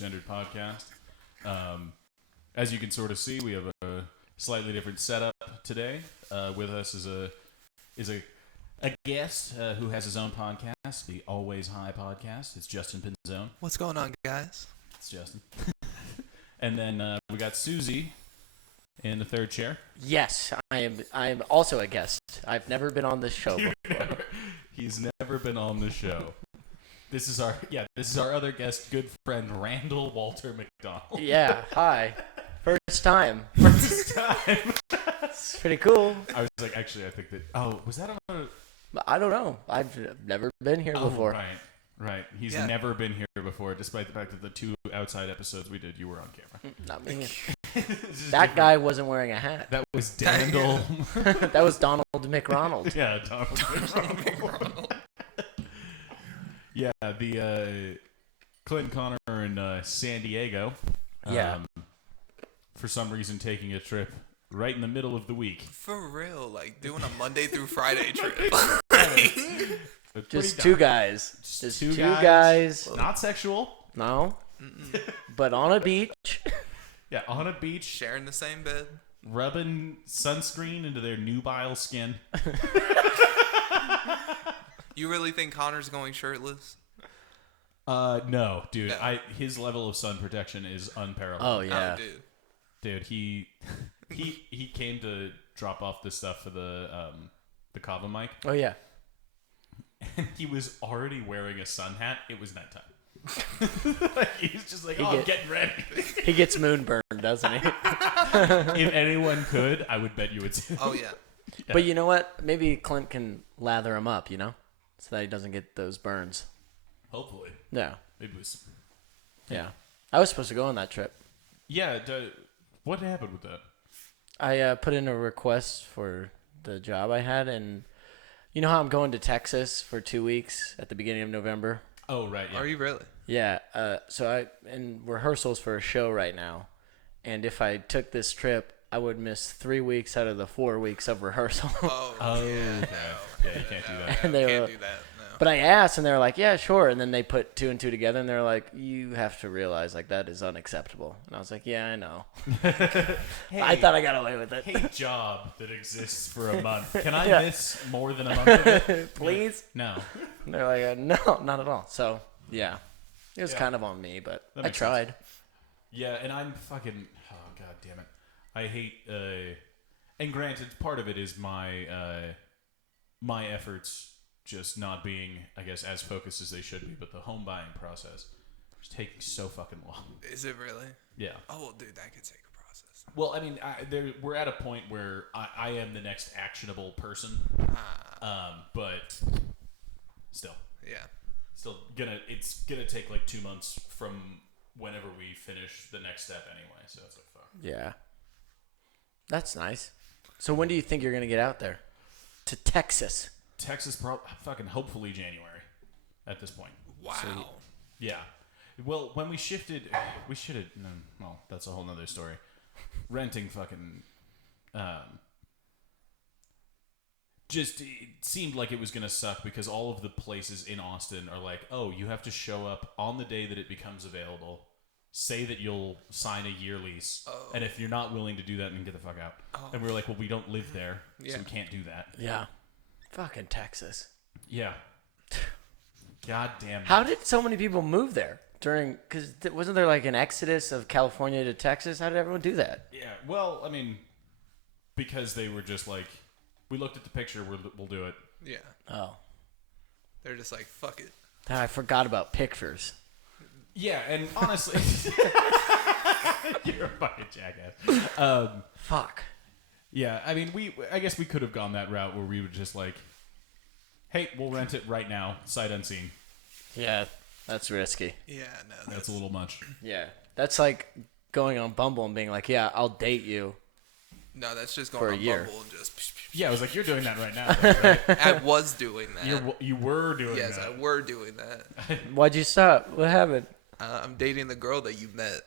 transgendered podcast. As you can sort of see, we have a slightly different setup today. With us is a guest who has his own podcast, the Always High podcast. It's Justin Pinzon. What's going on, guys? It's Justin. And then we got Susie in the third chair. Yes, I am also a guest. I've never been on this show before. He's never been on the show. This is our other guest, good friend Randall Walter McDonald. Yeah, hi. First time. It's pretty cool. I was like, actually, I think that. Oh, was that on a? I don't know. I've never been here before. Right. He's never been here before, despite the fact that the 2 outside episodes we did, you were on camera. Not me. That guy wasn't wearing a hat. That was Randall. That was Donald McRonald. Yeah, Donald McRonald. Yeah, the Clint Connor are in San Diego. Yeah. For some reason, taking a trip right in the middle of the week. For real, like doing a Monday through Friday trip. Just two guys. Just two guys. Not sexual. No. But on a beach. Yeah, on a beach. Sharing the same bed. Rubbing sunscreen into their nubile skin. You really think Connor's going shirtless? No, dude. No. His level of sun protection is unparalleled. Oh, yeah. Oh, dude. Dude, he came to drop off the stuff for the Kava mic. Oh, yeah. And he was already wearing a sun hat. It was nighttime. He's just like, getting ready. He gets moonburned, doesn't he? If anyone could, I would bet you would say. Oh, yeah. But you know what? Maybe Clint can lather him up, so that he doesn't get those burns. Hopefully. Yeah. Maybe it was. Yeah. I was supposed to go on that trip. Yeah. What happened with that? I put in a request for the job I had, and you know how I'm going to Texas for 2 weeks at the beginning of November? Oh, right. Yeah. Are you really? Yeah. So I'm in rehearsals for a show right now, and if I took this trip, I would miss 3 weeks out of the 4 weeks of rehearsal. Oh, yeah. Okay. Yeah, you can't do that. And You can't do that. No. But I asked, and they were like, yeah, sure. And then they put 2 and 2 together, and they're like, you have to realize, that is unacceptable. And I was like, yeah, I know. Hey, I thought I got away with it. Hey, job that exists for a month. Can I miss more than a month of it? Please? No. And they're like, no, not at all. So, yeah. It was kind of on me, but I tried. Sense. Yeah, and I'm fucking... Oh, God damn it. I hate... and granted, part of it is my my efforts just not being, I guess, as focused as they should be, but the home buying process is taking so fucking long. Is it really? Yeah. Oh, well, dude, that could take a process. Well, I mean, we're at a point where I am the next actionable person, but still. Yeah. Still it's gonna take 2 months from whenever we finish the next step anyway, so it's fuck. Yeah. That's nice. So when do you think you're going to get out there? To Texas. Texas, fucking hopefully January at this point. Wow. So, yeah. Well, when we shifted, we should have. Well, that's a whole nother story. Renting fucking. Just it seemed like it was gonna suck because all of the places in Austin are like, oh, you have to show up on the day that it becomes available. Say that you'll sign a year lease, and if you're not willing to do that, then get the fuck out. And we were like, well, we don't live there, so we can't do that. Yeah. Fucking Texas. Yeah. God damn it. How did so many people move there because wasn't there an exodus of California to Texas? How did everyone do that? Yeah, well, I mean, because they were just like, we looked at the picture, we'll do it. Yeah. Oh. They're just like, fuck it. I forgot about pictures. Yeah, and honestly, you're a fucking jackass. Fuck. Yeah, I mean, I guess we could have gone that route where we would just hey, we'll rent it right now, sight unseen. Yeah, that's risky. Yeah, no. That's a little much. Yeah, that's like going on Bumble and being like, yeah, I'll date you. No, that's just for going a on year. Bumble and just... Yeah, I was like, you're doing that right now, though, right? I was doing that. You were doing that. Yes, I were doing that. Why'd you stop? What happened? I'm dating the girl that you met.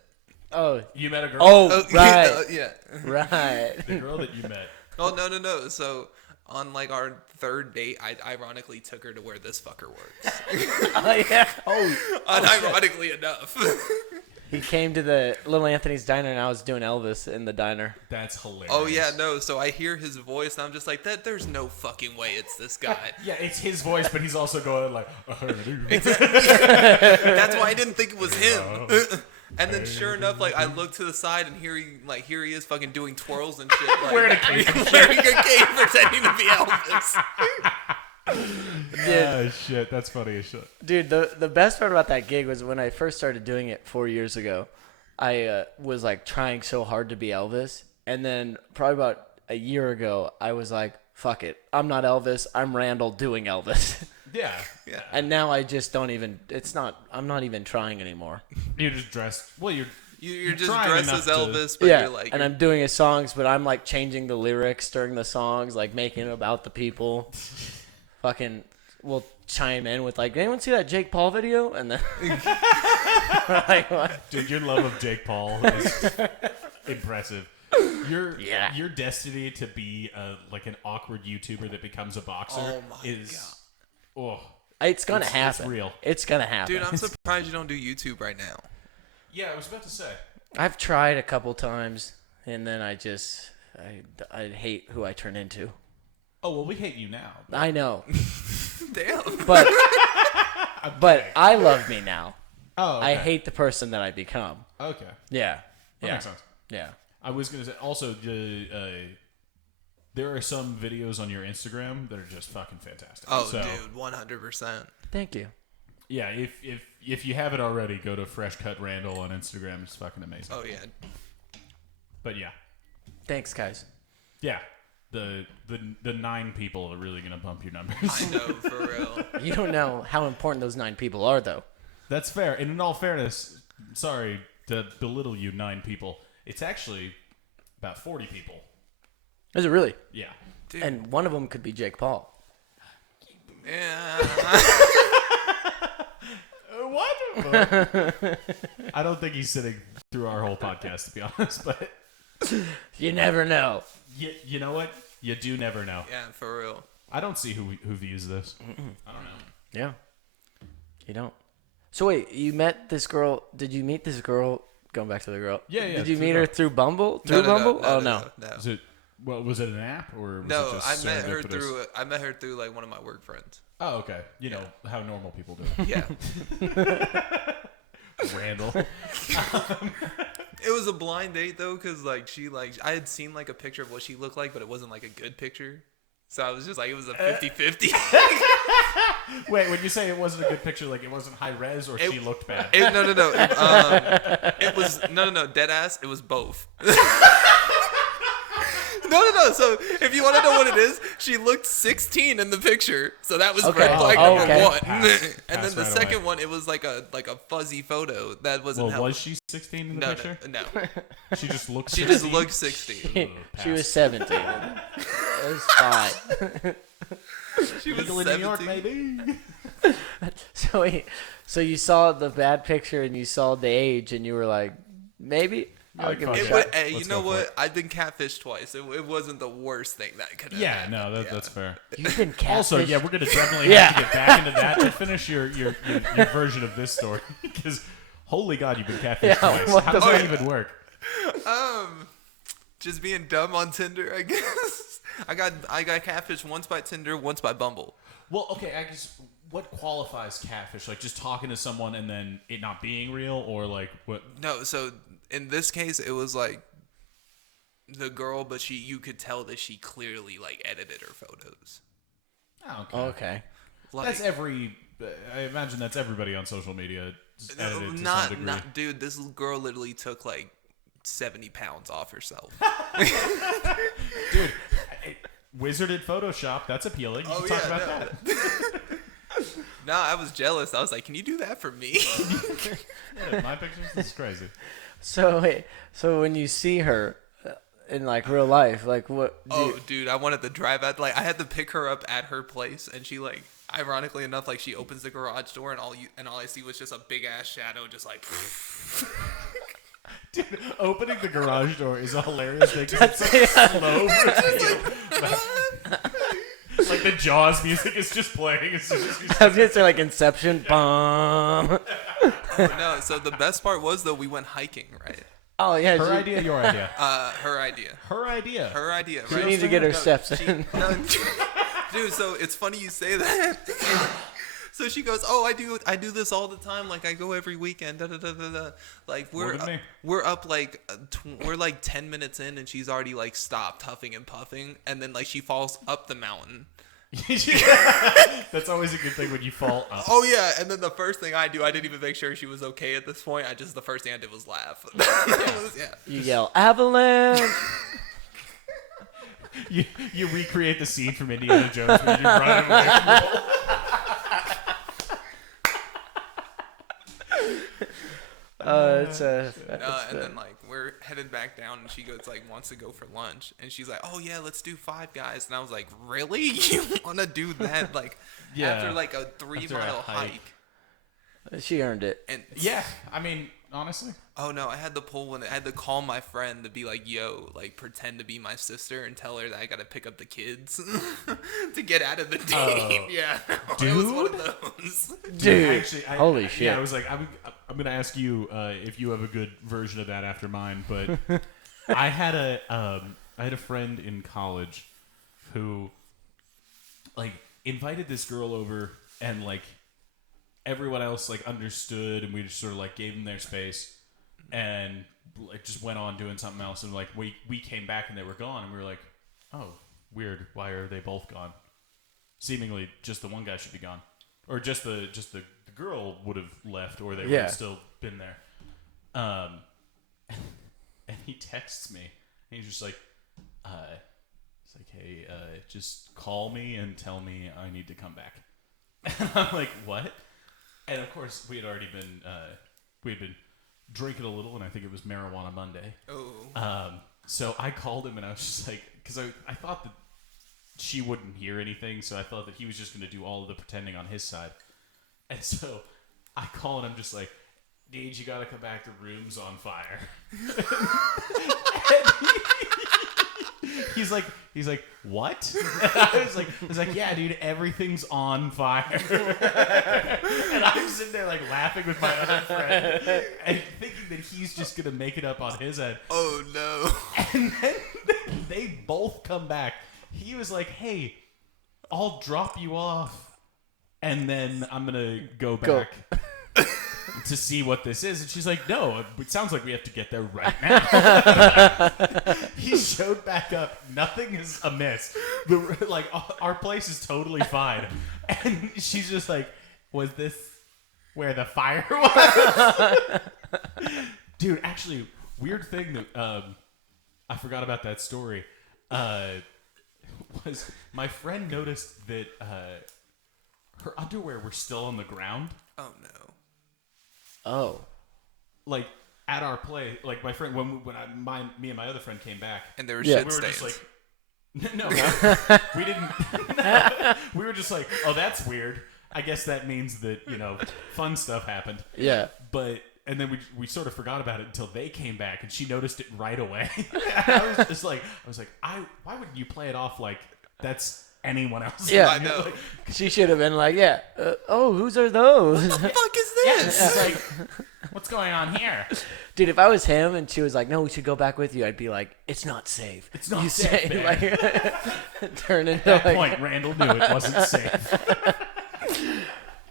Oh. You met a girl? Oh, right. Yeah. Right. The girl that you met. Oh, no. So, on our third date, I ironically took her to where this fucker works. Oh, yeah. Oh. Unironically enough. He came to the Little Anthony's Diner, and I was doing Elvis in the diner. That's hilarious. Oh yeah, no. So I hear his voice, and I'm just like, that. There's no fucking way it's this guy. Yeah, it's his voice, but he's also going like. That's why I didn't think it was him. And then sure enough, like I look to the side, and here he is, fucking doing twirls and shit. Like, Wearing a cape. wearing a cape, pretending to be Elvis. Oh shit, that's funny as shit. Dude, the best part about that gig was when I first started doing it 4 years ago. I was like trying so hard to be Elvis, and then probably about a year ago, I was like, "Fuck it, I'm not Elvis. I'm Randall doing Elvis." Yeah. And now I just don't even. I'm not even trying anymore. You're just dressed. Well, You're just trying dressed enough as Elvis, but you're like, and I'm doing his songs, but I'm like changing the lyrics during the songs, like making it about the people. Fucking, we'll chime in with like, anyone see that Jake Paul video? And then, like, what? Dude, your love of Jake Paul is impressive. Your destiny to be like an awkward YouTuber that becomes a boxer is. Oh, it's gonna happen. It's real. It's gonna happen. dude, I'm surprised you don't do YouTube right now. Yeah, I was about to say. I've tried a couple times, and then I hate who I turn into. Oh well, we hate you now. I know, Damn. but I love me now. Oh, okay. I hate the person that I become. Okay, Yeah, that makes sense. Yeah. I was gonna say also there are some videos on your Instagram that are just fucking fantastic. Oh, so, dude, 100%. Thank you. Yeah, if you haven't already, go to Fresh Cut Randall on Instagram. It's fucking amazing. Oh yeah. But yeah, Thanks, guys. yeah. The 9 people are really gonna bump your numbers. I know, for real. You don't know how important those 9 people are, though. That's fair. And in all fairness, sorry to belittle you, 9 people. It's actually about 40 people. Is it really? Yeah. Dude. And one of them could be Jake Paul. Yeah. What? I don't think he's sitting through our whole podcast, to be honest. But You never know. you know what? You do never know. Yeah, for real. I don't see who views this. I don't know. Yeah. You don't. So wait, you met this girl. Did you meet this girl? Going back to the girl. Yeah. Did you through meet her through Bumble? Through Bumble? No. Is it? Well, was it an app or was No, it just I met her serendipitous? through like one of my work friends. Oh, okay. You know how normal people do. Yeah. Randall. It was a blind date though, cause like I had seen like a picture of what she looked like, but it wasn't like a good picture. So I was just like, it was a 50-50. Wait, when you say it wasn't a good picture, like it wasn't high res or she looked bad? No. It was no. Dead ass. It was both. No. So if you want to know what it is, she looked 16 in the picture. So that was red flag number one. Pass And then the right second away. one, it was like a fuzzy photo that wasn't. Well, was she 16 in the picture? No. She just looked. She 16? just looked 16. She was 17. It was fine. She was Legal in New York, 17. baby. So wait, so you saw the bad picture and you saw the age and you were like, maybe I'll Like, give it a fuck shot. it. Hey, you Let's know go for what? it. I've been catfished twice. It wasn't the worst thing that could have Yeah, happened. no, that's fair. You've been catfished. Also, yeah, we're gonna definitely have to get back into that to finish your version of this story because holy God, you've been catfished twice. what How the does that fuck? even work? Just being dumb on Tinder, I guess. I got catfished once by Tinder, once by Bumble. Well, okay, I guess what qualifies catfish? Like just talking to someone and then it not being real, or like what? No, so in this case, it was like the girl, but you could tell that she clearly like edited her photos. Oh, okay. Okay. Like, That's I imagine that's everybody on social media edited to some degree. not, dude. This girl literally took like 70 pounds off herself. Dude, wizarded Photoshop, that's appealing. You can talk about that. No, I was jealous. I was like, can you do that for me? Yeah, my pictures? This is crazy. So wait, so when you see her in like real life, like what? Dude, I wanted to drive out. Like, I had to pick her up at her place, and she like, ironically enough, like she opens the garage door, and all I see was just a big ass shadow, just like. Dude, opening the garage door is a hilarious thing. It's like slow. Like the Jaws music is just playing. It's just, I was gonna say like Inception. Bum. No, so the best part was though we went hiking, right? Oh yeah, Her idea, your idea. Her idea. Her idea. Her idea. She Right? needs to get her No, steps she- in. no, dude, so it's funny you say that. So she goes, "Oh, I do this all the time. Like I go every weekend. Da da da da da. Like More than me. we're up like we're like 10 minutes in, and she's already like stopped huffing and puffing, and then like she falls up the mountain. That's always a good thing when you fall up. Oh yeah, and then the first thing I do, I didn't even make sure she was okay at this point. The first thing I did was laugh. Yeah. You yell avalanche. You recreate the scene from Indiana Jones when you're running away from the hole. It's And then like we're headed back down, and she goes like wants to go for lunch, and she's like, "Oh yeah, let's do Five Guys." And I was like, "Really? You want to do that? Like Yeah. after like a 3 After a mile hike. hike?" She earned it. And Yeah, I mean, honestly. oh no, I had to pull one. I had to call my friend to be like, "Yo, like pretend to be my sister and tell her that I gotta pick up the kids to get out of the date." Yeah, it was one of those. Dude, Actually, holy shit. Yeah, I was like, I'm gonna ask you if you have a good version of that after mine, but I had a friend in college who like invited this girl over, and like everyone else like understood, and we just sort of like gave them their space, and like just went on doing something else, and like we came back and they were gone, and we were like, oh, weird, why are they both gone? Seemingly just the one guy should be gone, or just the girl would have left, or they would have still been there. And he texts me, and he's just like, it's like, hey, just call me and tell me I need to come back. And I'm like, what? And of course, we had already been drinking a little, and I think it was Marijuana Monday. Oh. So I called him, and I was just like, because I thought that she wouldn't hear anything, so I thought that he was just going to do all of the pretending on his side. And so I call, and I'm just like, dude, you got to come back. The room's on fire. He's like, what? I was like, yeah, dude, everything's on fire. And I'm sitting there like laughing with my other friend and thinking that he's just gonna make it up on his end. Oh no. And then they both come back. He was like, hey, I'll drop you off, and then I'm gonna go back to see what this is. And she's like, no, it sounds like we have to get there right now. He showed back up. Nothing is amiss. Like, our place is totally fine. And she's just like, was this where the fire was? Dude, actually, weird thing that I forgot about that story was my friend noticed that her underwear were still on the ground. Oh no. Oh. Like at our play, like my friend when me and my other friend came back, And there were Yeah. shit we were stains. just like, no, we didn't. We were just like, oh, that's weird. I guess that means that fun stuff happened. Yeah. But and then we sort of forgot about it until they came back, and she noticed it right away. I was just like, why wouldn't you play it off like that's anyone else? Yeah. I know. Like, She should have been like, yeah. Whose are those? What the fuck is yeah, this? it's like, what's going on here? Dude, if I was him and she was like, no, we should go back with you, I'd be like, it's not safe. It's not you safe, say, man. like, turn into At that like, point, Randall knew it wasn't safe.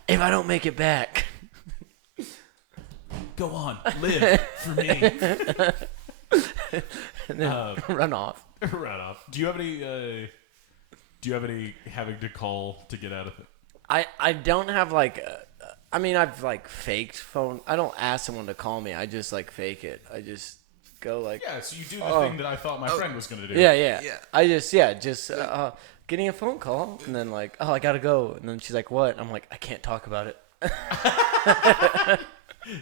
if I don't make it back. Go on, live for me. And then run off. Right off. Do you have any having to call to get out of it? I don't have like, I mean, I've like faked phone. I don't ask someone to call me. I just like fake it. I just go like, Yeah, so you do the thing that I thought my friend was going to do. yeah. Yeah. I just, getting a phone call and then like, oh, I gotta go. And then she's like, what? I'm like, I can't talk about it.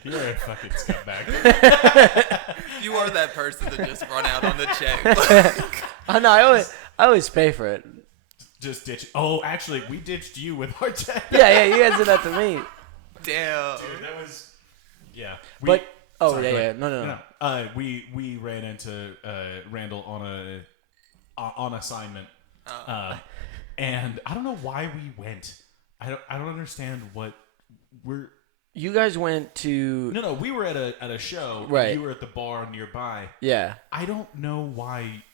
You're a fucking scumbag. You are that person that just run out on the check. Oh no, I always pay for it. Just ditch. Oh, actually, we ditched you with our check. Yeah, you guys did that to me. Damn. Dude, that was. Yeah. But oh Sorry, yeah, go yeah, ahead. no. We ran into Randall on assignment, and I don't know why we went. I don't understand what You guys went to... No, we were at a show. Right. And you were at the bar nearby. Yeah. I don't know why.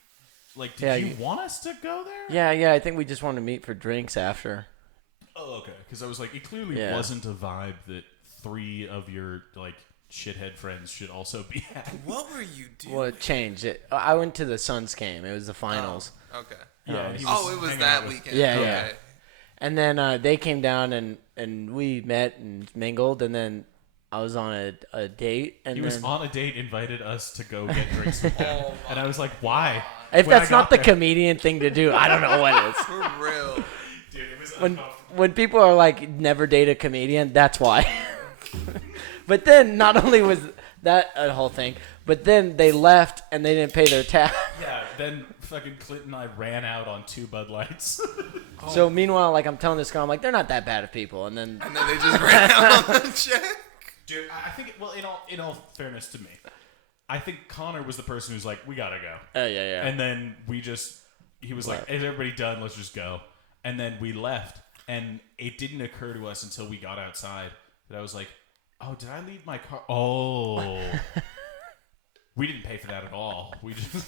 Like, did you want us to go there? Yeah. I think we just wanted to meet for drinks after. Oh, okay. Because I was like, it clearly wasn't a vibe that 3 of your like shithead friends should also be at. What were you doing? Well, it changed. I went to the Suns game. It was the finals. Oh, okay. Yeah. It was that weekend. Yeah, okay. yeah. And then they came down and we met and mingled, and then I was on a date. And he was on a date, invited us to go get drinks with him. And I was like, why? If that's not the comedian thing to do, I don't know what is. For real. Dude, it was uncomfortable. When people are like, never date a comedian, that's why. But then not only was that a whole thing, but then they left and they didn't pay their tab. Yeah, then fucking Clint and I ran out on 2 Bud Lights. So meanwhile, like I'm telling this girl, I'm like, they're not that bad of people. And then they just ran out on the check. Dude, I think, well, in all fairness to me, I think Connor was the person who's like, we gotta go. yeah. And then he was like, is everybody done? Let's just go. And then we left. And it didn't occur to us until we got outside that I was like, oh, did I leave my car? Oh. We didn't pay for that at all. We just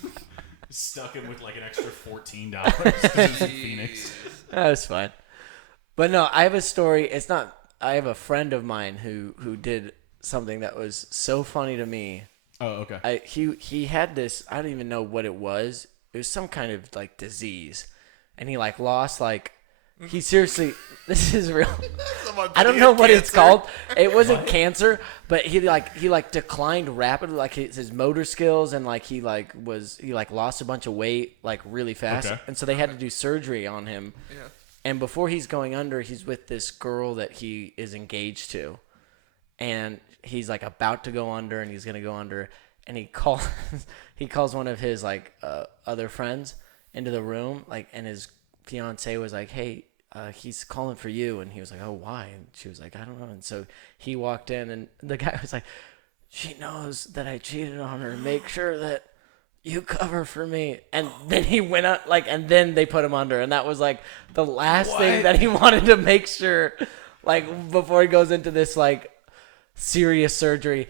stuck him with like an extra $14 because it was in Phoenix. That's fine. But no, I have a story. It's not. I have a friend of mine who did something that was so funny to me. Oh, okay. He had this. I don't even know what it was. It was some kind of like disease, and he like lost like. He seriously. This is real. I don't know what it's called. It wasn't cancer, but he declined rapidly, like his motor skills, and like he lost a bunch of weight like really fast, and so they had to do surgery on him. Yeah. And before he's going under, he's with this girl that he is engaged to, and he's like about to go under, and he's gonna go under, and he calls one of his like other friends into the room, like, and his fiance was like, hey, he's calling for you. And he was like, oh, why? And she was like, I don't know. And so he walked in, and the guy was like, she knows that I cheated on her. Make sure that you cover for me. And then he went out, like, and then they put him under. And that was like the last thing that he wanted to make sure, like, before he goes into this like serious surgery.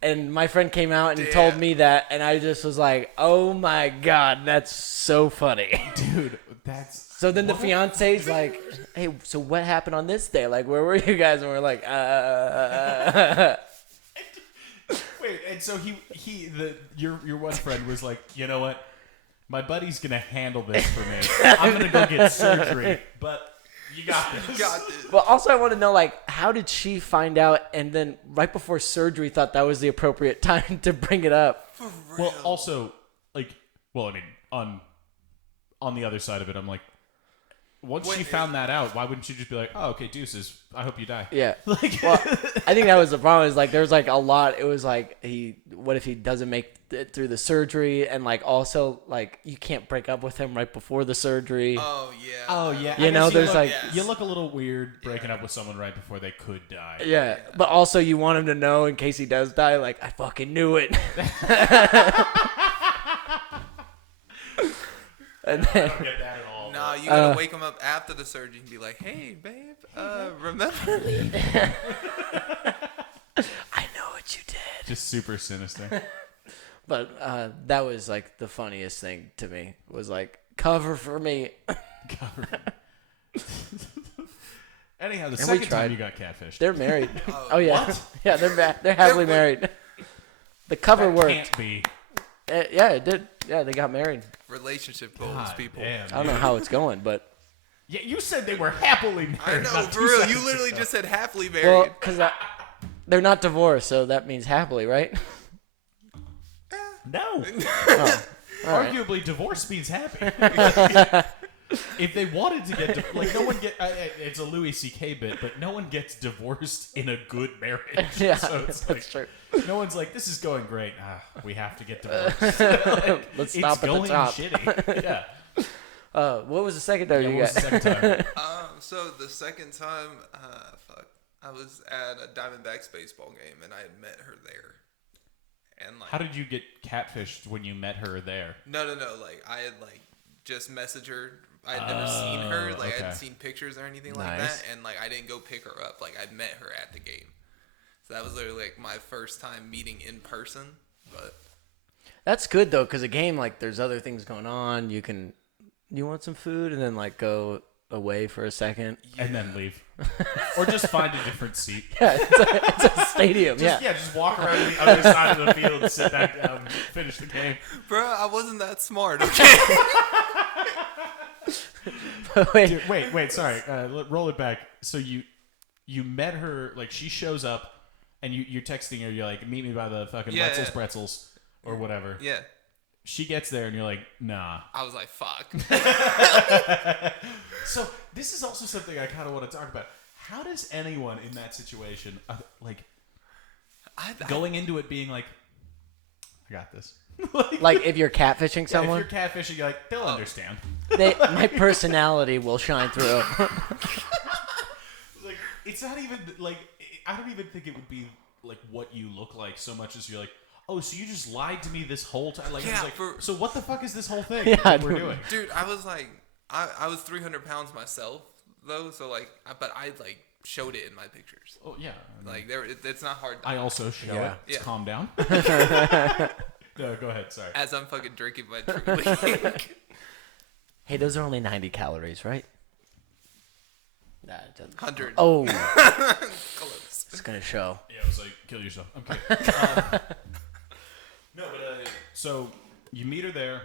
And my friend came out and told me that, and I just was like, oh my God, that's so funny. Dude, that's... So then the fiance's like, hey, so what happened on this day? Like, where were you guys? And we're like, Wait, and so your one friend was like, you know what? My buddy's going to handle this for me. I'm going to go get surgery, but you got this. Well, also I want to know, like, how did she find out and then right before surgery thought that was the appropriate time to bring it up? For real. Well, also, like, I mean, on the other side of it, I'm like, once she found that out, why wouldn't she just be like, oh, okay, deuces, I hope you die? Yeah. Like, well, I think that was the problem. Is like there's like a lot. It was like what if he doesn't make it through the surgery, and like also like you can't break up with him right before the surgery. Oh yeah. Oh yeah. You know, there's like you look a little weird breaking up with someone right before they could die. yeah, but also you want him to know in case he does die. Like I fucking knew it. And then, I don't get that at all. Nah, you gotta wake him up after the surgery and be like, hey, babe, remember me? I know what you did. Just super sinister. But that was like the funniest thing to me was like cover for me. Anyhow, the second time you got catfished. They're married. Oh yeah, What? yeah, they're happily married. The cover that worked. Can't be. Yeah, it did. Yeah, they got married. Relationship goals, God people. damn, I don't know how it's going, but Yeah, you said they were happily married. I know, about for 2 real. seconds You literally ago. just said happily married. well, because they're not divorced, so that means happily, right? No. Oh, all right. Arguably, divorce means happy. If they wanted to get like no one get it's a Louis C.K. bit, but no one gets divorced in a good marriage. Yeah, So it's that's like, true. no one's like, this is going great. We have to get divorced. Let's It's stop at the going top. shitty. Yeah. What was the second time Yeah, you what was the got? second time? So the second time, I was at a Diamondbacks baseball game and I had met her there. And like, How did you get catfished when you met her there? no, like I had like just messaged her. I had never seen her. Like I okay. hadn't seen pictures or anything like Nice. that. And like I didn't go pick her up. Like I met her at the game. So that was literally like my first time meeting in person. But That's good though, because a game like there's other things going on. You want some food, and then like go away for a second, and then leave, or just find a different seat. Yeah, it's a stadium. Just walk around to the other side of the field, and sit back down, and finish the game. bro, I wasn't that smart. Okay. Wait, sorry. Roll it back. So you met her, like she shows up, and you're texting her. You're like, meet me by the fucking pretzels, or whatever. Yeah. She gets there, and you're like, nah. I was like, fuck. So this is also something I kind of want to talk about. How does anyone in that situation, going into it being like, I got this. Like if you're catfishing someone, if you're catfishing, you're like, they'll understand. my personality will shine through. Like, it's not even like, I don't even think it would be like what you look like so much as you're like, oh, so you just lied to me this whole time? Like, Yeah, I was like, so what the fuck is this whole thing Yeah, that we're doing? Dude, I was like, I was 300 pounds myself, though, so like, but I like showed it in my pictures. Oh, yeah. Like, it's not hard. I also show it. Yeah. Calm down. No, go ahead. Sorry. As I'm fucking drinking my Truly. Hey, those are only 90 calories, right? Nah, it doesn't. 100. Oh, Close. it's gonna show. Yeah, I was like, kill yourself. I'm kidding. No, but so you meet her there.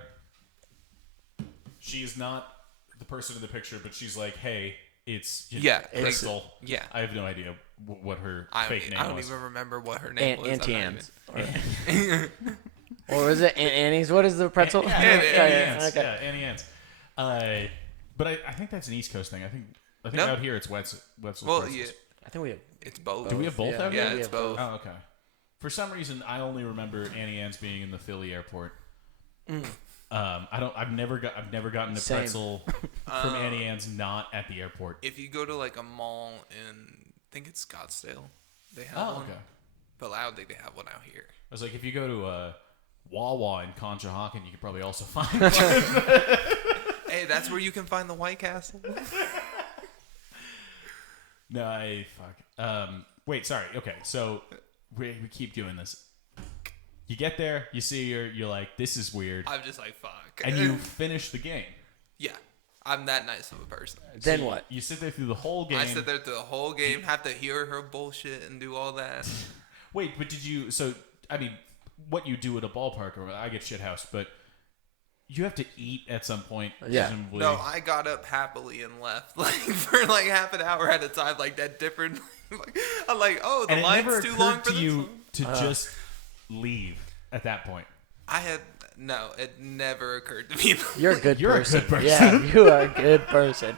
She is not the person in the picture, but she's like, hey, it's Crystal. Like, yeah. I have no idea what her fake name I don't was. even remember what her name was. Auntie Anne's. Or is it Annie's? What is the pretzel? Annie Ann's. Okay. Yeah, Annie Ann's. But I think that's an East Coast thing. I think No. out here it's Wetzel's Well, pretzels. yeah, I think we have. it's both. Do we have both Yeah. out here? Yeah, it's both. Oh, okay. For some reason, I only remember Annie Ann's being in the Philly airport. I've never gotten a Same. pretzel from Annie Ann's not at the airport. If you go to like a mall in, I think it's Scottsdale, they have Oh, one. okay. But I don't think they have one out here. I was like, if you go to Wawa in Conshohocken, you could probably also find one. Hey, that's where you can find the White Castle. No, fuck. Wait, sorry. Okay, so we keep doing this. You get there, you see her, you're like, this is weird. I'm just like, fuck. And you finish the game. Yeah, I'm that nice of a person. Then So what? You sit there through the whole game. I sit there through the whole game, have to hear her bullshit and do all that. Wait, but did you... So, I mean, what you do at a ballpark, or I get shithoused, but you have to eat at some point, Yeah. presumably. No, I got up happily and left, like for like half an hour at a time, like that different. Like, I'm like, oh, the and it never line's too long occurred for to this you one? to just leave at that point. No, it never occurred to me. You're a good You're a person. good person. Yeah, you are a good person.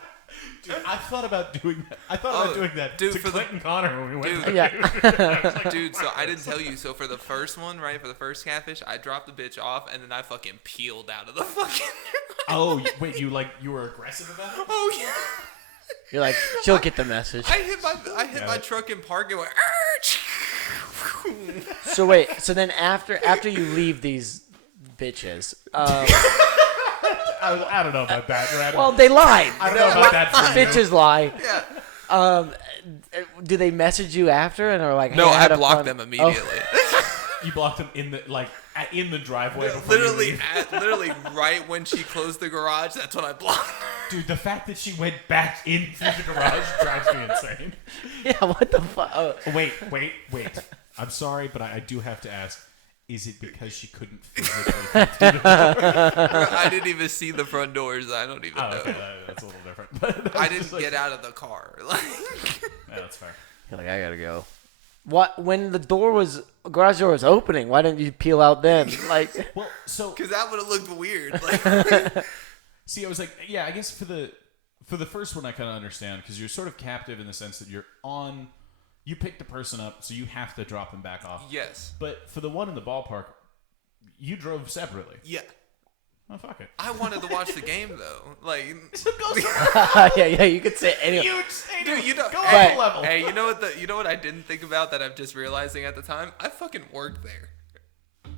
Dude, I thought about doing that. I thought about doing that dude, to for the- Clinton Connor when we went. Dude. Yeah. Dude, so I didn't tell you. So for the first one, right, for the first catfish, I dropped the bitch off, and then I fucking peeled out of the fucking. Oh, wait, you were aggressive about it? Oh yeah. You're like, she'll get the message. I hit my truck in park and went. So wait, so then after you leave these bitches, I don't know about that. Right? well, they lied. I don't know about that for you. Bitches lie. Yeah. Do they message you after and are like, hey, No, I had a blocked fun- them immediately. You blocked him in the driveway before you literally, leave. literally right when she closed the garage, that's when I blocked her. Dude, the fact that she went back in through the garage drives me insane. Yeah, what the fuck? Oh, Wait. I'm sorry, but I do have to ask. Is it because she couldn't physically fit through the door? I didn't even see the front doors. I don't even know. Okay, that's a little different. But I didn't get out of the car. Like, Yeah, that's fair. you're like, I gotta go. What? When the garage door was opening, why didn't you peel out then? Like, Well, so because that would have looked weird. Like, see, I was like, yeah, I guess for the first one, I kind of understand because you're sort of captive in the sense that you pick the person up, so you have to drop them back off. yes. But for the one in the ballpark, you drove separately. Yeah. Oh, fuck it. I wanted to watch the game though. Like, yeah, you could say any. Huge stadium. dude, you know, Go hey, up a level. hey, you know what I didn't think about that I'm just realizing at the time? I fucking worked there.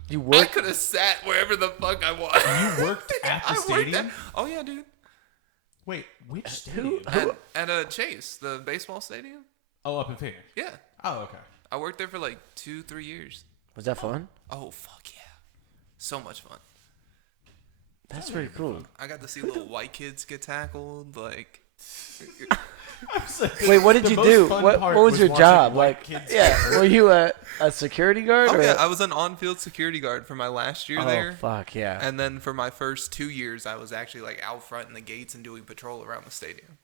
You I work. could have sat wherever the fuck I want. You worked at the I worked stadium? Oh yeah, dude. Wait, which stadium? At Chase, the baseball stadium. Oh, up in Phoenix. Yeah. Oh, okay. I worked there for like 2-3 years. Was that fun? Oh, fuck yeah. So much fun. That's pretty cool. I got to see little white kids get tackled. Like, wait, what did you do? What was your job? Like, kids were you a security guard? oh or? yeah, I was an on-field security guard for my last year there. Oh, fuck, yeah. And then for my first 2 years, I was actually like out front in the gates and doing patrol around the stadium.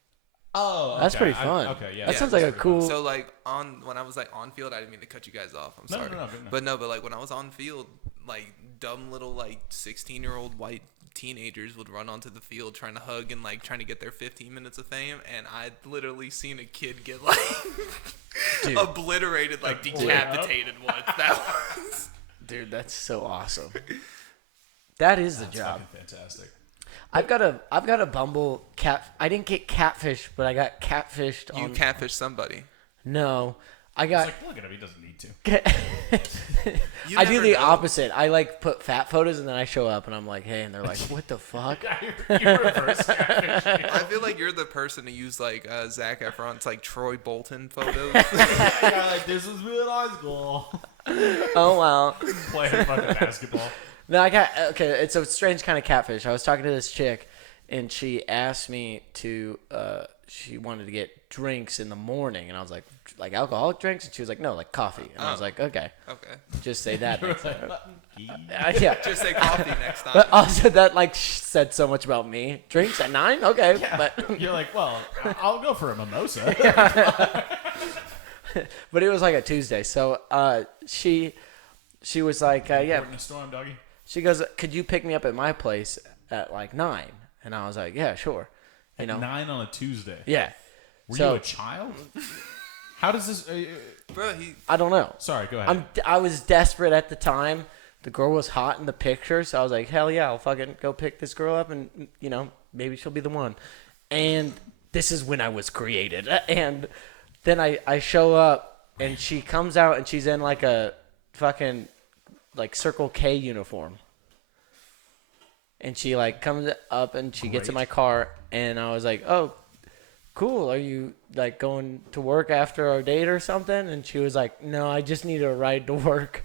Oh, okay. That's pretty fun. Okay, yeah. That sounds like a cool. So like when I was like on field, I didn't mean to cut you guys off. I'm sorry. No. But like when I was on field, like dumb little like 16-year-old white teenagers would run onto the field trying to hug and like trying to get their 15 minutes of fame, and I'd literally seen a kid get like obliterated, like decapitated once. That was. Dude, that's so awesome. That is the job. Fantastic. I've got a Bumble cat. I didn't get catfished, but I got catfished. You catfish somebody. No, I got. It's like, look at him. He doesn't need to. I do the opposite. I like put fat photos and then I show up and I'm like, hey, and they're like, what the fuck? You reverse catfish. I feel like you're the person to use like Zac Efron's like Troy Bolton photos. Yeah, like, this was me in high school. Oh wow. Playing fucking basketball. No, it's a strange kind of catfish. I was talking to this chick, and she asked me to, she wanted to get drinks in the morning, and I was like alcoholic drinks? And she was like, no, like coffee. And I was like, okay. Just say that next time. Yeah. Just say coffee next time. But also that, like, said so much about me. Drinks at 9? Okay. Yeah. But you're like, well, I'll go for a mimosa. But it was like a Tuesday, so she was like, yeah. In a storm, doggy. She goes, could you pick me up at my place at like 9? And I was like, yeah, sure. You know, 9 on a Tuesday. Yeah. Were you a child? How does this? Bro, I don't know. Sorry, go ahead. I was desperate at the time. The girl was hot in the picture, so I was like, hell yeah, I'll fucking go pick this girl up, and you know, maybe she'll be the one. And this is when I was created. And then I show up, and she comes out, and she's in like a fucking like Circle K uniform. And she like comes up and she gets in my car, and I was like, oh, cool. Are you like going to work after our date or something? And she was like, no, I just need a ride to work.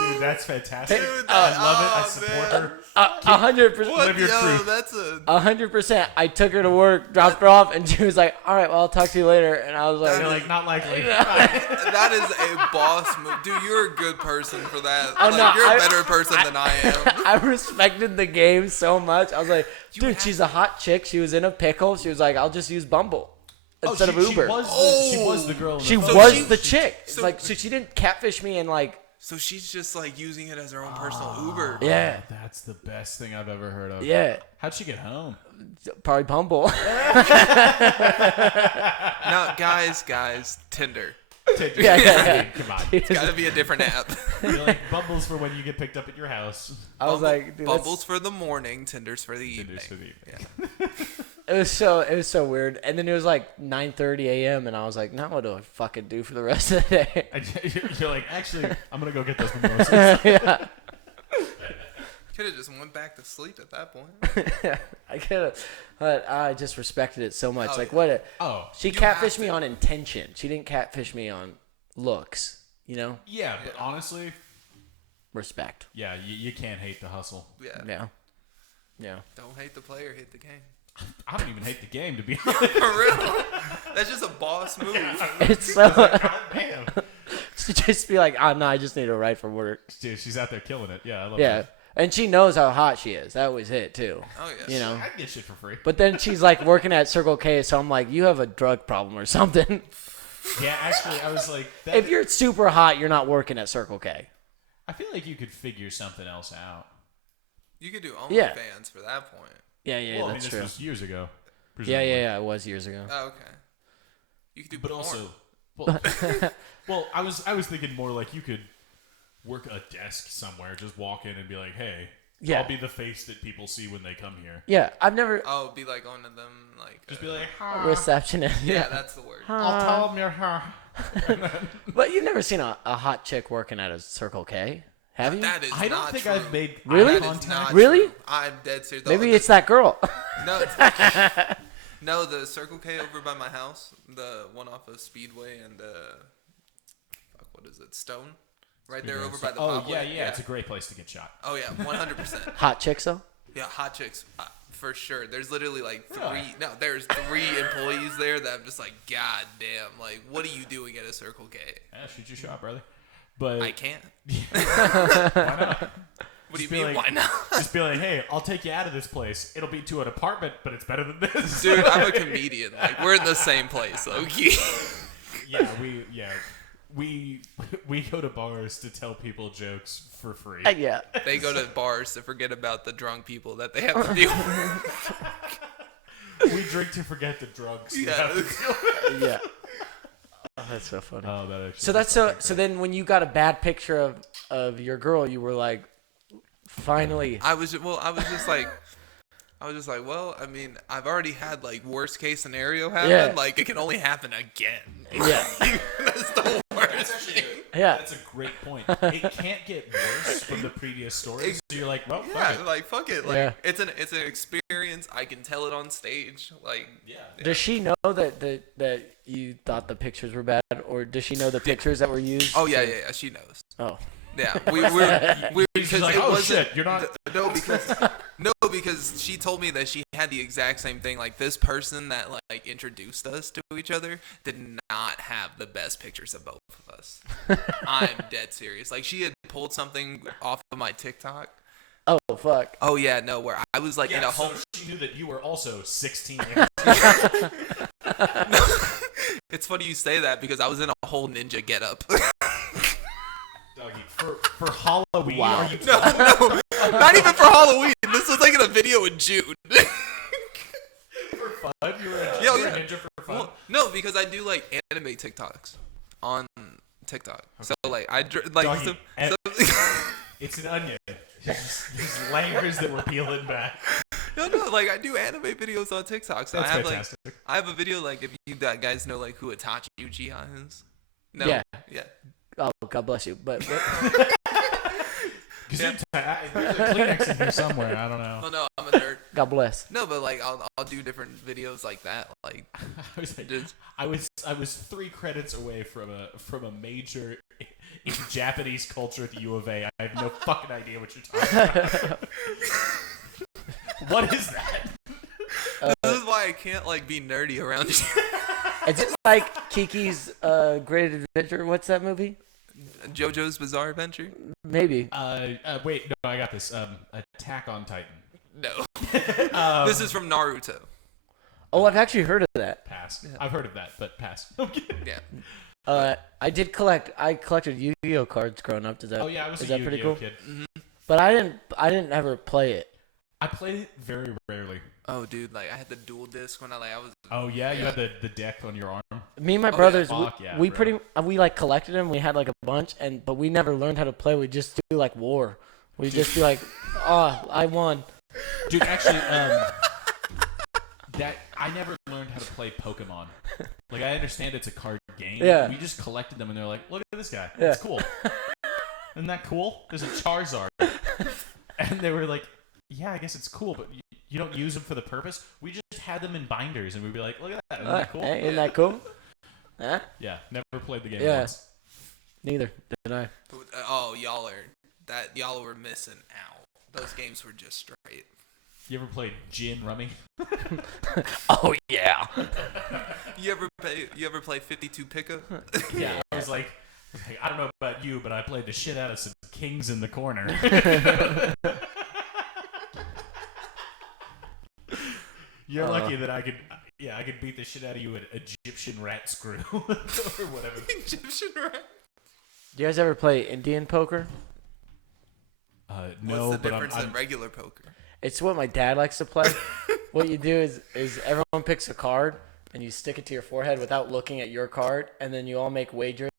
Dude, that's fantastic. Dude, I love it. I support her. 100%. Live your truth. That's 100%. I took her to work, dropped her off, and she was like, all right, well, I'll talk to you later. And I was like, you're like, not likely. that is a boss move. Dude, you're a good person for that. Oh, like, no, you're a better person than I am. I respected the game so much. I was like, dude, she's a hot chick. She was in a pickle. She was like, I'll just use Bumble instead of Uber. She was the girl. She was the chick. So she didn't catfish me and like. So she's just like using it as her own personal Uber. Yeah. That's the best thing I've ever heard of. Yeah. How'd she get home? Probably Bumble. No, guys, Tinder. Yeah. Come on. It's got to be a different app. You're like, Bumble's for when you get picked up at your house. I was like, dude, Bumble's for the morning, Tinder's for the evening. Yeah. It was so weird. And then it was like 9:30 a.m. and I was like, now what do I fucking do for the rest of the day? You're like, actually, I'm gonna go get those mimosas. Yeah. Could have just went back to sleep at that point. I could have, but I just respected it so much. Oh, like yeah. what? She You catfished have me to. on intention. She didn't catfish me on looks. You know? Yeah, but honestly, Respect. yeah, you can't hate the hustle. Yeah. Yeah. Don't hate the player, hate the game. I don't even hate the game, to be honest. For real. That's just a boss move. It's so. God damn. To just be like, oh no, I just need a ride for work. Dude, she's out there killing it. Yeah, I love Yeah. that. And she knows how hot she is. That was it too. Oh, yeah. You know. I can get shit for free. But then she's like working at Circle K, so I'm like, you have a drug problem or something. Yeah, actually, I was like, If you're super hot, you're not working at Circle K. I feel like you could figure something else out. You could do Yeah. OnlyFans for that point. Yeah, Well, that's this true. was years ago. Yeah, presumably. it was years ago. Oh, okay. You could do But porn. also, well, I was thinking more like you could work a desk somewhere, just walk in and be like, hey, Yeah. I'll be the face that people see when they come here. Yeah, I've never Oh, be like going to them like. Just be like, hi. receptionist. Yeah, that's the word. I'll tell them you're her. But you've never seen a hot chick working at a Circle K. Have you? That is I don't not think true. I've made Really? eye That is contact. not Really? true. I'm dead serious. Maybe it's that girl. No, no, the Circle K over by my house, the one off of Speedway and what is it, Stone, right there over by the. Oh Popway. yeah, it's a great place to get shot. Oh yeah, 100%. Hot chicks though. Yeah, hot chicks for sure. There's literally like there's 3 employees there that I'm just like, God damn, like what are you doing at a Circle K? Yeah, shoot your shot, brother. But I can't. why not? What do you Just be mean? like- Why not? Just be like, hey, I'll take you out of this place. It'll be to an apartment, but it's better than this. Dude, I'm a comedian. Like we're in the same place, okay? we go to bars to tell people jokes for free. Yeah. They go to bars to forget about the drunk people that they have to deal with. We drink to forget the drugs. we Yeah. have to deal with. Yeah. Oh, that's so funny. Oh, that actually So that's so then when you got a bad picture of your girl, you were like, finally. I was just like, well, I mean, I've already had like worst case scenario happen. Yeah. Like it can only happen again. Yeah. That's the worst thing. Yeah. That's a great point. It can't get worse from the previous story. So you're like, well, Yeah, fuck it. like fuck it. Like Yeah. it's an experience. I can tell it on stage. Like Yeah. Does she know that you thought the pictures were bad, or does she know the pictures that were used? oh yeah, she knows. Oh. Yeah, we She's because like, it oh wasn't. shit, you're not. Because she told me that she had the exact same thing. Like this person that like introduced us to each other did not have the best pictures of both of us. I'm dead serious. Like she had pulled something off of my TikTok. Oh fuck. Oh yeah, no, where I was like in a whole. So she knew that you were also 16 years. It's funny you say that because I was in a whole ninja getup. Doggy, for Halloween. Wow. Are you No, not even for Halloween. This was like in a video in June. for fun? You were a ninja for fun? Well, no, because I do like anime TikToks on TikTok. So like like Doggy, it's an onion. These layers that we're peeling back. no, like I do anime videos on TikTok. So That's I have fantastic. like I have a video like if you guys know like who Itachi Uchiha is. No. Yeah. Yeah. Oh, God bless you. But There's a Kleenex in here somewhere. I don't know. Oh no, I'm a nerd. God bless. No, but like I'll do different videos like that. Like I was 3 credits away from a major in Japanese culture at the U of A. I have no fucking idea what you're talking about. What is that? this is why I can't like be nerdy around you. Is it like Kiki's Great Adventure? What's that movie? JoJo's Bizarre Adventure? Maybe. Wait, no, I got this. Attack on Titan. No. This is from Naruto. Oh, I've actually heard of that. Pass. I've heard of that, but pass. Yeah. I collected Yu-Gi-Oh cards growing up. Oh yeah, I was is a that pretty Yu-Gi-Oh cool? kid. But I didn't ever play it. I played it very rarely. Oh, dude, like I had the dual disc when I was. Oh yeah, you had the deck on your arm. Me and my yeah. brothers, Fuck yeah, we bro. we like collected them. We had like a bunch, but we never learned how to play. We just do like war. We just be like, oh, I won. Dude, actually, that I never learned how to play Pokemon. Like I understand it's a card game. Yeah. We just collected them, and they're like, look at this guy. Yeah. It's cool. Isn't that cool? There's a Charizard. And they were like, yeah, I guess it's cool, but you don't use them for the purpose. We just had them in binders, and we'd be like, look at that. Isn't that cool? Hey, isn't that cool? Huh? Yeah, never played the game Yeah. once. Neither did I. Oh, y'all were missing out. Those games were just straight. You ever played Gin Rummy? Oh yeah. You ever play 52 pickup? Yeah. I was like, I don't know about you, but I played the shit out of some kings in the corner. You're lucky that I could beat the shit out of you at Egyptian rat screw or whatever. Egyptian rat. Do you guys ever play Indian poker? No, What's the but difference I'm in regular poker? It's what my dad likes to play. What you do is everyone picks a card and you stick it to your forehead without looking at your card, and then you all make wagers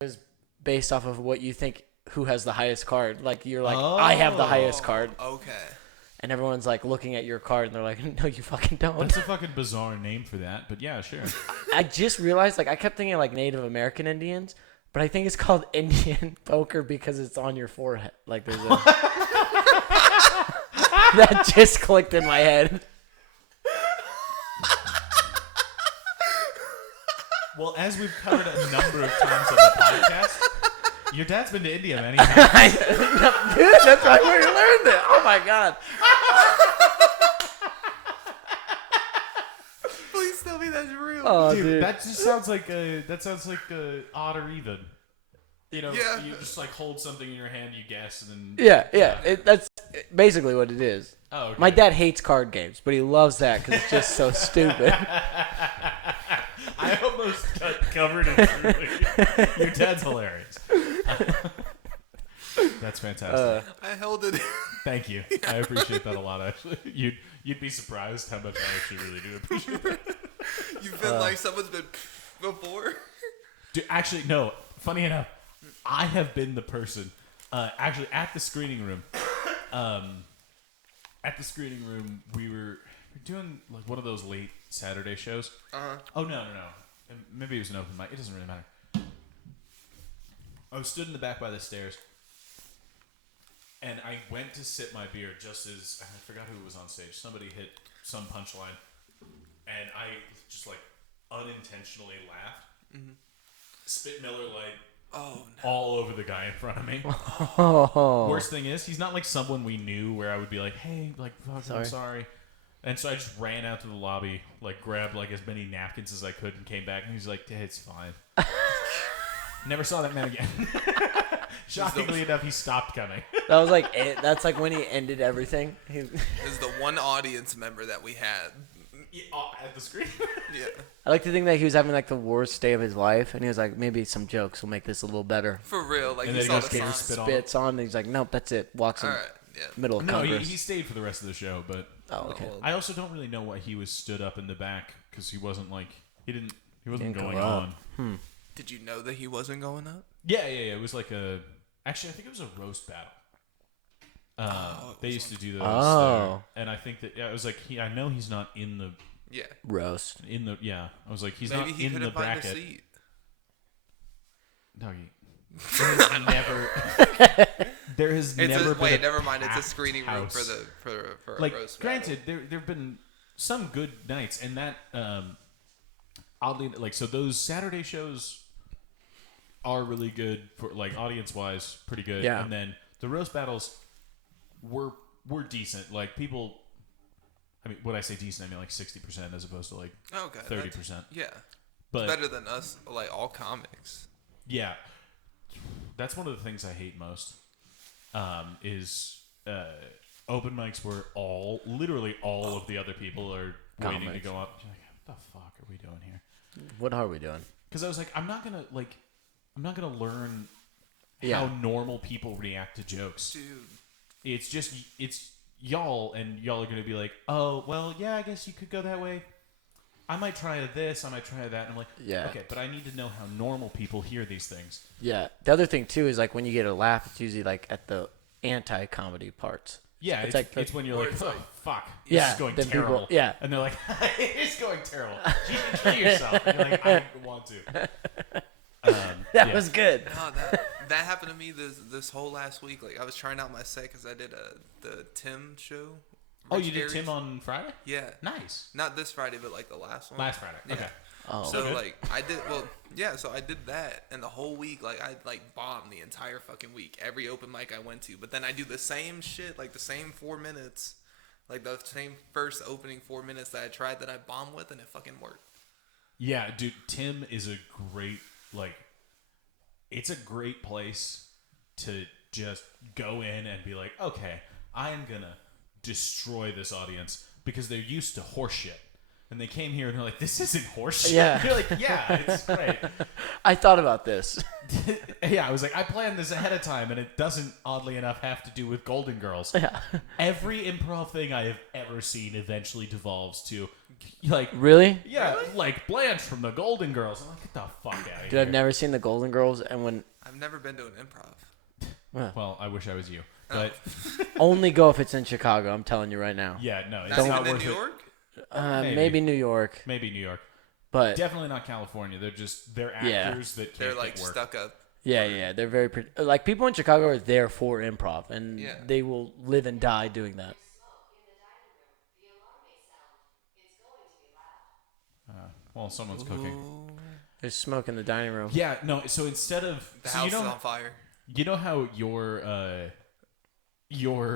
based off of what you think who has the highest card. Like you're like, I have the highest card, Okay. and everyone's like looking at your card and they're like, no, you fucking don't. That's a fucking bizarre name for that, but yeah, sure. I just realized, like, I kept thinking like Native American Indians, But I think it's called Indian poker because it's on your forehead. Like there's a that just clicked in my head. Well, as we've covered a number of times on the podcast, your dad's been to India many times. Dude, that's right where you learned it. Oh my god. Please tell me that's real. Oh, dude. That just sounds like odd or even. You know, Yeah. you just like hold something in your hand, you guess, and then Yeah. That's basically what it is. Oh, okay. My dad hates card games, but he loves that because it's just so stupid. I almost got covered in truly. Your dad's hilarious. That's fantastic. I held it. Thank you. I appreciate that a lot. Actually, you'd be surprised how much I actually really do appreciate that. You've been like someone's been before. Dude, actually, no. Funny enough, I have been the person. Actually, at the screening room. At the screening room, we were doing like one of those late Saturday shows. Oh no. Maybe it was an open mic. It doesn't really matter. I was stood in the back by the stairs, and I went to sip my beer just as I forgot who was on stage. Somebody hit some punchline, and I just like unintentionally laughed. Mm-hmm. Spit Miller Lite all over the guy in front of me. Oh. Worst thing is, he's not like someone we knew where I would be like, hey, like, fuck, I'm sorry. And so I just ran out to the lobby, like, grabbed like as many napkins as I could and came back. And he's like, hey, it's fine. Never saw that man again. Shockingly enough, he stopped coming. That was like it. That's like when he ended everything. Is the one audience member that we had. At the screen. Yeah. I like to think that he was having like the worst day of his life, and he was like, maybe some jokes will make this a little better. For real, like And he then saw he the goes sign. Spits on, and he's like, nope, that's it. Walks in All right. Yeah. middle of No, Congress. he stayed for the rest of the show, but Oh, okay. I also don't really know why he was stood up in the back because he wasn't like he wasn't Didn't going go up. on. Did you know that he wasn't going up? Yeah. It was like actually I think it was a roast battle. They used to do those. Oh. And I think that I was like I know he's not in the Roast. I was like he's Maybe not he in the couldn't find a bracket. seat. Doggy. There has never been never mind. It's a packed screening room house. for a Like, roast granted, there've been some good nights, and that oddly, like, so those Saturday shows are really good for like audience wise, pretty good. Yeah. And then the roast battles were decent. Like people, I mean, when I say decent, I mean like 60% as opposed to like 30%. Yeah. But Better than us, like all comics. yeah, that's one of the things I hate most. Is open mics where literally all of the other people are waiting to go up. You're like, what the fuck are we doing here? What are we doing? Because I was like, I'm not gonna learn how normal people react to jokes. Dude. It's y'all, and y'all are gonna be like, oh well, yeah, I guess you could go that way. I might try this, I might try that. And I'm like, okay, but I need to know how normal people hear these things. Yeah. The other thing too is like when you get a laugh, it's usually like at the anti-comedy parts. Yeah, it's like it's when you're like, it's oh, like- fuck, Yeah, this is going then terrible. people- And they're like, it's going terrible. You should kill yourself. You're like, I want to. That was good. No, that happened to me this whole last week. Like I was trying out my set because I did the Tim show. Oh, Rich you did Gary's. Tim on Friday? Yeah. Nice. Not this Friday, but like the last one. Last Friday. Yeah. Okay. Oh. So Okay. like so I did that, and the whole week like I like bombed the entire fucking week. Every open mic I went to, but then I do the same shit, like the same 4 minutes, like the same first opening 4 minutes that I tried that I bombed with, and it fucking worked. Yeah, dude, Tim is a great, like, it's a great place to just go in and be like, okay, I am gonna destroy this audience because they're used to horse shit. And they came here and they're like, this isn't horse shit. Yeah. You're like, yeah, it's great. I thought about this. Yeah, I was like, I planned this ahead of time, and it doesn't, oddly enough, have to do with Golden Girls. Yeah. Every improv thing I have ever seen eventually devolves to, like, Really? yeah, like Blanche from the Golden Girls. I'm like, get the fuck out of Dude, here. I've never seen the Golden Girls, and when I've never been to an improv. Well, I wish I was you, but only go if it's in Chicago. I'm telling you right now. yeah, no, it's Not not even in worth New it. York. Maybe New York, Maybe New York. but Definitely not California. They're Yeah. actors that can't They're like get work. stuck up. Yeah. They're very like people in Chicago are there for improv, and Yeah. they will live and die doing that. Well, someone's cooking. There's smoke in the dining room. Yeah, no. So instead of The house is on fire. you know how your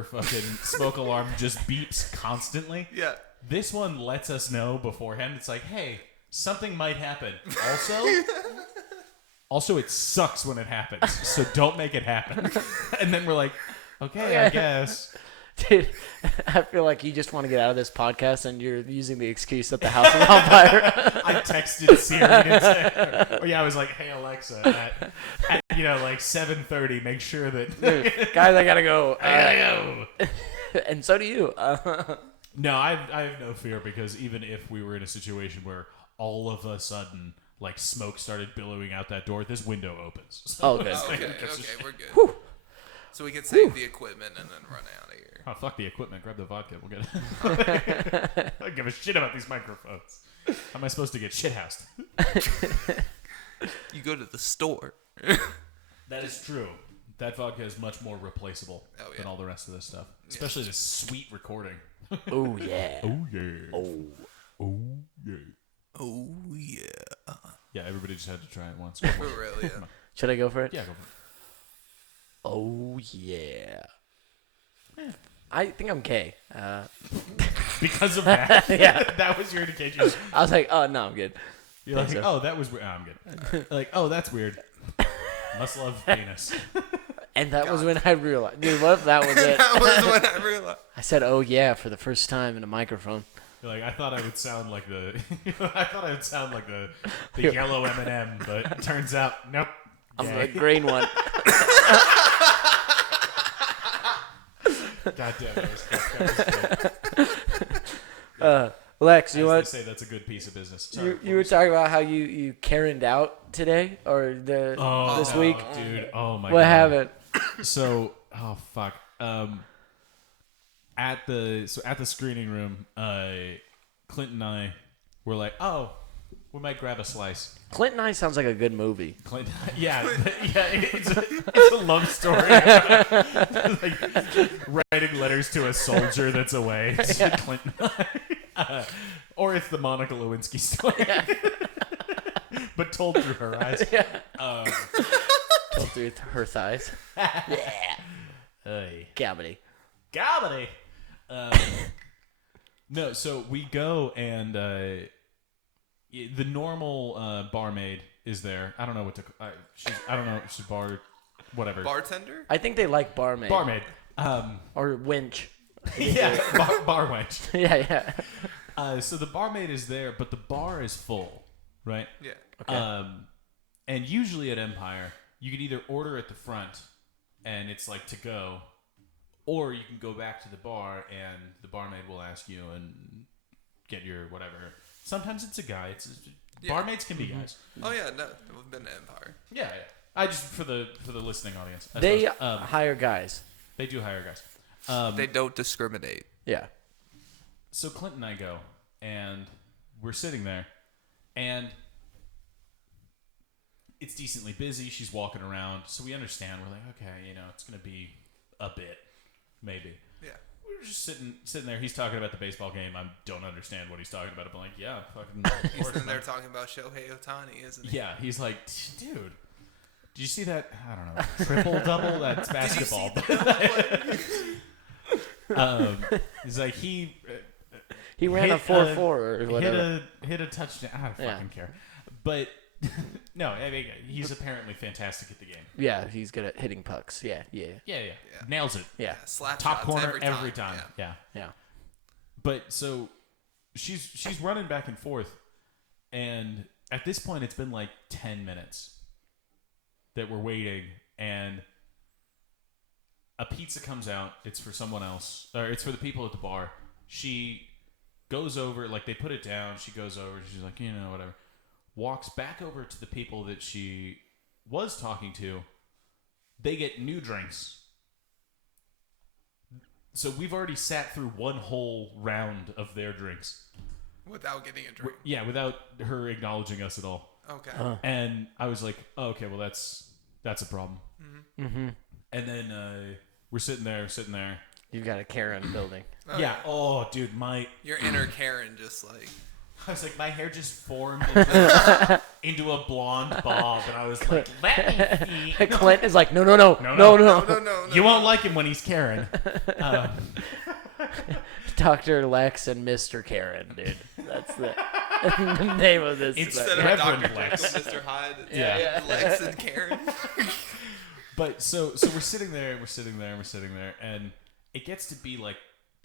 fucking smoke alarm just beeps constantly? Yeah. This one lets us know beforehand. It's like, hey, something might happen. Also, it sucks when it happens, so don't make it happen. And then we're like, okay, I guess. Dude, I feel like you just want to get out of this podcast, and you're using the excuse that the house is on fire. I texted Siri and said, I was like, hey, Alexa, at 7:30, make sure that... Dude, guys, I gotta go. I gotta go. And so do you. No, I have no fear, because even if we were in a situation where all of a sudden, like, smoke started billowing out that door, this window opens. So Oh, good. Okay, we're good. Whew. So we can save the equipment and then run out of here. Oh, fuck the equipment. Grab the vodka. We'll get it. I don't give a shit about these microphones. How am I supposed to get shithoused? You go to the store. That is true. That vodka is much more replaceable than all the rest of this stuff. Especially this sweet recording. Oh, yeah. Oh, yeah. Oh. Oh, yeah. Oh, yeah. Yeah, everybody just had to try it once. For real, yeah. Should I go for it? Yeah, go for it. Oh, yeah. I think I'm gay. Because of that? Yeah. That was your indication. I was like, oh, no, I'm good. You're like, so. oh, that was weird. Oh, I'm good. Like, oh, that's weird. Must love penis. And that was when I realized. Dude, what if that was it? That was when I realized. I said, oh, yeah, for the first time in a microphone. You're like, I thought I would sound like the yellow M&M, but it turns out, nope. I'm Gay. the green one. God damn, that was good. Lex, you As want? they say, that's a good piece of business. Sorry, You were talking about how you Karen'd out today or this week. dude. Oh my god. What happened? So, oh fuck. At the screening room, Clint and I were like, oh, we might grab a slice. Clint and I sounds like a good movie. Clint, yeah, it's a love story. Like, writing letters to a soldier that's away. It's Clint and I. Or it's the Monica Lewinsky story. But told through her eyes. Told through her thighs. Yeah. Hey. Gabbity. No, so we go and the normal barmaid is there. I don't know what to. She's bar, whatever. Bartender? I think they like barmaid. Barmaid. Or winch. Yeah, bar wench. Yeah. So the barmaid is there, but the bar is full, right? Yeah. Okay. And usually at Empire, you can either order at the front, and it's like to go, or you can go back to the bar, and the barmaid will ask you and get your whatever. Sometimes it's a guy. Barmaids can be guys. Oh yeah, no, we've been to Empire. Yeah. I just for the listening audience. They hire guys. They do hire guys. They don't discriminate. Yeah. So Clint and I go, and we're sitting there, and it's decently busy. She's walking around, so we understand. We're like, okay, it's gonna be a bit, maybe. Yeah. We were just sitting there. He's talking about the baseball game. I don't understand what he's talking about. I'm like, yeah, fucking. He's sitting there talking about Shohei Ohtani, isn't he? Yeah, he's like, dude, did you see that? I don't know, triple double. That's basketball. He's like he ran a 4-4 or whatever. Hit a touchdown. I don't fucking care. But no, I mean, he's apparently fantastic at the game. Yeah, he's good at hitting pucks. Yeah. Nails it. Yeah. Slap Top shots corner every time. Yeah. But so she's running back and forth, and at this point it's been like 10 minutes that we're waiting, and a pizza comes out. It's for someone else, or it's for the people at the bar. She goes over, like they put it down. She goes over. She's like, whatever. Walks back over to the people that she was talking to. They get new drinks. So we've already sat through one whole round of their drinks. Without getting a drink. Yeah, without her acknowledging us at all. Okay. And I was like, oh, okay, well that's That's a problem. Mm-hmm. And then we're sitting there. You've got a Karen building. Oh, yeah. Oh, dude, your inner Karen just like. I was like, my hair just formed into a blonde bob, and I was like, let me see. Clint is like, no. No. You won't like him when he's Karen. Dr. Lex and Mr. Karen, dude. That's the name of this. Instead of Reverend Dr. Lex. Jekyll, Mr. Hyde, Yeah. Lex and Karen. But so we're sitting there, and it gets to be like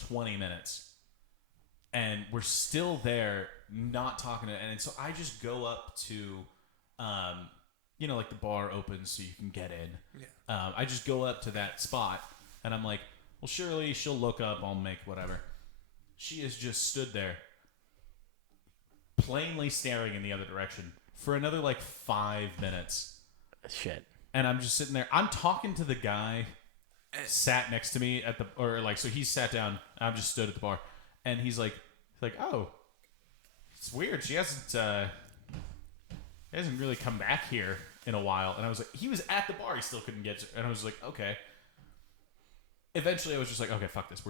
20 minutes, and we're still there, not talking to, and so I just go up to, like the bar opens so you can get in. Yeah. I just go up to that spot, and I'm like, well, surely she'll look up, I'll make whatever. She has just stood there, plainly staring in the other direction for another like 5 minutes. Shit. And I'm just sitting there. I'm talking to the guy sat next to me so he sat down. I'm just stood at the bar, and he's like, oh, it's weird. She hasn't really come back here in a while. And I was like, he was at the bar. He still couldn't get to, and I was like, okay. Eventually, I was just like, okay, fuck this.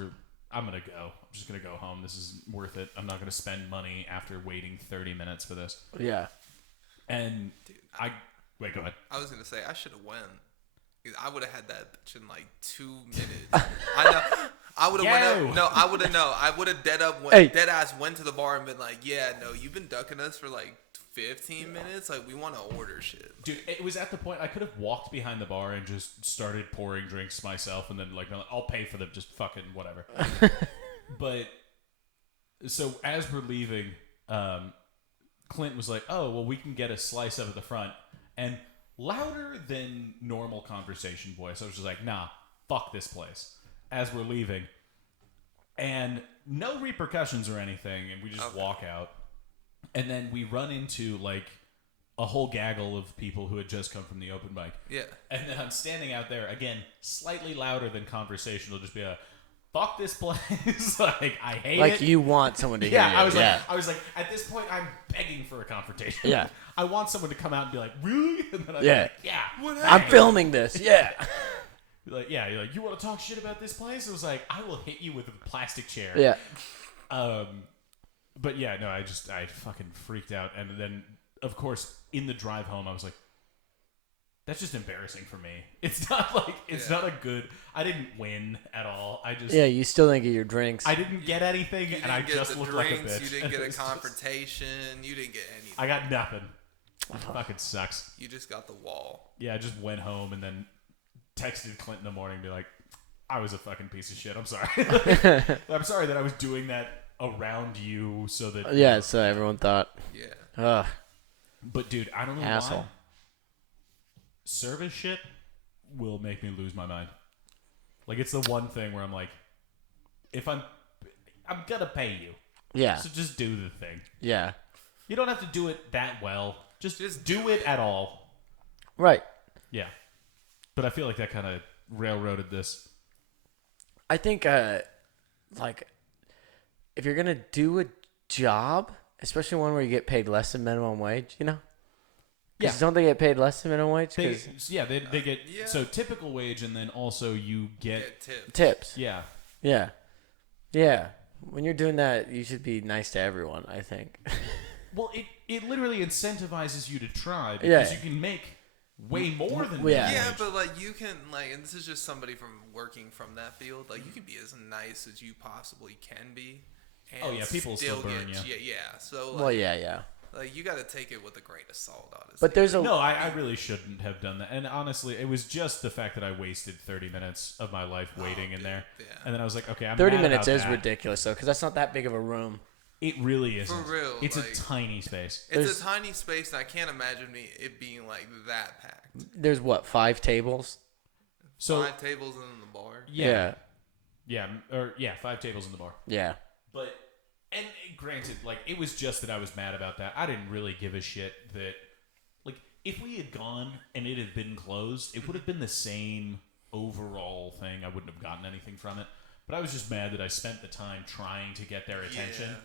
I'm gonna go. I'm just gonna go home. This isn't worth it. I'm not gonna spend money after waiting 30 minutes for this. Yeah. And dude, wait, go ahead. I was gonna say I should have went. I would have had that bitch in like 2 minutes. I know. I would have went up. No, I would have no. I would have dead ass went to the bar and been like, yeah, no, you've been ducking us for like 15 minutes. Like, we want to order shit. Dude, it was at the point I could have walked behind the bar and just started pouring drinks myself, and then like, I'll pay for them. Just fucking whatever. But so as we're leaving, Clint was like, oh, well, we can get a slice up at the front. And louder than normal conversation voice, I was just like, nah, fuck this place. As we're leaving. And no repercussions or anything. And we just walk out. And then we run into like a whole gaggle of people who had just come from the open mic. Yeah. And then I'm standing out there, again, slightly louder than conversation. It'll just be a, fuck this place. Like, I hate it. Like, you want someone to hear you. I was like, at this point, I'm begging for a confrontation. Yeah. I want someone to come out and be like, really? And then I'm like, yeah. I'm filming this. Yeah. You're like, you want to talk shit about this place? It was like, I will hit you with a plastic chair. Yeah. But yeah, no, I fucking freaked out. And then, of course, in the drive home, I was like, that's just embarrassing for me. It's not like, not a good, I didn't win at all. You still didn't get your drinks. I didn't get anything, and I just looked like a bitch. You didn't get a confrontation. You didn't get anything. I got nothing. It fucking sucks. You just got the wall. Yeah, I just went home and then texted Clint in the morning and be like, I was a fucking piece of shit. I'm sorry. I'm sorry that I was doing that around you so that... Yeah, so everyone thought. Yeah. Ugh. But, dude, I don't know why. Service shit will make me lose my mind. Like, it's the one thing where I'm like, if I'm gonna pay you. Yeah. So just do the thing. Yeah. You don't have to do it that well. Just do it at all. Right. Yeah. But I feel like that kind of railroaded this. I think, if you're going to do a job, especially one where you get paid less than minimum wage, you know? Yeah. Don't they get paid less than minimum wage? They get, so typical wage, and then also you get tips. Yeah. Yeah. Yeah. When you're doing that, you should be nice to everyone, I think. Well, it literally incentivizes you to try because you can make way more than minimum wage. But like you can and this is just somebody from working from that field. Like you can be as nice as you possibly can be. And people still burn you. Yeah. So like you got to take it with a grain of salt, honestly. But there's a I really shouldn't have done that. And honestly, it was just the fact that I wasted 30 minutes of my life waiting in there. Yeah. And then I was like, okay, I'm 30 mad minutes about is that. ridiculous though, because that's not that big of a room. It really isn't. For real. It's a tiny space. It's a tiny space, and I can't imagine it being like that packed. There's 5 tables? So 5 tables in the bar? Yeah. 5 tables in the bar. Yeah. But, and granted, it was just that I was mad about that. I didn't really give a shit that, if we had gone and it had been closed, it would have been the same overall thing. I wouldn't have gotten anything from it. But I was just mad that I spent the time trying to get their attention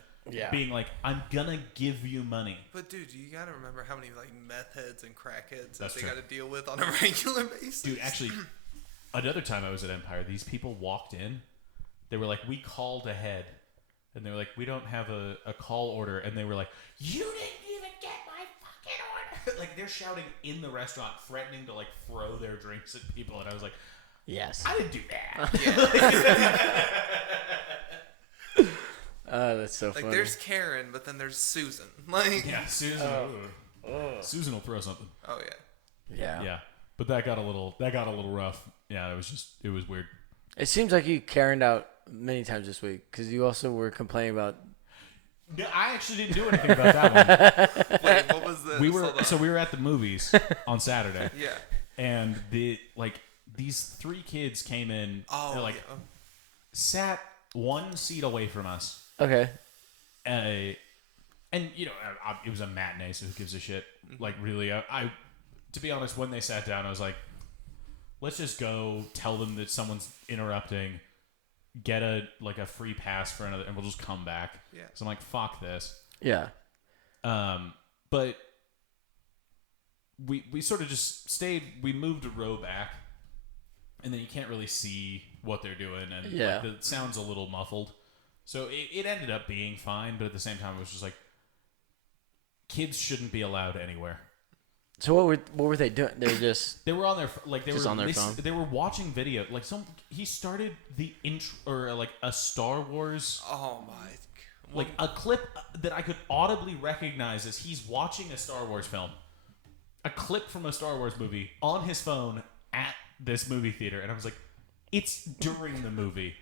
being like, I'm gonna give you money. But dude, you gotta remember how many like meth heads and crackheads that they true. gotta deal with on a regular basis. Dude, actually, another time I was at Empire, these people walked in. They were like, we called ahead. And they were like, we don't have a call order. And they were like, you didn't even get my fucking order. Like, they're shouting in the restaurant, threatening to, like, throw their drinks at people. And I was like, yes. I didn't do that. That's so funny. Like, there's Karen, but then there's Susan. Like, Yeah, Susan. Susan will throw something. oh yeah. Yeah. But that got a little rough. Yeah, it was weird. It seems like you carried out many times this week because you also were complaining about. No, I actually didn't do anything about that one. Wait, what was this? We were at the movies on Saturday. Yeah. And these 3 kids came in. Oh, they're like, yeah. Sat 1 seat away from us. Okay. And you know, it was a matinee, so who gives a shit? Like, really, I to be honest, when they sat down, I was like, let's just go tell them that someone's interrupting, get a free pass for another, and we'll just come back. Yeah. So I'm like, fuck this. Yeah. But we sort of just stayed. We moved a row back, and then you can't really see what they're doing, and Yeah. the sound's a little muffled. So it ended up being fine, but at the same time, it was just like, kids shouldn't be allowed anywhere. So what were they doing? They were just. They were on their On their phone. They were watching video. Like he started the intro or like a Star Wars. Oh my. Like a clip that I could audibly recognize as he's watching a Star Wars film. A clip from a Star Wars movie on his phone at this movie theater, and I was like, it's during the movie.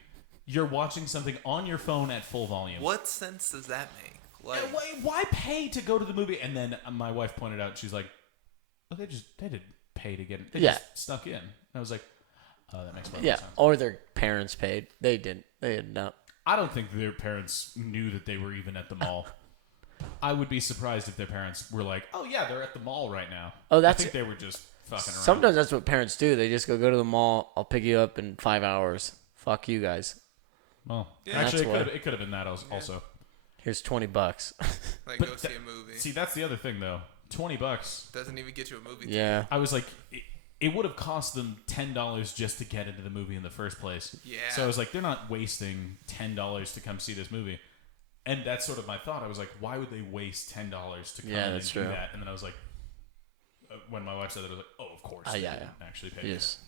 You're watching something on your phone at full volume. What sense does that make? Like, why pay to go to the movie? And then my wife pointed out, she's like, oh, they didn't pay to get it. They just snuck in. And I was like, oh, that makes more sense. Or their parents paid. They didn't. They did not. I don't think their parents knew that they were even at the mall. I would be surprised if their parents were like, oh, yeah, they're at the mall right now. Oh, I think they were just fucking around. Sometimes that's what parents do. They just go to the mall. I'll pick you up in 5 hours. Fuck you guys. Well, Yeah. actually, it could have been that also. Here's $20. like go see a movie. See, that's the other thing, though. $20. Doesn't even get you a movie. Yeah. I was like, it would have cost them $10 just to get into the movie in the first place. Yeah. So I was like, they're not wasting $10 to come see this movie. And that's sort of my thought. I was like, why would they waste $10 to come in and do that? And then I was like, when my wife said that, I was like, oh, of course. They didn't actually pay. Yes.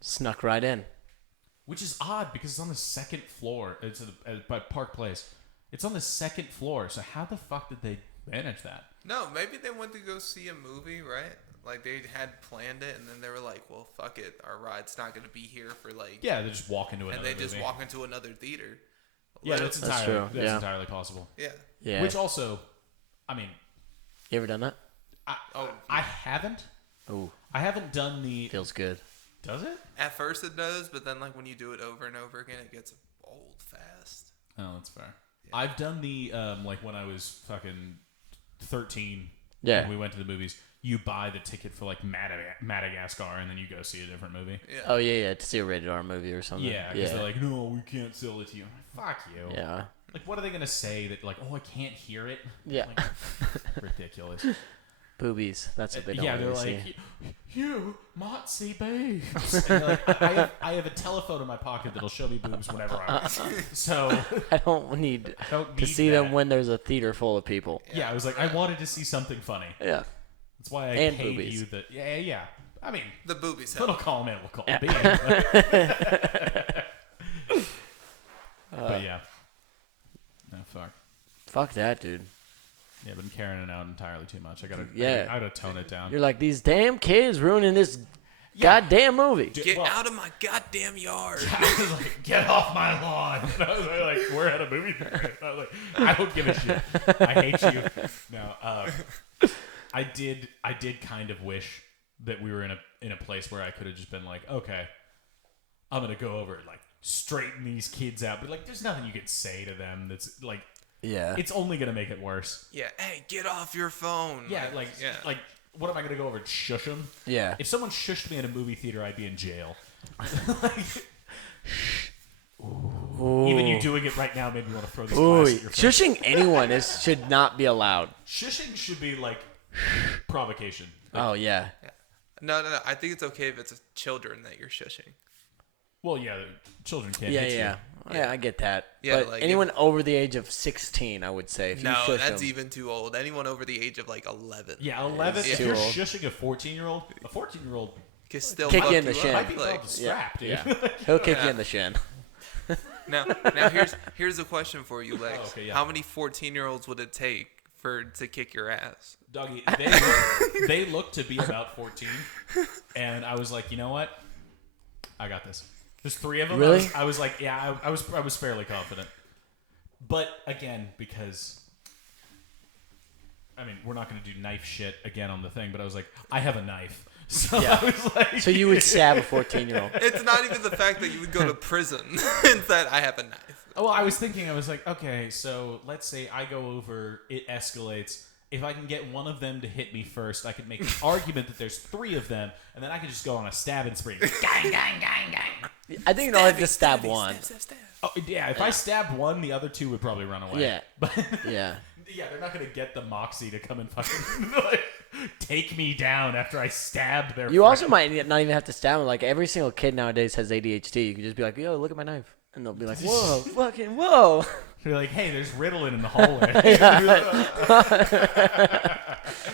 Snuck right in. Which is odd because it's on the second floor. It's by Park Place. It's on the second floor. So how the fuck did they manage that? No, maybe they went to go see a movie, right? Like they had planned it, and then they were like, "Well, fuck it, our ride's not going to be here for like." Yeah, they just walk into another. And they just movie. walk into another theater. Yeah, that's entirely true. That's entirely possible. Yeah. Yeah. Which also, I mean, You ever done that? I haven't. Oh, I haven't done the. feels good. Does it? At first it does, but then like when you do it over and over again, it gets old fast. Oh, that's fair. Yeah. I've done the like when I was fucking 13. Yeah. When we went to the movies. You buy the ticket for like Madagascar, and then you go see a different movie. Yeah. Oh yeah, to see a rated R movie or something. Yeah, because they're like, no, we can't sell it to you. I'm like, fuck you. Yeah. Like, what are they gonna say that like, oh, I can't hear it? Yeah. Like, ridiculous. Boobies. That's what they don't Yeah, want they're to like, see. you might see boobs. And they're like, I have a telephone in my pocket that'll show me boobs whenever I want. So I don't need to see that. them when there's a theater full of people. Yeah, I was like, I wanted to see something funny. Yeah. That's why I And paid boobies. you the. Yeah. I mean, The boobies. little Help. column A, little column B. But yeah. No, fuck. Fuck that, dude. Yeah, I've been carrying it out entirely too much. I Yeah. gotta tone it down. You're like, these damn kids ruining this goddamn movie. Get out of my goddamn yard. I was like, get off my lawn. And I was like, we're at a movie theater. I was like, I don't give a shit. I hate you. No, I did kind of wish that we were in a place where I could have just been like, okay, I'm gonna go over and like straighten these kids out. But like, there's nothing you could say to them that's like, Yeah. it's only gonna make it worse. Yeah. Hey, get off your phone. Yeah, like what am I gonna go over and shush them? Yeah. If someone shushed me in a movie theater, I'd be in jail. Even you You doing it right now made me want to throw this Ooh, glass at your face. shushing anyone should not be allowed. Shushing should be like provocation. Oh yeah. No. I think it's okay if it's children that you're shushing. Well, yeah, children can't Yeah, hit yeah. you. Yeah, I get that. Yeah, but like anyone over the age of 16, I would say. If No, you shush that's them. even too old. Anyone over the age of like 11. Yeah, 11. It's If too you're old. shushing a 14-year-old, Can still Kick fuck you in the up. shin. might be Like, called the strap, dude. Yeah. He'll kick you in the shin. now here's a question for you, Lex. Oh, okay, yeah. How many 14-year-olds would it take to kick your ass? Doggy, they look to be about 14, and I was like, you know what? I got this. There's 3 of them. Really? I was like, yeah, I was fairly confident. But again, because I mean, we're not going to do knife shit again on the thing, but I was like, I have a knife. So Yeah. I was like, So you would stab a 14-year-old. It's not even the fact that you would go to prison. It's that I have a knife. well, I was thinking, I was like, okay, so let's say I go over, it escalates. If I can get one of them to hit me first, I could make the argument that there's 3 of them, and then I could just go on a stabbing spree. Gang, gang, gang, gang. I think you'd only have to stab one. Stab. Oh, yeah, if I stabbed one, the other 2 would probably run away. Yeah. But Yeah. yeah, they're not going to get the moxie to come and fucking like, take me down after I stabbed their You friend. also might not even have to stab them. Like, every single kid nowadays has ADHD. You can just be like, yo, look at my knife. And they'll be like, whoa, fucking, whoa. You're like, hey, there's Ritalin in the hallway.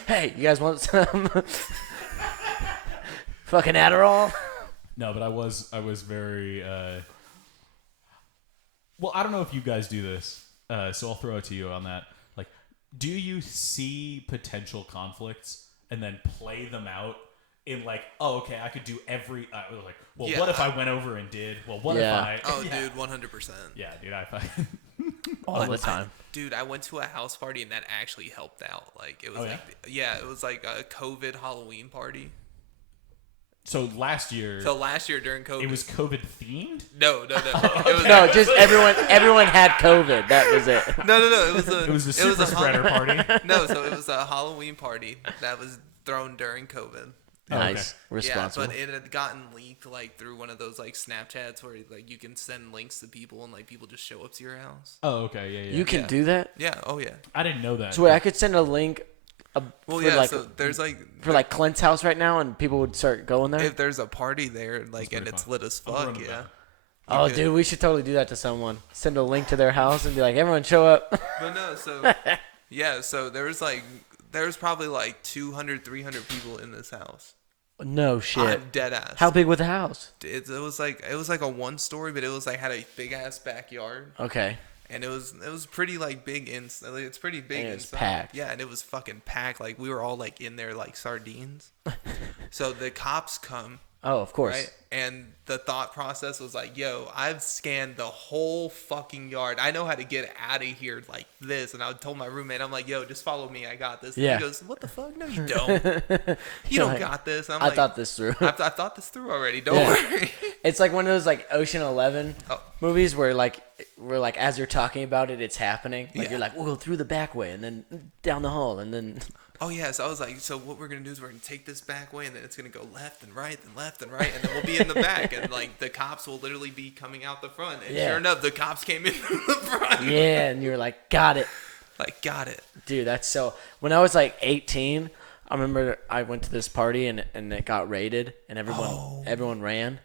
Hey, you guys want some fucking Adderall? No, but I was very. Well, I don't know if you guys do this, so I'll throw it to you on that. Like, do you see potential conflicts and then play them out in like, oh, okay, I could do every. Like, well, Yeah. what if I went over and did? Well, what Yeah. if I? Oh, yeah. dude, 100%. Yeah, dude, I fucking. All the time. Dude, I went to a house party and that actually helped out. Like it was Oh, like it was like a COVID Halloween party. So last year, So last year during COVID, it was COVID themed. no. It was No, just everyone had COVID. That was it. no. It was a It was a super spreader party. No, so it was a Halloween party that was thrown during COVID. Oh, okay. Nice. Responsible. Yeah, but it had gotten leaked like through one of those like Snapchats where like you can send links to people and like people just show up to your house. Oh, okay, yeah. You can Yeah. do that? Yeah. Oh yeah. I didn't know that. So wait, I could send a link Well, for yeah. like So there's like for like Clint's house right now, and people would start going there. if there's a party there, like and pretty it's fun. lit as I'll fuck, run it yeah. down. Oh, could- dude, we should totally do that to someone. Send a link to their house and be like, everyone show up. But no, so yeah, so there was probably like 200, 300 people in this house. No shit. I'm dead ass. How big was the house? It was like a 1-story, but it was like had a big ass backyard, Okay. and it was pretty like big it's pretty big And it was inside. packed. Yeah, and it was fucking packed. Like we were all like in there like sardines. So the cops come. Oh, of course. Right? And the thought process was like, yo, I've scanned the whole fucking yard. I know how to get out of here like this. And I told my roommate, I'm like, yo, just follow me. I got this. And Yeah. he goes, what the fuck? No, you don't. You don't got this. I'm I like, thought this through. I thought this through already. Don't Yeah. worry. It's like one of those like Ocean 11 Oh. movies where like as you're talking about it, it's happening. Like Yeah. you're like, we'll go through the back way and then down the hall and then. Oh, yeah. So I was like, so what we're going to do is we're going to take this back way, and then it's going to go left and right and left and right, and then we'll be in the back. And, like, the cops will literally be coming out the front. And Yeah. sure enough, the cops came in from the front. Yeah, and you're like, got it. Like, got it. Dude, that's so. When I was like 18, I remember I went to this party and it got raided and everyone ran,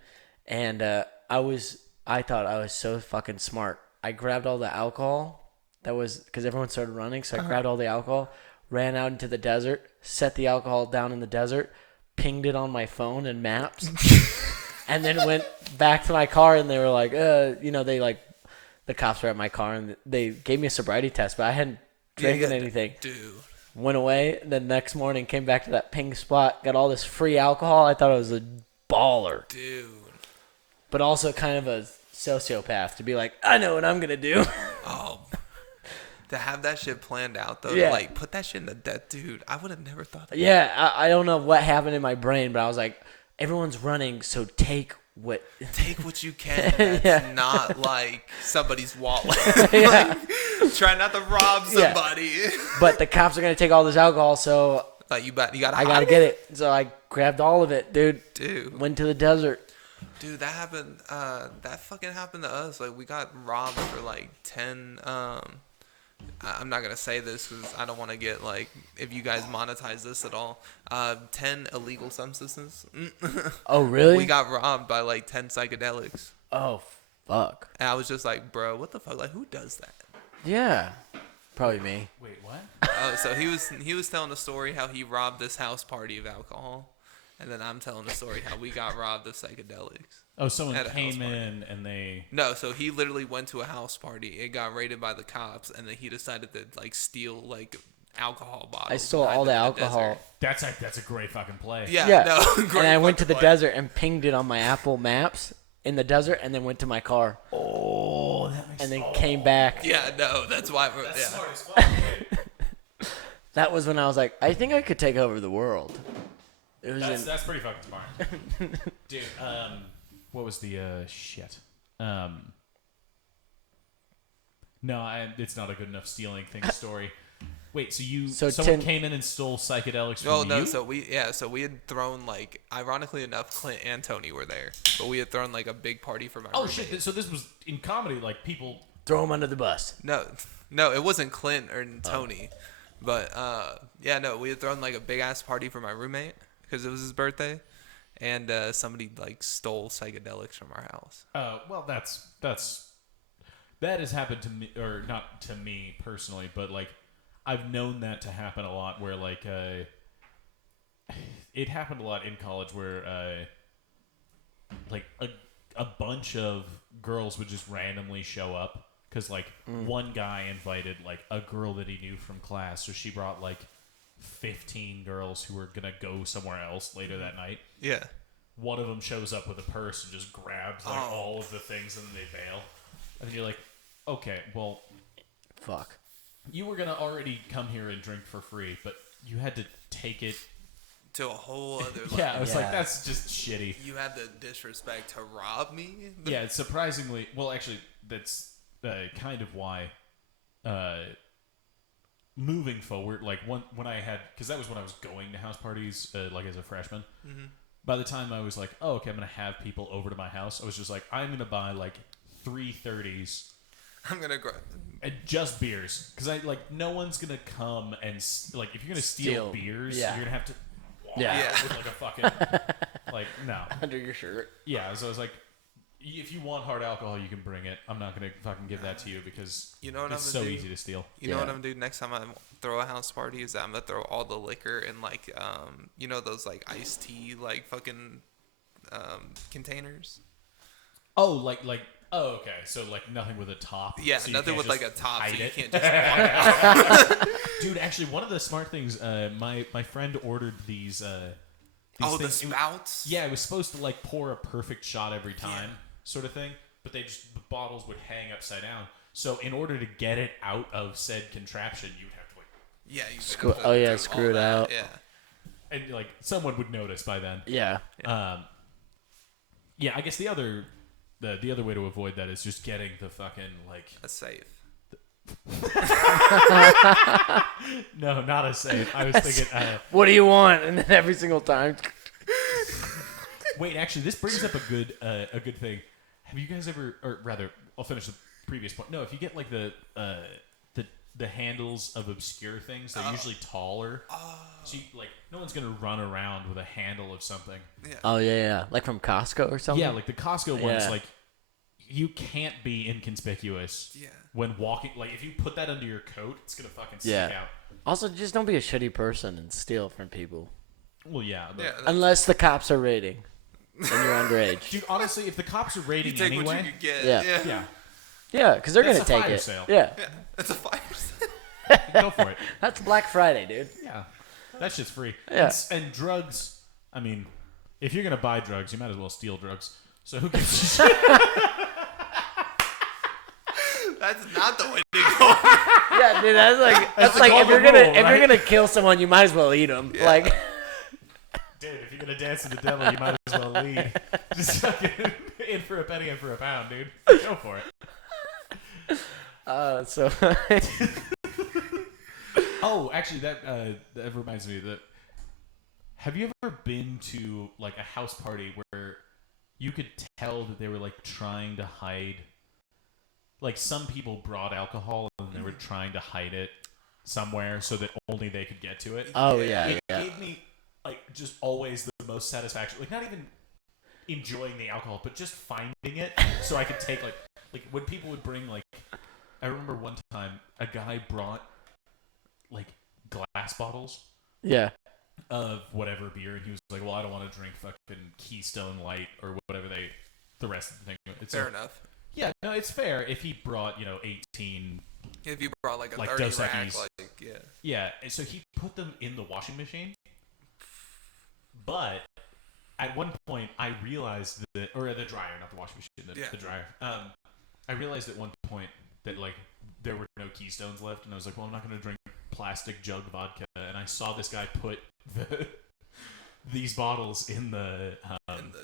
and I thought I was so fucking smart. I grabbed all the alcohol that was because everyone started running, so I grabbed all the alcohol, ran out into the desert, set the alcohol down in the desert, pinged it on my phone and maps, and then went back to my car and they were like, they like. The cops were at my car and they gave me a sobriety test, but I hadn't drinking anything. Dude. Went away. The next morning, came back to that ping spot, got all this free alcohol. I thought I was a baller, Dude. but also kind of a sociopath to be like, I know what I'm gonna do. Oh. To have that shit planned out, though. Yeah. Like, put that shit in the death. Dude, I would have never thought that. Yeah, I don't know what happened in my brain, but I was like, everyone's running, so take what. Take what you can. That's Yeah. not like somebody's wallet. Yeah. Like, try not to rob Yeah. somebody. But the cops are gonna take all this alcohol, so Like, you gotta I gotta get it. So I grabbed all of it, dude. Dude. Went to the desert. Dude, that happened. That fucking happened to us. Like, we got robbed for like 10. I'm not gonna say this because I don't want to get like if you guys monetize this at all. 10 illegal substances. Oh, really? We got robbed by like 10 psychedelics. Oh, fuck. And I was just like, bro, what the fuck? Like, who does that? Yeah. Probably me. Wait, what? So he was telling a story how he robbed this house party of alcohol, and then I'm telling the story how we got robbed of psychedelics. Oh, someone At a came house party. in and they... No, so he literally went to a house party. It got raided by the cops, and then he decided to like steal like alcohol bottles. I stole and hide all the them in alcohol. That's a great fucking play. desert. Yeah. No, great And I went to the fucking play. desert and pinged it on my Apple Maps in the desert and then went to my car Oh, that makes and then came back. Yeah, no, that's why we're That's yeah. smart as fuck. That was when I was like, I think I could take over the world. It was in, That's pretty fucking smart. Dude, what was the shit? No, it's not a good enough stealing thing story. Wait, so someone came in and stole psychedelics from Oh no, you? so we had thrown like ironically enough Clint and Tony were there, but we had thrown like a big party for my Oh roommate. shit! So this was in comedy, like people. throw him under the bus. No, it wasn't Clint or Tony, but yeah, no, we had thrown like a big ass party for my roommate because it was his birthday, and somebody like stole psychedelics from our house. Well, that has happened to me, or not to me personally, but like I've known that to happen a lot. Where like it happened a lot in college, where like a bunch of girls would just randomly show up because like one guy invited like a girl that he knew from class, so she brought like 15 girls who were gonna go somewhere else later that night. Yeah. One of them shows up with a purse and just grabs like all of the things, and then they bail. And then you're like, okay, well, Fuck. you were gonna already come here and drink for free, but you had to take it. To a whole other level. Yeah, I was like, Yeah. that's just shitty. You had the disrespect to rob me? Yeah, it's surprisingly well. Actually, that's kind of why. Moving forward, like when I had, because that was when I was going to house parties, like as a freshman. Mm-hmm. By the time I was like, oh, okay, I'm gonna have people over to my house, I was just like, I'm gonna buy like 3 30s. I'm gonna grab. And just beers, because I like no one's gonna come and like if you're gonna steal beers, yeah. you're gonna have to walk Yeah. out with like a fucking like no. Under your shirt. Yeah, so I was like, if you want hard alcohol, you can bring it. I'm not gonna fucking give that to you because You know what it's I'm so gonna do? easy to steal. You know Yeah. what I'm gonna do next time I throw a house party is that I'm gonna throw all the liquor in like you know those like iced tea like fucking containers. Oh, oh, okay. So like nothing with a top. Yeah, so you nothing can't with just like a top, hide so you it. can't just walk out. Dude, actually, one of the smart things, my friend ordered these. Oh, the things. spouts. Yeah, it was supposed to like pour a perfect shot every time, sort of thing. But the bottles would hang upside down. So in order to get it out of said contraption, you would have to like. Yeah. You Screw- put oh, yeah, through screw all it that, out. Yeah. And like someone would notice by then. Yeah. Yeah, I guess the other way to avoid that is just getting the fucking like. A safe. No, not a safe. I was thinking. What do you want? And then every single time. Wait, actually, this brings up a good thing. Have you guys ever, or rather, I'll finish the previous point. No, if you get like the handles of obscure things, they're usually taller. So you, like, no one's gonna run around with a handle of something. Yeah. Oh, yeah. Like from Costco or something? Yeah, like the Costco ones, Yeah. like you can't be inconspicuous. Yeah. When walking, like if you put that under your coat, it's gonna fucking stick Yeah. out. Also, just don't be a shitty person and steal from people. Well, yeah. But, Yeah. Unless the cops are raiding and you're underage. dude, honestly, if the cops are You raiding take anyway, what you could get. Yeah. Yeah. Yeah, because they're going That's to a take fire it. sale. Yeah. Yeah. That's a fire sale. go for it. That's Black Friday, dude. Yeah, that shit's free. Yeah. And drugs. I mean, if you're gonna buy drugs, you might as well steal drugs. So who gives a shit? That's not the way to go. Yeah, dude, that's That's like the if you're golden gonna rule, if right? you're gonna kill someone, you might as well eat them. Yeah. Like, Dude, if you're gonna dance with the devil, you might as well lead. Just fucking in for a penny, in for a pound, dude. Go for it. so Oh, actually, that reminds me that. Have you ever been to like a house party where you could tell that they were like trying to hide. Like some people brought alcohol and they were trying to hide it somewhere so that only they could get to it. Oh yeah, It gave me like just always the most satisfaction. Like not even enjoying the alcohol, but just finding it so I could take like when people would bring like. I remember one time a guy brought like glass bottles. Yeah. Of whatever beer, and he was like, "Well, I don't want to drink fucking Keystone Light or whatever the rest of the thing." It's fair like, enough. Yeah, no, it's fair if he brought 18. If you brought like a like 30 Dos rack, Equis. like yeah. Yeah, and so he put them in the washing machine. But at one point, I realized that, or the dryer, not the washing machine, the dryer. I realized at one point that like there were no Keystones left, and I was like, "Well, I'm not going to drink plastic jug vodka." And I saw this guy put these bottles in the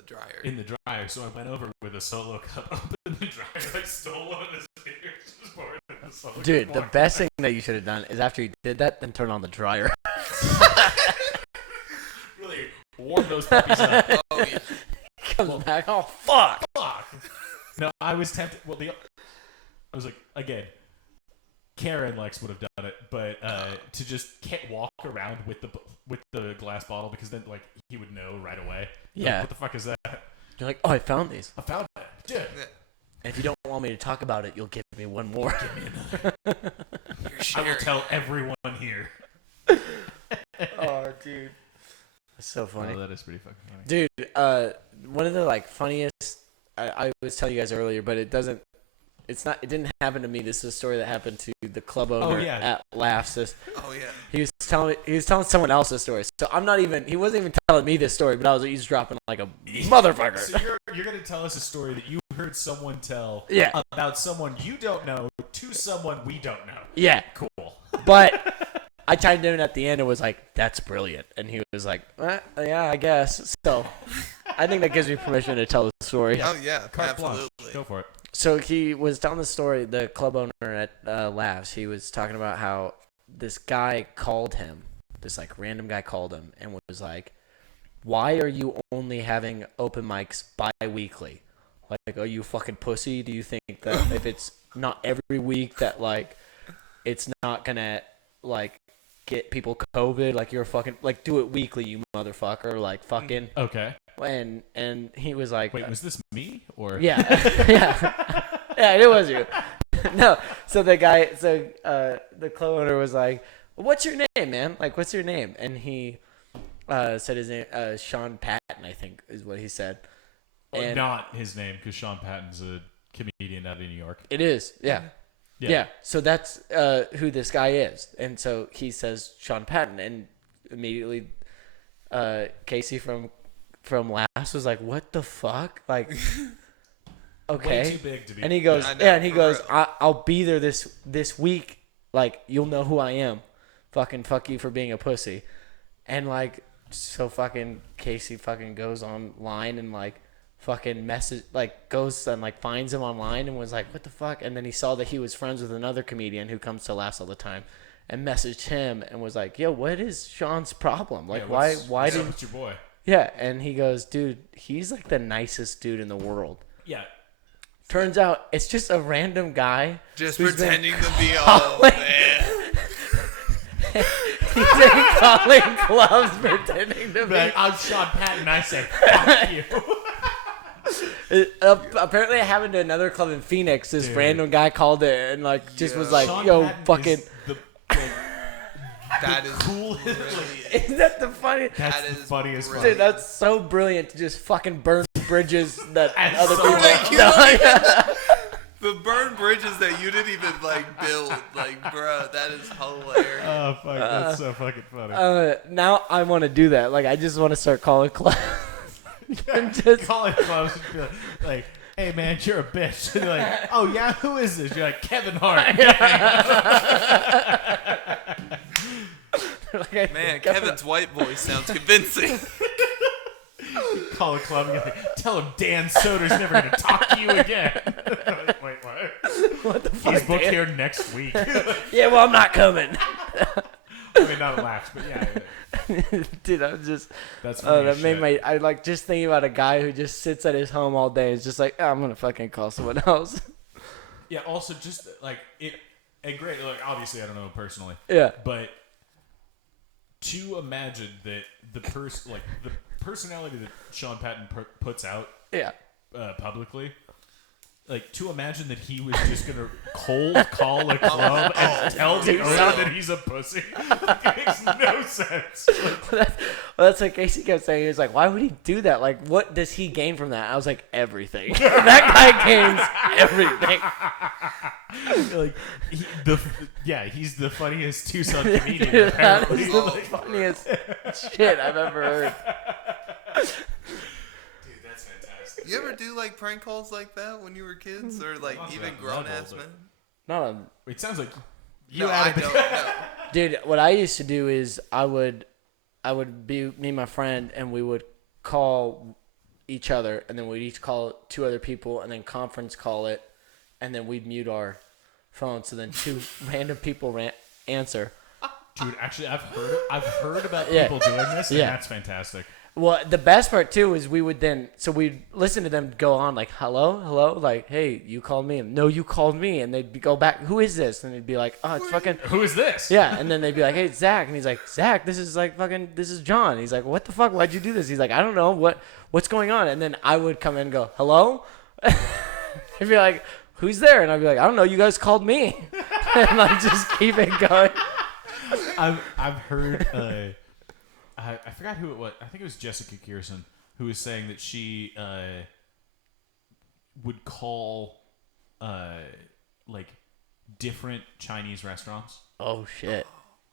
dryer. In the dryer, so I went over with a Solo cup, opened the dryer, I stole one of his beers, just poured it in the Solo Dude, cup. the best thing that you should have done is after you did that, then turn on the dryer. Really warm those puppies up. Oh yeah. Comes back. Oh fuck. No, I was tempted. Well, I was like, again, Karen Lex would have done it, but to just walk around with the glass bottle, because then like he would know right away. Yeah. Like, what the fuck is that? You're like, oh, I found these. I found that. Dude. Yeah. And if you don't want me to talk about it, you'll give me one more. Give me another. I will tell everyone here. Oh, dude. That's so funny. Oh, that is pretty fucking funny. Dude, one of the like funniest, I was telling you guys earlier, but it didn't happen to me. This is a story that happened to the club owner at Laughs. Oh yeah. He was telling someone else this story. So he wasn't even telling me this story, but I was eavesdropping like a motherfucker. So you're gonna tell us a story that you heard someone tell about someone you don't know to someone we don't know. Yeah. Cool. But I chimed in at the end and was like, "That's brilliant," and he was like, "Yeah, I guess." So I think that gives me permission to tell the story. Oh yeah, Carte absolutely. blanche. Go for it. So he was telling the story, the club owner at Laughs, he was talking about how this guy called him, this like random guy called him and was like, "Why are you only having open mics bi-weekly? Like, are you a fucking pussy? Do you think that if it's not every week that like it's not gonna like get people COVID? Like you're fucking like do it weekly, you motherfucker. Like fucking." Okay. And he was like, "Wait, was this me or?" Yeah, yeah, it was you. No, so the club owner was like, "What's your name, man? Like, what's your name?" And he said his name, Sean Patton, I think is what he said. And not his name, because Sean Patton's a comedian out of New York. It is, yeah. So that's who this guy is, and so he says Sean Patton, and immediately Casey from Laughs was like, "What the fuck?" Like, okay. Way too big to be. And he goes, I'll be there this week. Like, you'll know who I am. Fucking fuck you for being a pussy. And like, so fucking Casey fucking goes online and like fucking goes and like finds him online and was like, "What the fuck?" And then he saw that he was friends with another comedian who comes to Laughs all the time, and messaged him and was like, "Yo, what is Sean's problem? Like, why didn't what's your boy?" Yeah, and he goes, "Dude, he's like the nicest dude in the world." Yeah. Turns out it's just a random guy. Just pretending to be oh man. He's been calling clubs pretending to be. Like, I'm Sean Patton. I say, fuck you. Apparently it happened to another club in Phoenix. This random guy called it and like just was like, Sean "Yo, Patton fucking." That is cool. Isn't that the funniest? That's the funniest one. Dude, that's so brilliant to just fucking burn bridges that other so people like, don't. the burn bridges that you didn't even like build. Like, bruh, that is hilarious. Oh fuck, that's so fucking funny. Now I want to do that. Like, I just want to start calling clubs. Just calling clubs and be like, "Hey man, you're a bitch." And they're like, "Oh yeah, who is this?" You're like, "Kevin Hart." like, Man, Kevin's white voice sounds convincing. Call a club and you're like, "Tell him Dan Soder's never going to talk to you again." Like, wait, what? What the fuck? He's booked here next week. Yeah, well, I'm not coming. I mean, not a laugh, but yeah. Dude, I'm just. That's funny that as made shit. my. I like just thinking about a guy who just sits at his home all day. Is just like, I'm gonna fucking call someone else. Yeah. Also, just like it, and great. Like obviously, I don't know him personally. Yeah. But to imagine that the personality that Sean Patton puts out Yeah. publicly. Like, to imagine that he was just going to cold call a club and tell the owner that he's a pussy. It makes no sense. Well, that's what Casey kept saying. He was like, why would he do that? Like, what does he gain from that? I was like, everything. That guy gains everything. Like, he's the funniest Tucson comedian, Dude, that apparently. is the funniest shit I've ever heard. Dude, that's fantastic. You ever do like prank calls like that when you were kids, or like Not even that grown level, ass but- men? Not on. It sounds like you No, I added don't know. Dude, what I used to do is I would be me and my friend, and we would call each other, and then we'd each call two other people, and then conference call it, and then we'd mute our phones, so then two random people answer. Dude, actually, I've heard about Yeah. people doing this, and Yeah. that's fantastic. Well, the best part too is we'd listen to them go on like, hello, like, hey, you called me, and no, you called me, and they'd go back, who is this? And they'd be like, oh, it's fucking, Who is this? yeah, and then they'd be like, hey, it's Zach, and he's like, Zach, this is John. He's like, what the fuck? Why'd you do this? He's like, I don't know, what's going on? And then I would come in and go, hello, and be like, who's there? And I'd be like, I don't know, you guys called me, and like just keep it going. I've heard. I forgot who it was. I think it was Jessica Kierson who was saying that she would call like different Chinese restaurants Oh shit.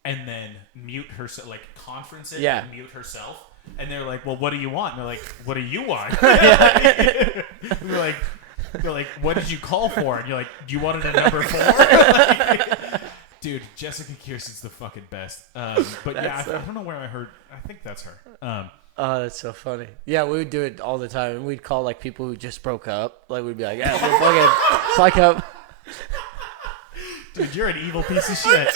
and then mute herself, like conference it Yeah. and mute herself. And they're like, "Well, what do you want?" And they're like, "What do you want?" And they're like, "What did you call for?" And you're like, "You wanted a number 4?" Dude, Jessica Kierson's the fucking best. But yeah, I don't know where I heard. I think that's her. Oh, that's so funny. Yeah, we would do it all the time, and we'd call like people who just broke up. Like we'd be like, "Yeah, we're fucking fuck up." Dude, you're an evil piece of shit.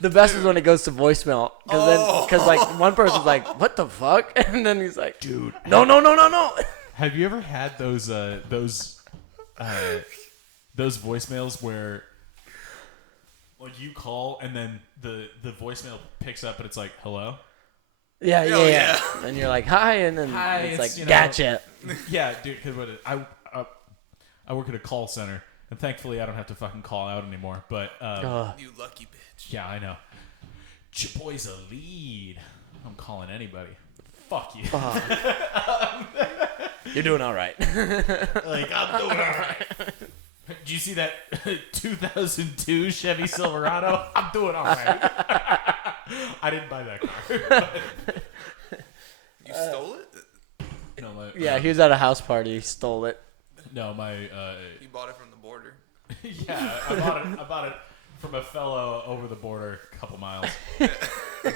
The best is when it goes to voicemail, because like one person's like, "What the fuck?" and then he's like, Dude, "No." have you ever had those voicemails where like you call and then the voicemail picks up and it's like, "Hello?" Yeah. yeah. And you're like, "Hi," and then Hi, it's it's, like, you know- "Gotcha." Yeah, dude. Because I work at a call center, and thankfully I don't have to fucking call out anymore. But You lucky bitch. yeah, I know. Your boy's a lead. I'm calling anybody. Fuck you. You're doing all right. Like, I'm doing all right. Did you see that 2002 Chevy Silverado? I'm doing all right. I didn't buy that car. You stole it? No, my, Yeah, he was at a house party. He stole it. no, my. You bought it from the border. Yeah, I bought it from a fellow over the border a couple miles. I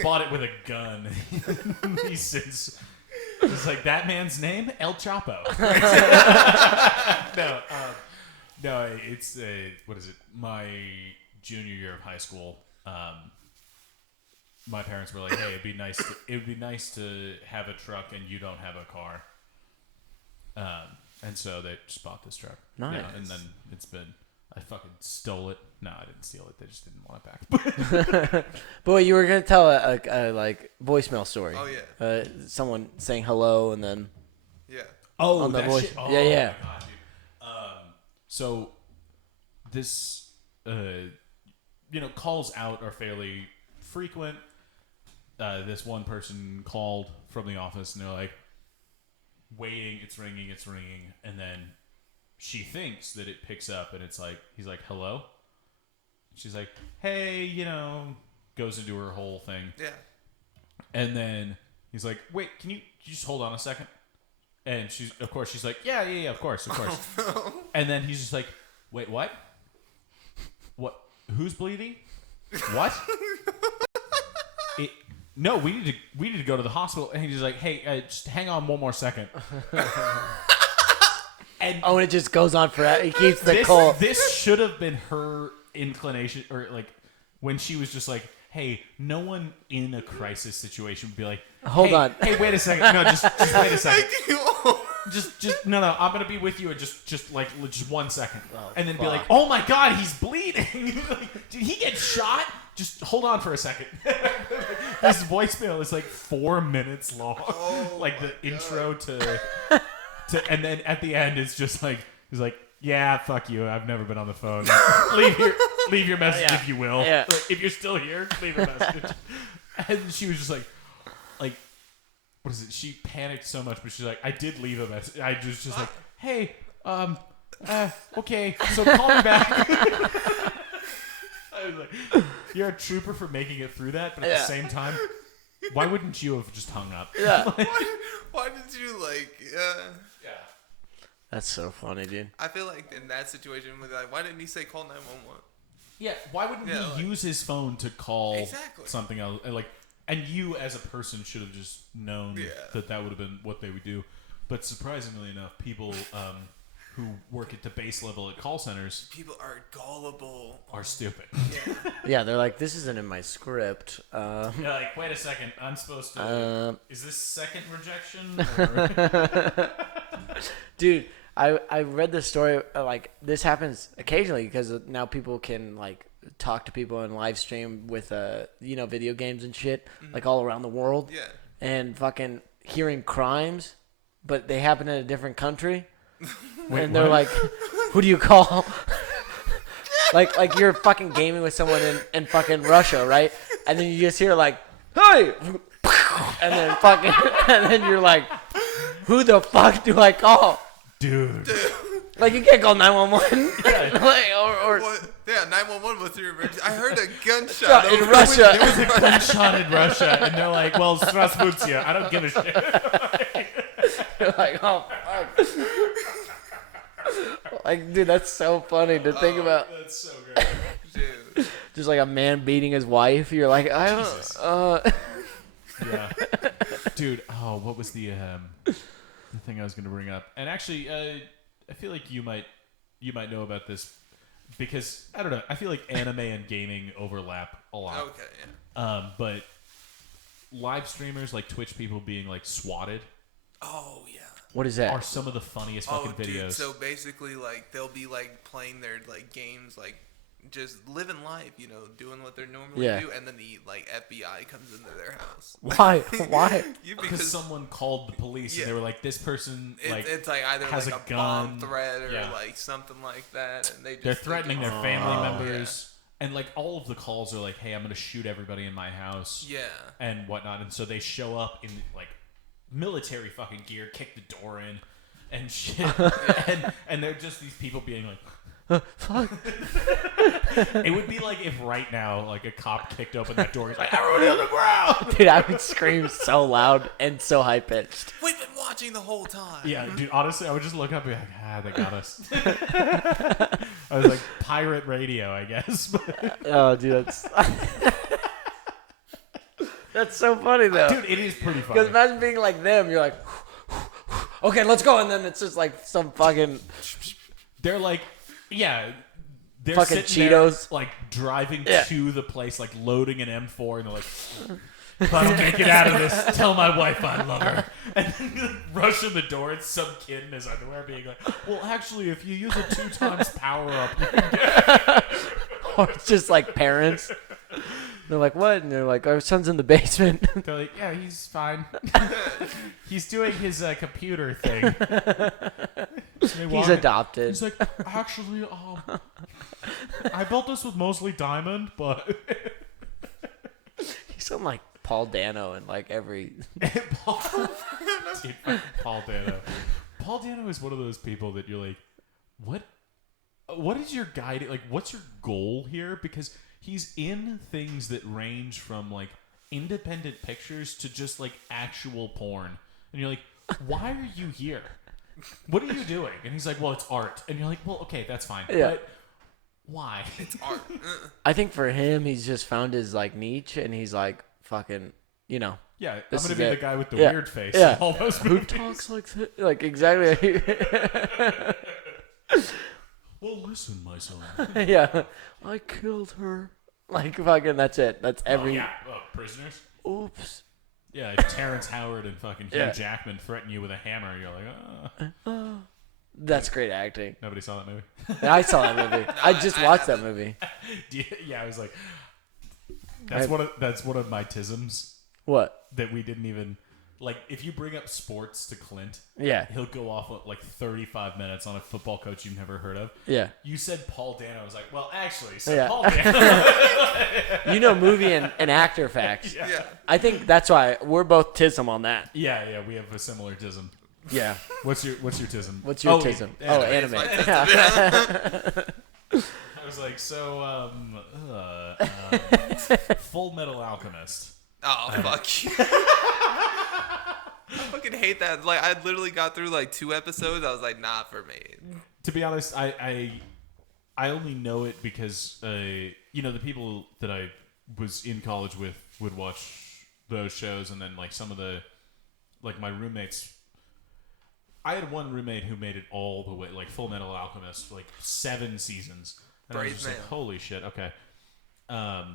bought it with a gun. He since it's like that man's name, El Chapo. No, it's what is it? My junior year of high school. My parents were like, "Hey, it would be nice to have a truck, and you don't have a car." And so they just bought this truck. Nice. Yeah, and then I fucking stole it. No, I didn't steal it. They just didn't want it back. But wait, you were gonna tell a like voicemail story. Oh, yeah. Someone saying hello and then. Yeah. Oh, On the that voice- shit. Oh, yeah. my God, dude. So this, calls out are fairly frequent. This one person called from the office, and they're like, waiting, it's ringing, and then she thinks that it picks up, and it's like, he's like, hello? She's like, hey, goes into her whole thing. Yeah. And then he's like, wait, can you just hold on a second? And she's like, yeah, of course. And then he's just like, wait, what? What? Who's bleeding? What? No, we need to go to the hospital. And he's like, hey, just hang on one more second. And Oh, and it just goes on forever. He keeps the call. this should have been her inclination, or like when she was just like, hey, no one in a crisis situation would be like, Hold on. Hey, wait a second. No, just wait a second. Just no, I'm gonna be with you in just 1 second, and then be like, oh my god, he's bleeding. Did he get shot? Just hold on for a second. This voicemail is like 4 minutes long, like the intro to, and then at the end it's just like he's like, yeah, fuck you. I've never been on the phone. leave your message if you will. Yeah. Like, if you're still here, leave a message. And she was just like. What is it? She panicked so much, but she's like, I did leave a message. I was just like, hey, okay, so call me back. I was like, you're a trooper for making it through that, but at the same time, why wouldn't you have just hung up? Yeah. Why did you Yeah. That's so funny, dude. I feel like in that situation, why didn't he say call 911? Yeah, why wouldn't he use his phone to call something else? And you, as a person, should have just known that would have been what they would do. But surprisingly enough, people who work at the base level at call centers... People are gullible. Are stupid. Yeah. Yeah, they're like, this isn't in my script. Yeah, like, wait a second. I'm supposed to... is this second rejection? Or... Dude, I read the story. Like, this happens occasionally because now people can, like... talk to people and live stream with video games and shit, like all around the world. Yeah. And fucking hearing crimes, but they happen in a different country. Wait, and they're like, who do you call? like you're fucking gaming with someone in fucking Russia, right? And then you just hear like, hey, and then you're like, who the fuck do I call? Dude. Like, you can't call 911. or yeah, 911 was your emergency. I heard a gunshot in Russia. There was a gunshot in Russia, and they're like, well, Strasburgia, I don't give a shit. You're like, oh, fuck. Like, dude, that's so funny to think about. That's so great. Dude. Just like a man beating his wife. You're like, I don't... Yeah. Dude, what was the thing I was going to bring up? And actually, I feel like you might know about this because I don't know. I feel like anime and gaming overlap a lot. Okay, yeah. But live streamers like Twitch people being like swatted. Oh yeah. What is that? Are some of the funniest fucking videos. Dude, so basically, like they'll be like playing their like games, like just living life, doing what they normally do, and then the like FBI comes into their house. Why? Because someone called the police and they were like, "This person it's like either has like a gun, bomb threat or like something like that," and they're threatening their family members. Yeah. And like all of the calls are like, "Hey, I'm gonna shoot everybody in my house," and whatnot. And so they show up in like military fucking gear, kick the door in, and shit, and they're just these people being like. Fuck. It would be like if right now, like a cop kicked open that door. He's like, "Everybody on the ground!" Dude, I would scream so loud and so high pitched. We've been watching the whole time. Yeah, dude. Honestly, I would just look up and be like, they got us. I was like, pirate radio, I guess. Oh, dude, that's so funny though. Dude, it is pretty funny. Because imagine being like them. You're like, okay, let's go, and then it's just like some fucking. They're like. Yeah, they're fucking sitting Cheetos, there, like driving to the place, like loading an M4, and they're like, "If I don't make it out of this, tell my wife I love her." And then like, rushing the door, it's some kid in his underwear being like, "Well, actually, if you use a 2 times power up, you can get." Or it's just like parents. They're like, what? And they're like, our son's in the basement. They're like, yeah, he's fine. He's doing his computer thing. He's adopted. He's like, actually, I built this with mostly diamond, but... He's on like Paul Dano and like every... Paul Dano. Paul Dano is one of those people that you're like, what is your guide? Like, what's your goal here? Because... he's in things that range from, like, independent pictures to just, like, actual porn. And you're like, why are you here? What are you doing? And he's like, well, it's art. And you're like, well, okay, that's fine. Yeah. But why? It's art. I think for him, he's just found his, like, niche, and he's like, fucking, Yeah, I'm going to be the guy with the weird face. Yeah. All those Who talks like that? Like, exactly. Well, listen, my son. Yeah. I killed her. Like fucking, that's it. That's every. Prisoners. Oops. Yeah, like Terrence Howard and fucking Hugh Yeah. Jackman threaten you with a hammer. You're like, That's great acting. Nobody saw that movie. I saw that movie. I just watched that movie. Yeah, I was like, that's one of my tisms What? that we didn't even like. If you bring up sports to Clint, Yeah. he'll go off like 35 minutes on a football coach you've never heard of. Yeah. You said Paul Dano. I was like, well, actually, Yeah. Paul Dano. You know movie and actor facts. Yeah. I think that's why we're both tism on that. Yeah, we have a similar tism. Yeah. What's your tism? What's your tism? Anime. Anime. I was like, so Full Metal Alchemist. Oh, fuck you. I fucking hate that. Like, I literally got through like 2 episodes. I was like, not for me. To be honest, I only know it because the people that I was in college with would watch those shows, and then like some of the my roommates. I had one roommate who made it all the way, like Full Metal Alchemist, like 7 seasons. And I was just like, holy shit, okay. Oh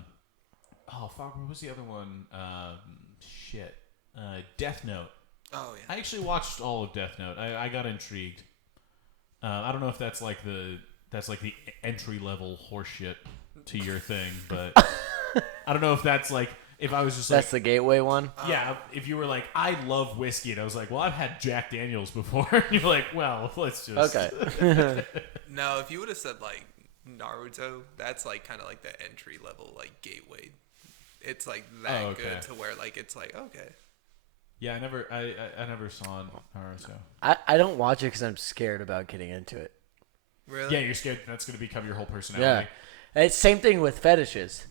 fuck, what was the other one? Death Note. Oh yeah. I actually watched all of Death Note. I got intrigued. I don't know if that's like the entry level horseshit to your thing, but I don't know if that's like if I was just That's the gateway one? yeah, if you were like, I love whiskey, and I was like, well, I've had Jack Daniels before, and you're like, well, let's just Okay. No, if you would have said like Naruto, that's like kind of like the entry level like gateway. It's like that good to where like it's like okay. Yeah, I never saw Naruto. I don't watch it because I'm scared about getting into it. Really? Yeah, you're scared that's going to become your whole personality. Yeah. It's same thing with fetishes.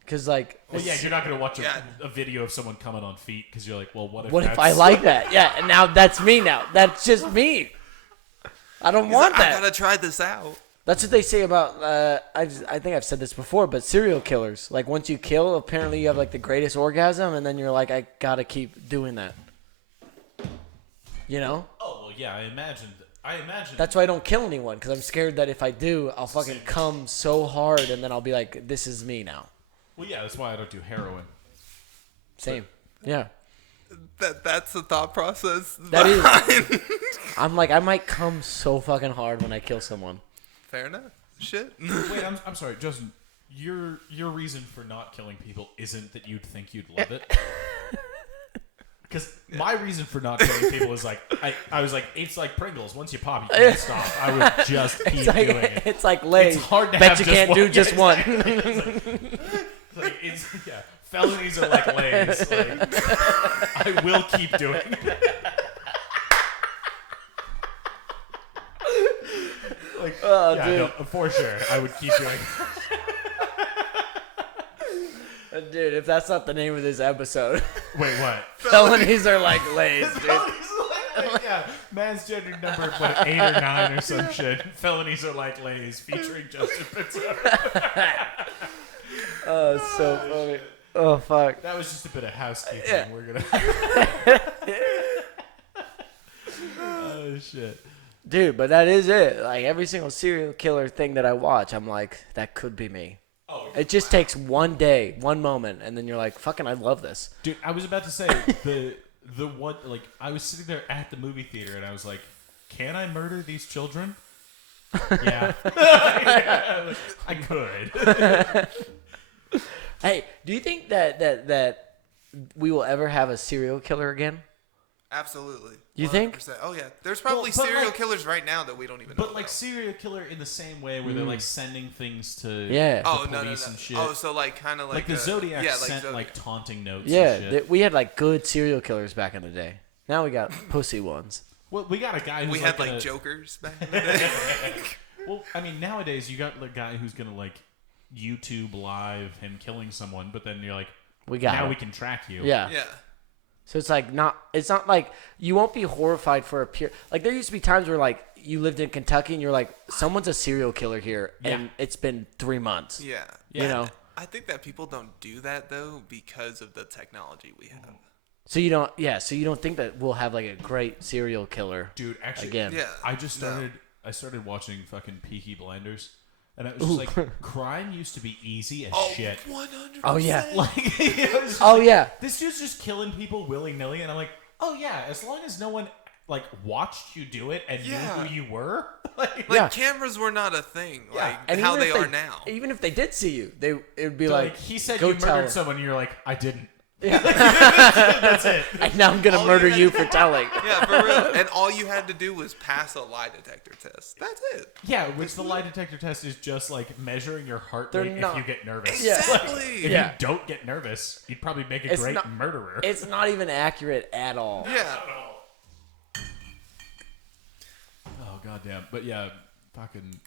Because, like... Well, yeah, you're not going to watch a video of someone coming on feet because you're like, well, what if I like that? Yeah, and now that's me now. That's just me. I don't want that. I got to try this out. That's what they say about, I think I've said this before, but serial killers. Like, once you kill, apparently you have, like, the greatest orgasm, and then you're like, I gotta keep doing that. You know? Oh, well, yeah, I imagine. That's why I don't kill anyone, because I'm scared that if I do, I'll fucking come so hard, and then I'll be like, this is me now. Well, yeah, that's why I don't do heroin. Same. Yeah. That's the thought process. That is. I'm like, I might come so fucking hard when I kill someone. Fair enough. Shit. Wait, I'm sorry, Justin. Your reason for not killing people isn't that you'd think you'd love it. Because my reason for not killing people is like I was like, it's like Pringles. Once you pop, you can't stop. I would just keep doing it. It's like Lay's. It's hard to Bet have you just can't one. do just one. Felonies are like Lay's. Like, I will keep doing it. Like, dude. No, for sure, I would keep doing it. Dude, if that's not the name of this episode. Wait, what? Felonies are like Lay's, dude. Yeah, man's gender number 8 or 9 or some shit. Felonies are like Lay's, featuring Justin Pinzon. Oh, it's so funny. Shit. Oh, fuck. That was just a bit of housekeeping. Yeah. We're gonna. Oh shit. Dude, but that is it. Like every single serial killer thing that I watch, I'm like, that could be me. Oh, it just takes one day, one moment, and then you're like, fucking, I love this. Dude, I was about to say the one, like, I was sitting there at the movie theater and I was like, can I murder these children? Yeah. I could. Hey, do you think that we will ever have a serial killer again? Absolutely. You think? Oh yeah. There's probably serial killers right now that we don't even know But like about. serial killer in the same way where they're like sending things to Yeah. the Oh police and shit. Oh, so like kind of like the Zodiac sent Zodiac. like taunting notes. Yeah, and shit. we had like good serial killers back in the day. Now we got pussy ones. Well, we got a guy who's We had like jokers back in the day. Well, I mean, nowadays you got a guy who's gonna like YouTube live him killing someone, but then you're like, we got now him. we can track you. Yeah. Yeah. So it's like it's not like you won't be horrified for a period. Like there used to be times where like you lived in Kentucky and you're like, someone's a serial killer here, and it's been 3 months. Yeah. You know. I think that people don't do that though because of the technology we have. So you don't. Yeah. So you don't think that we'll have like a great serial killer, Dude, actually, again? Yeah. I just started. I started watching fucking Peaky Blinders, And it was just like, crime used to be easy as shit. 100%. Oh, yeah. Like, it was just Oh, like, yeah. this dude's just killing people willy-nilly. And I'm like, oh, yeah, as long as no one, like, watched you do it and knew who you were. Like, cameras were not a thing. Like, And how even they if are now. Even if they did see you, it would be So, like, he said go you tell murdered him. someone, and you're like, I didn't. Yeah. That's it. And now I'm going to All murder you you had- for telling. Yeah, for real. And all you had to do was pass a lie detector test. That's it. Yeah, which the lie detector test is just like measuring your heart rate if you get nervous. Yeah. Exactly. If Yeah. you don't get nervous, you'd probably make a It's great not- murderer. It's not even accurate at all. Yeah. Oh, goddamn. But yeah, fucking...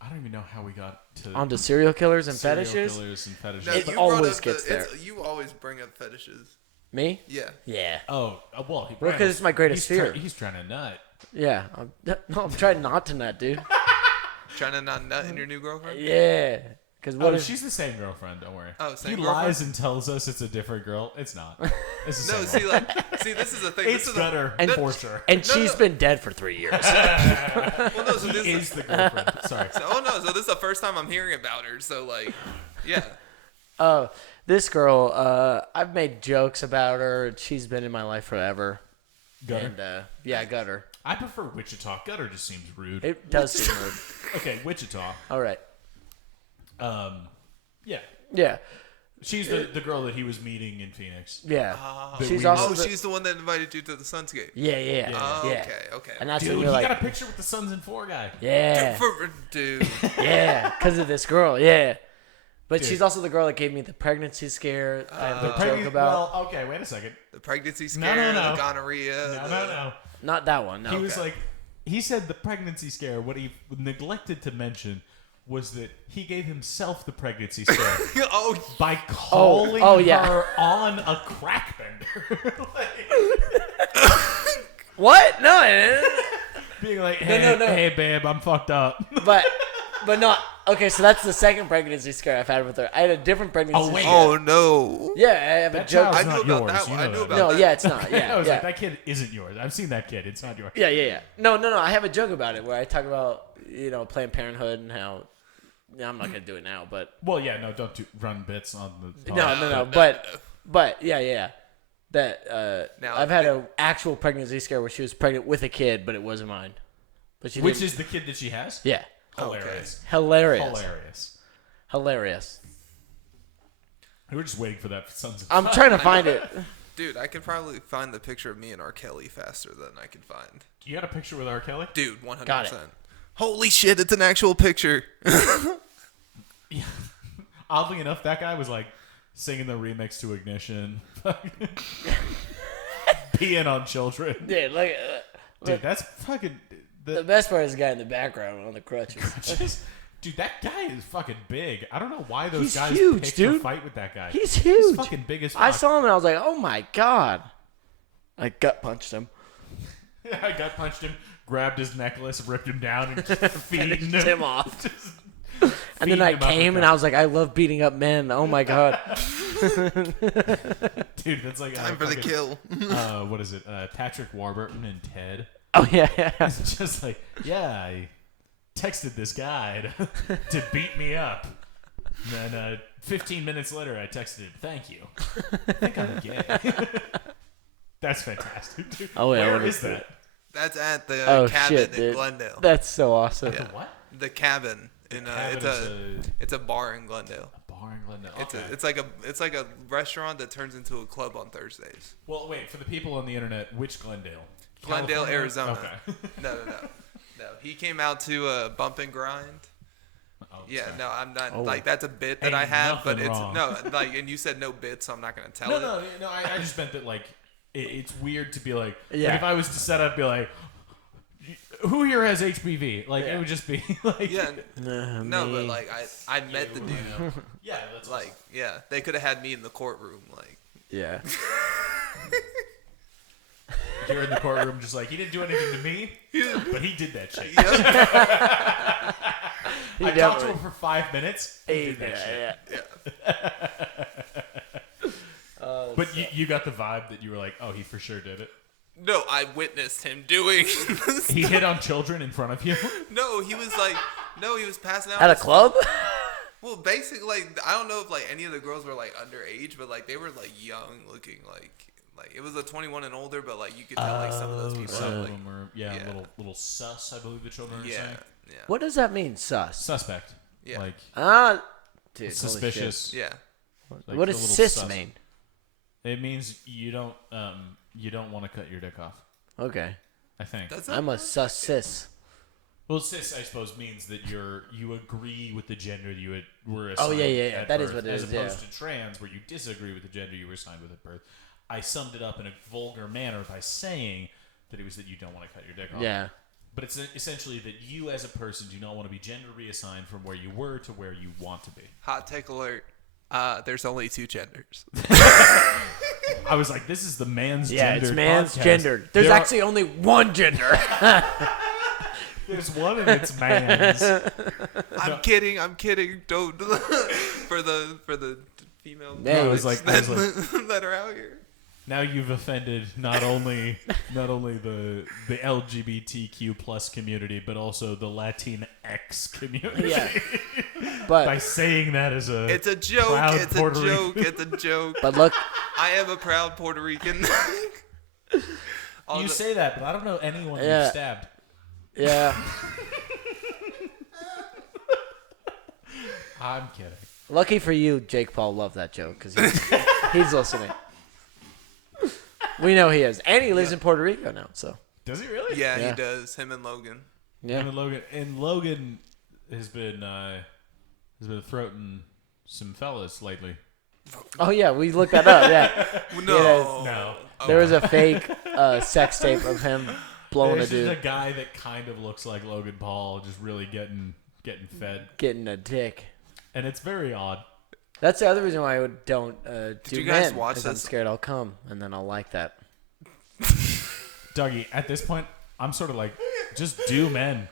I don't even know how we got to... Onto serial killers and serial fetishes? killers and fetishes. No, It you always brought up gets there. You always bring up fetishes. Me? Yeah. Yeah. Oh, well... Well, 'cause it's my greatest fear. He's trying to nut. Yeah. I'm trying not to nut, dude. Trying to not nut in your new girlfriend? Yeah. Because what Oh, if... she's the same girlfriend, don't worry. Oh, same He girlfriend? lies and tells us it's a different girl. It's not. It's the No, same one. see, this is the thing. It's this is better, And- for sure. And she's no. been dead for 3 years. well, no, so He this is the girlfriend. Sorry. so this is the first time I'm hearing about her. So like, yeah. Oh, this girl, I've made jokes about her. She's been in my life forever. Gutter? And, yeah, gutter. I prefer Wichita. Gutter just seems rude. It does seem rude. Okay, Wichita. All right. Yeah. Yeah. She's the girl that he was meeting in Phoenix. Yeah. That She's we also Oh, the- she's the one that invited you to the Sunscape. Yeah, yeah. Oh, Yeah. okay. And that's Dude, when he you're like, got a picture with the Sons and Four guy. yeah. Dude. Yeah, because of this girl, yeah. But Dude. she's also the girl that gave me the pregnancy scare I have a joke Pregnant- about. Well, okay, wait a second. The pregnancy No, scare, no. the gonorrhea. No. Not that one, no. He was like, he said the pregnancy scare. What he neglected to mention was that he gave himself the pregnancy scare Oh, by calling yeah. her on a crack bender. What? No. Being like, hey, no. hey, babe, I'm fucked up. but not. Okay, so that's the second pregnancy scare I've had with her. I had a different pregnancy wait. scare. oh no. Yeah, I have a That joke. child's I knew not about yours. that You one. I know knew that. about No, that. yeah, it's not. Yeah, I was yeah. like, that kid isn't yours. I've seen that kid. It's not yours. Yeah. No. I have a joke about it where I talk about, Planned Parenthood and how. Yeah, I'm not gonna do it now, but Well, yeah, no, don't run bits on the. no. But yeah. That Now, I've had an actual pregnancy scare where she was pregnant with a kid, but it wasn't mine. But she Which didn't- is the kid that she has? yeah, Hilarious. hilarious. We were just waiting for that Sons of I'm trying to find it. Dude, I could probably find the picture of me and R. Kelly faster than I could find. You got a picture with R. Kelly? Dude, 100%. Got it. Holy shit, it's an actual picture. Yeah. Oddly enough, that guy was like singing the remix to Ignition. Peeing on children. Dude, look. Dude, that's fucking. The best part is the guy in the background on the crutches. Dude, that guy is fucking big. I don't know why those He's guys huge, picked dude. to fight with that guy. He's huge. He's fucking big as fuck. I saw him and I was like, oh my god. I gut punched him. I gut punched him, grabbed his necklace, ripped him down, and just feeding Finished him off. Just And then feeding I him came and I was like, I love beating up men. Oh my god. Dude, that's like Time for the kill. What is it? Patrick Warburton and Ted. Oh yeah. It's just like, yeah, I texted this guy to beat me up. And then 15 minutes later, I texted him, thank you. I think I'm gay. That's fantastic, dude. Oh, yeah, Where what is is that? That's at the Oh cabin shit, in dude. Glendale. That's so awesome. Yeah. What? The cabin. Cabin It's a bar in Glendale. a bar in Glendale. It's Okay. it's like a restaurant that turns into a club on Thursdays. Well, wait, for the people on the internet, which Glendale? Glendale, California? Arizona. Okay. No. He came out to bump and grind. Oh, Yeah, sorry. no, I'm not Oh. like that's a bit that Ain't I have, but nothing it's wrong. no like, and you said no bits, so I'm not gonna tell No, it. no. I just meant that, like, it's weird to be like, Yeah. if I was to set up, be like, who here has HPV? Like, it would just be like, Yeah, no, me. but like I met the dude. yeah, that's Like, yeah, they could have had me in the courtroom. Like, Yeah. you're in the courtroom, just like, he didn't do anything to me, but he did that shit. yeah, I talked to him for 5 minutes. He did that shit. Yeah. But you got the vibe that you were like, oh, he for sure did it. no, I witnessed him doing. He hit on children in front of you. No, he was like, No, he was passing out At a club? Well, basically, like, I don't know if like any of the girls were like underage, but like they were like young looking, like it was a 21 and older, but like you could tell like some of those people Some had, of like, them were, little sus, I believe the children are saying. yeah. What does that mean, sus? Suspect. Yeah. Like, Dude, suspicious. Yeah. Like what the does little cis sus. mean? It means you don't want to cut your dick off, Okay. I think. I'm a sus cis. Well, cis, I suppose, means that you agree with the gender you were assigned. Oh, yeah. at That birth, is what it as is, opposed to trans, where you disagree with the gender you were assigned with at birth. I summed it up in a vulgar manner by saying that it was that you don't want to cut your dick off. Yeah. But it's essentially that you, as a person, do not want to be gender reassigned from where you were to where you want to be. Hot take alert. There's only 2 genders. I was like, this is the man's Yeah, gender. it's man's podcast. gendered. There's actually only one gender. There's one and it's man's. I'm kidding. Don't for the female Yeah, I was like- that are out here. Now you've offended not only the LGBTQ plus community, but also the Latinx community. Yeah. By But saying that as a It's a joke. proud It's a Puerto joke. Rican. It's a joke. but look, I am a proud Puerto Rican. You say that, but I don't know anyone Yeah. you've stabbed. yeah. I'm kidding. Lucky for you, Jake Paul loved that joke because he's listening. We know he is, and he lives in Puerto Rico now. So Does he really? Yeah, Yeah. he does. Him and Logan. yeah. And Logan has been throating some fellas lately. Oh yeah, we looked that up. Yeah, No. No. there was a fake sex tape of him blowing a There's just dude, a guy that kind of looks like Logan Paul, just really getting fed, getting a dick. and it's very odd. That's the other reason why I don't do you guys men, watch 'cause I'm this? scared I'll come, and then I'll like that. Dougie, at this point, I'm sort of like, just do men.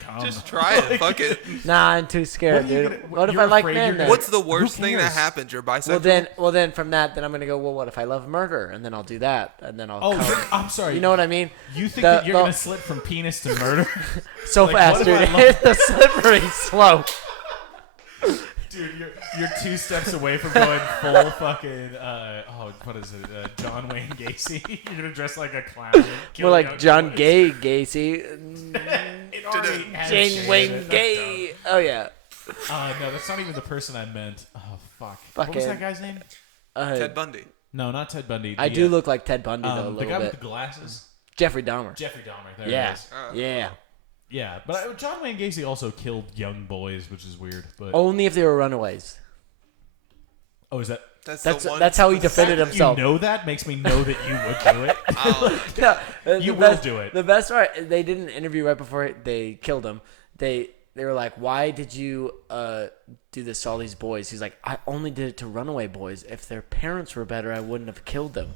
Come. Just try it. Fuck it. Nah, I'm too scared, What are you dude. gonna- What if you're I like afraid men? you're Then? gonna- What's the worst thing that cares? happens? You're bisexual. Well then from that, then I'm gonna go. Well, what if I love murder? And then I'll do that, and then I'll. Oh, come. I'm sorry. You know what I mean? You think The- that you're the- gonna slip from penis to murder? So Like, fast, what dude. if I It's a slippery slope. Dude, you're 2 steps away from going full fucking what is it? John Wayne Gacy. You're gonna dress like a clown. and kill More like young John boys. Gay Gacy. It already has Jane shit in Wayne it. That's Gay. Oh yeah. dumb. No, that's not even the person I meant. Oh fuck. What was Fucking- that guy's name? Ted Bundy. No, not Ted Bundy. I do look like Ted Bundy though a the little guy bit. with the glasses. Jeffrey Dahmer. Jeffrey Dahmer. There Yeah. it is. Yeah. Yeah, but John Wayne Gacy also killed young boys, which is weird. But Only if they were runaways. is that? That's how he defended himself. You know that makes me know that you would do it. No, You the will best, do it. The best part, they did an interview right before they killed him. They were like, "Why did you do this to all these boys?" He's like, "I only did it to runaway boys. If their parents were better, I wouldn't have killed them."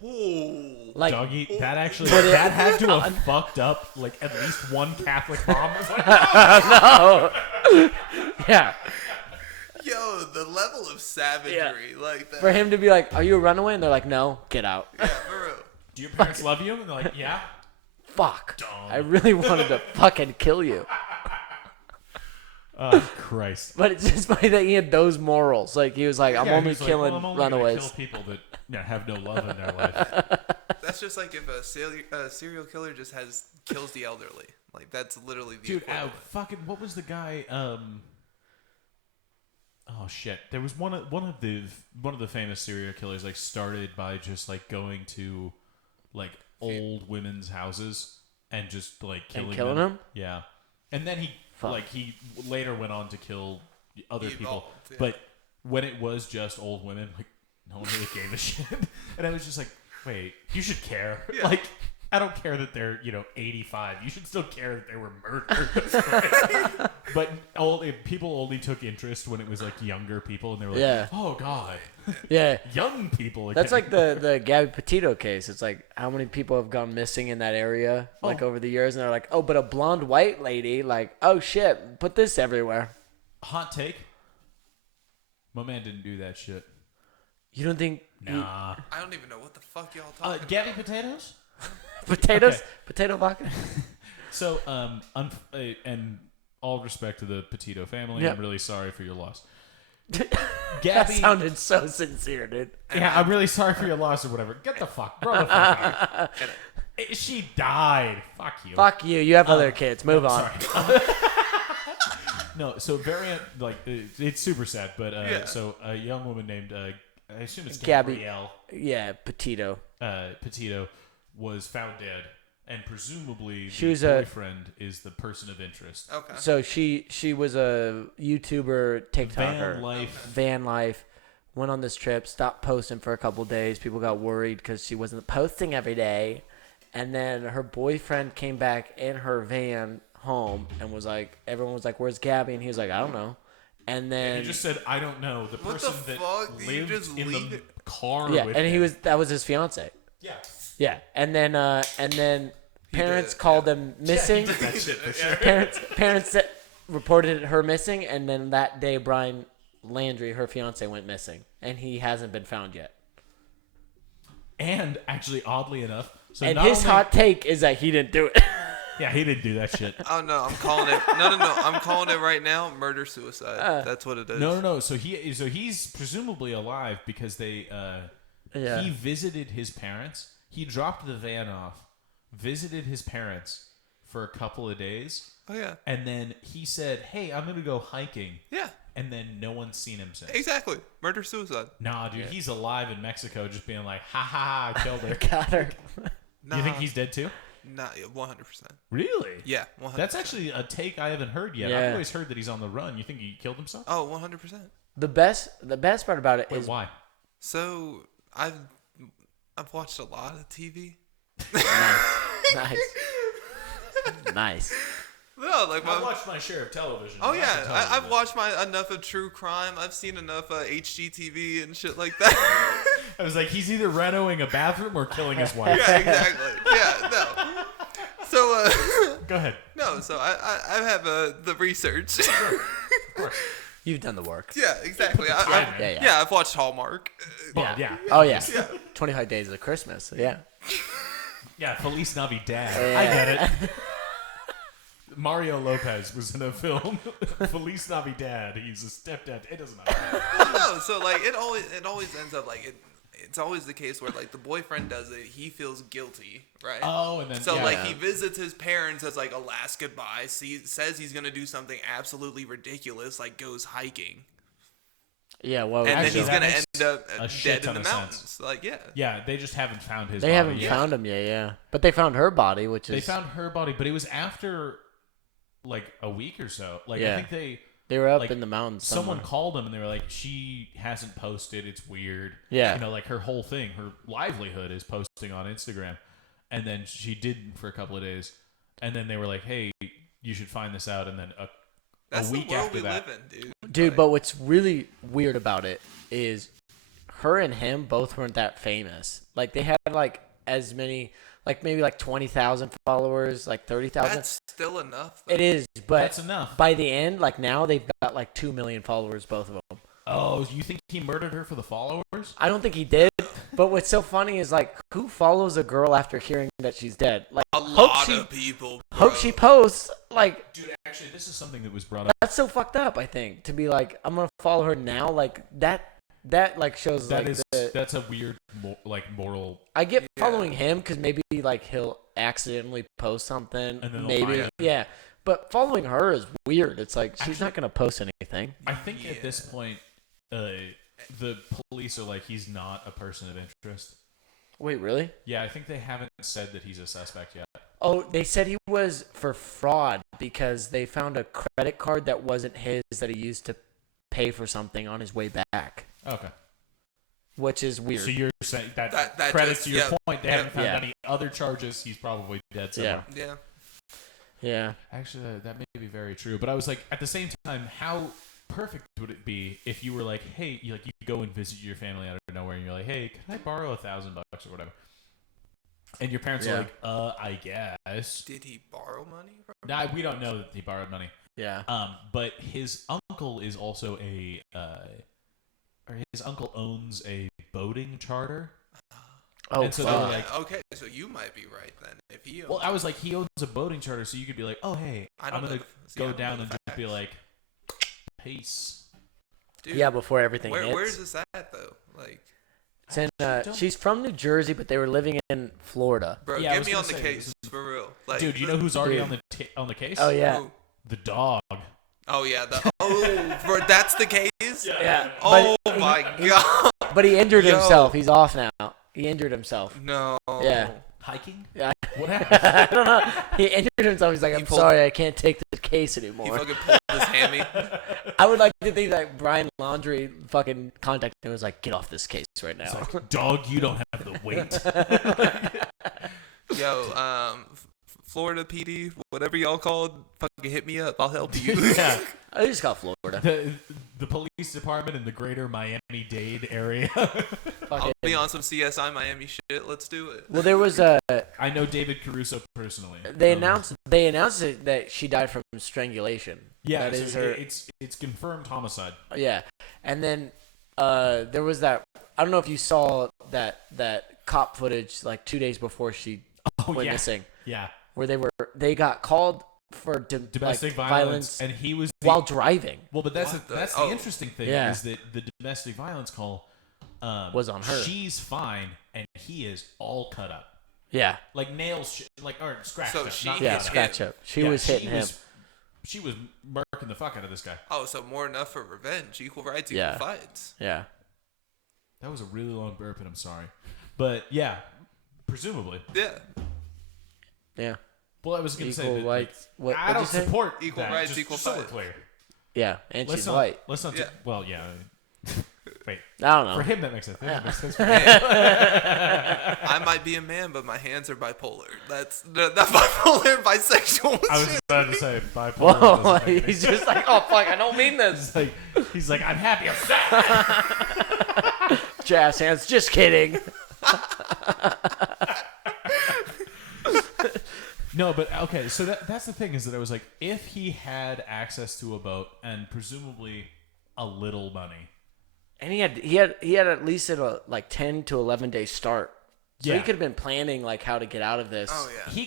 Like, Doggy, that actually But that had to have fucked up like at least one Catholic mom. Was like, no, yeah. Yo, the level of savagery, like that. For him to be like, "Are you a runaway?" and they're like, "No, get out." Yeah, for real. do your parents love you? And they're like, yeah. Fuck. Dumb. I really wanted to fucking kill you. Oh Christ. But it's just funny that he had those morals. Like he was like, I'm Yeah, only he's like, killing well, I'm only gonna runaways. kill people that have no love in their life. That's just like if a serial killer just kills the elderly. Like that's literally the Dude, equivalent. fucking what was the guy? Oh shit! There was one of the famous serial killers like started by just like going to like old women's houses and just like killing them? Yeah, and then he Fuck. he later went on to kill other He people. evolved, yeah. But when it was just old women, like no one really gave a shit, and I was just like, wait, you should care. Yeah. Like I don't care that they're 85. You should still care that they were murdered. But people only took interest when it was like younger people, and they were like, Yeah. "Oh God, Yeah. young people." That's again." like the Gabby Petito case. It's like how many people have gone missing in that area like over the years, and they're like, oh, but a blonde white lady, like, oh shit, put this everywhere. hot take. My man didn't do that shit. You don't think Nah. I don't even know what the fuck y'all talking Gabby about. potatoes. potatoes, Okay. potato vodka? So and all respect to the Petito family. Yep. I'm really sorry for your loss. That Gabby, sounded so sincere, dude. yeah, I'm really sorry for your loss or whatever. Get the fuck, grow the fuck out. She died. Fuck you. Fuck you. You have other kids. Move on. Sorry. No, so variant, like, it's super sad, but so a young woman named, I assume it's Gabby. Gabrielle Yeah, Petito. Petito was found dead, and presumably She the was boyfriend is the person of interest. Okay. So she was a YouTuber, TikToker. Van life. Went on this trip, stopped posting for a couple days. People got worried because she wasn't posting every day. And then her boyfriend came back in her van home and was like, everyone was like, "Where's Gabby?" And he was like, "I don't know." And then he just said, "I don't know." The What person the that fuck? Did you lived just in leave the it? car yeah, with and him. that was his fiance. Yeah. Yeah, and then parents did, called them missing. That shit for sure. Parents reported her missing, and then that day Brian Landry, her fiance, went missing, and he hasn't been found yet. And actually, oddly enough, so And not his only, hot take is that he didn't do it. yeah, he didn't do that shit. Oh no, I'm calling it. No, I'm calling it right now. Murder suicide. That's what it is. No. So he's presumably alive because they Yeah. he visited his parents. He dropped the van off, visited his parents for a couple of days, Oh yeah. and then he said, "Hey, I'm gonna go hiking," Yeah. and then no one's seen him since. Exactly. Murder suicide. Nah, dude, he's alive in Mexico, just being like, "Ha ha ha, I killed her." Got her. Nah, You think he's dead too? Not 100%. Really? Yeah. 100%. That's actually a take I haven't heard yet. Yeah. I've always heard that he's on the run. You think he killed himself? Oh, 100%. The best part about it Wait, is why? So I've watched a lot of TV. nice. Nice. No, like I watched my share of television. Oh Lots of yeah, television. I've watched enough of true crime. I've seen enough HGTV and shit like that. I was like, he's either renoing a bathroom or killing his wife. Yeah, exactly. Yeah, no. So Go ahead. no, so I have the research. Of course. You've done the work. Yeah, exactly. Yeah. I've watched Hallmark. Well, yeah. Oh yeah. 25 Days of Christmas. Yeah. Yeah, Feliz Navidad. Yeah. I get it. Mario Lopez was in a film, Feliz Navidad. He's a stepdad. It doesn't matter. No, so like it always ends up like it's always the case where like the boyfriend does it, he feels guilty, right? Oh, and then So yeah. like he visits his parents as like a last goodbye. Says he's gonna do something absolutely ridiculous, like goes hiking, Yeah. Well, and actually, then he's that gonna makes end up a shit dead in ton the of mountains. sense. Like yeah. Yeah, they just haven't found his they body haven't yet. found him yet. Yeah. But they found her body, which is They found her body, but it was after like a week or so. Like Yeah. I think they were up like, in the mountains. someone somewhere. called them and they were like, she hasn't posted. It's weird. Yeah. You know, like her whole thing, her livelihood is posting on Instagram. And then she didn't for a couple of days. And then they were like, hey, you should find this out. And then That's a week the world after we that. live in, dude. Dude, Like, but what's really weird about it is her and him both weren't that famous. Like they had like as many, like maybe like 20,000 followers, like 30,000. that's still enough. Though. It is, but That's enough. by the end, like now they've got like 2 million followers, both of them. Oh, you think he murdered her for the followers? I don't think he did, but what's so funny is like who follows a girl after hearing that she's dead? Like A hope lot she of people. hope bro. she posts. Like Dude, actually, this is something that was brought up. that's so fucked up. I think to be like I'm gonna follow her now. Like that like shows That like is, the, that's a weird, moral. I get Yeah. following him because maybe like he'll accidentally post something. And then they'll maybe find it. yeah. But following her is weird. It's like she's not gonna post anything. I think at this point, the police are like, he's not a person of interest. Wait, really? Yeah, I think they haven't said that he's a suspect yet. Oh, they said he was for fraud because they found a credit card that wasn't his that he used to pay for something on his way back, Okay. which is weird. So you're saying that That credits just- to your yeah. point. They Yeah. haven't found Yeah. any other charges. He's probably dead somewhere. Yeah. Yeah. Actually, that may be very true. But I was like, at the same time, how perfect would it be if you were like, hey, you go and visit your family out of nowhere, and you're like, hey, can I borrow $1,000 or whatever? And your parents are like, I guess. Did he borrow money? Bro? Nah, we don't know that he borrowed money. Yeah. But his uncle is also or his uncle owns a boating charter. Oh, and so they were like, okay, so you might be right then. If he owns well, I was like, he owns a boating charter, so you could be like, oh, hey, I'm going to go down and just be like, peace. Dude, Yeah, before everything hits. Where is this at, though? Like, it's in, she's from New Jersey, but they were living in Florida. bro, Yeah, get me on the case, for real. Like, dude, you know who's already on the case? Oh, yeah. Who? The dog. Oh, yeah. Bro, that's the case? Yeah. Oh, my God. But he injured himself. He's off now. He injured himself. No. Yeah. Hiking? Yeah. What happened? I don't know. He injured himself. He's like, I'm sorry, I can't take the case He anymore. fucking pulled his hammy. I would like to think that Brian Laundrie fucking contacted him and was like, get off this case right now. It's like, dog, you don't have the weight. Yo, Florida PD, whatever y'all called, fucking hit me up. I'll help you. Yeah. I just got Florida. The police department in the greater Miami-Dade area. I'll be on some CSI Miami shit. Let's do it. Well, there was I know David Caruso personally. they announced it that she died from strangulation. Yeah, that so is her. it's confirmed homicide. Yeah, and then there was that. I don't know if you saw that cop footage like 2 days before she went missing. Yeah, where they got called for domestic violence, and he was while driving. Well, but that's the interesting thing is that the domestic violence call was on her. She's fine, and he is all cut up. Yeah, like nails, or scratched so up. She not yeah, cut scratch up. up. She was hitting him. She was murking the fuck out of this guy. Oh, so more enough for revenge. Equal rights, equal fights. Yeah. That was a really long burp, and I'm sorry. But, yeah, presumably. Yeah. Yeah. Well, I was going to say that, rights. What, I don't support equal that, rights, just, equal just so we're fights. clear. Yeah, and Let's she's not, white. Let's not. Yeah. Well, yeah. Wait. I don't know. For him, that makes sense. That makes sense for I might be a man, but my hands are bipolar. That's bipolar and bisexual. I was about to say bipolar. Whoa, he's just like, oh fuck, I don't mean this. He's like, I'm happy, I'm sad. Jazz hands, just kidding. No, but okay, so that's the thing is that I was like, if he had access to a boat and presumably a little money, and he had at least a 10 to 11 day start, so he could have been planning like how to get out of this. Oh yeah, he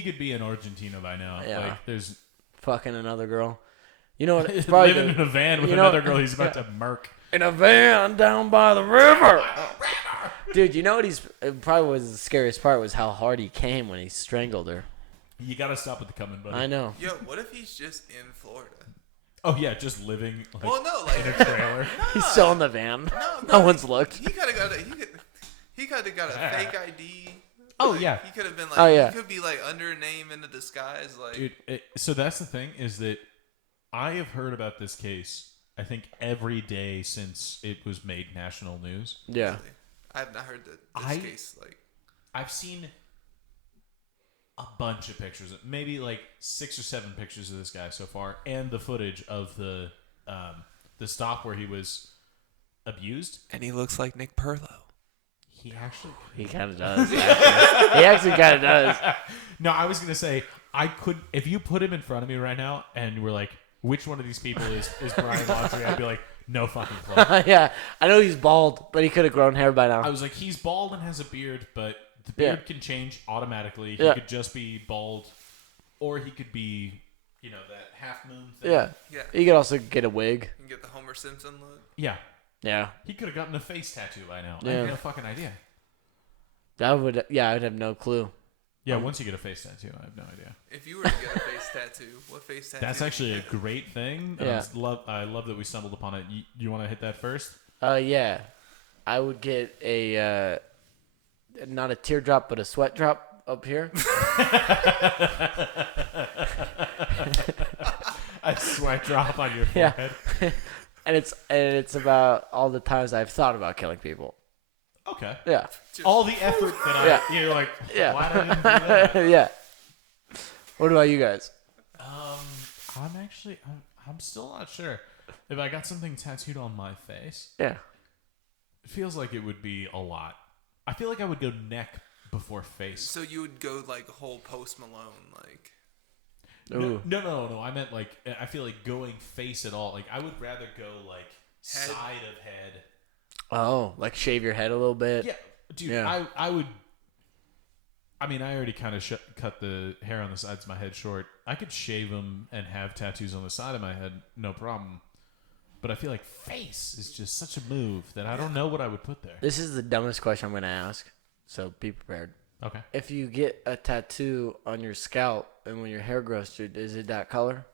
could be in Argentina by now. Yeah. Like there's fucking another girl. You know what? It's living in a van with another girl he's about to murk. In a van down by the river. Dude, you know what it probably was the scariest part was how hard he came when he strangled her. You gotta stop with the coming, buddy. I know. Yo, what if he's just in Florida? Oh yeah, just living like, in a trailer. He's still in the van. No one's looked. He could have got a fake ID. Oh like, yeah. He could have been like. Oh, yeah. He could be like under a name in a disguise. Like, Dude, so that's the thing is that I have heard about this case. I think every day since it was made national news. Yeah. really. I have not heard this case. Like, I've seen a bunch of pictures, maybe like 6 or 7 pictures of this guy so far, and the footage of the stop where he was abused. and he looks like Nick Perlow. He kind of does. He actually kind of does. No, I was gonna say if you put him in front of me right now and we're like, which one of these people is Brian Laundrie? I'd be like, no fucking clue. Yeah, I know he's bald, but he could have grown hair by now. I was like, he's bald and has a beard, but the beard can change automatically. He could just be bald, or he could be, that half moon thing. Yeah. He could also get a wig. You can get the Homer Simpson look. Yeah. Yeah. He could have gotten a face tattoo by now. Yeah. I have no fucking idea. I'd have no clue. Yeah, once you get a face tattoo, I have no idea. If you were to get a face tattoo, what face tattoo? That's actually a great thing. Yeah. I love that we stumbled upon it. You want to hit that first? Yeah. I would get a not a teardrop, but a sweat drop up here. A sweat drop on your forehead. Yeah. and it's about all the times I've thought about killing people. Okay. Yeah. All the effort that you're like, Yeah. why did I didn't do that? Yeah. What about you guys? I'm still not sure. If I got something tattooed on my face, Yeah. it feels like it would be a lot. I feel like I would go neck before face. So you would go like whole Post Malone, like. Ooh. No. I meant like, I feel like going face at all. Like, I would rather go like Head. side of head. Oh, like shave your head a little bit. Yeah. Dude, Yeah. I would. I mean, I already kind of cut the hair on the sides of my head short. I could shave them and have tattoos on the side of my head, no problem. But I feel like face is just such a move that I don't know what I would put there. This is the dumbest question I'm going to ask, so be prepared. Okay. If you get a tattoo on your scalp and when your hair grows, dude, is it that color?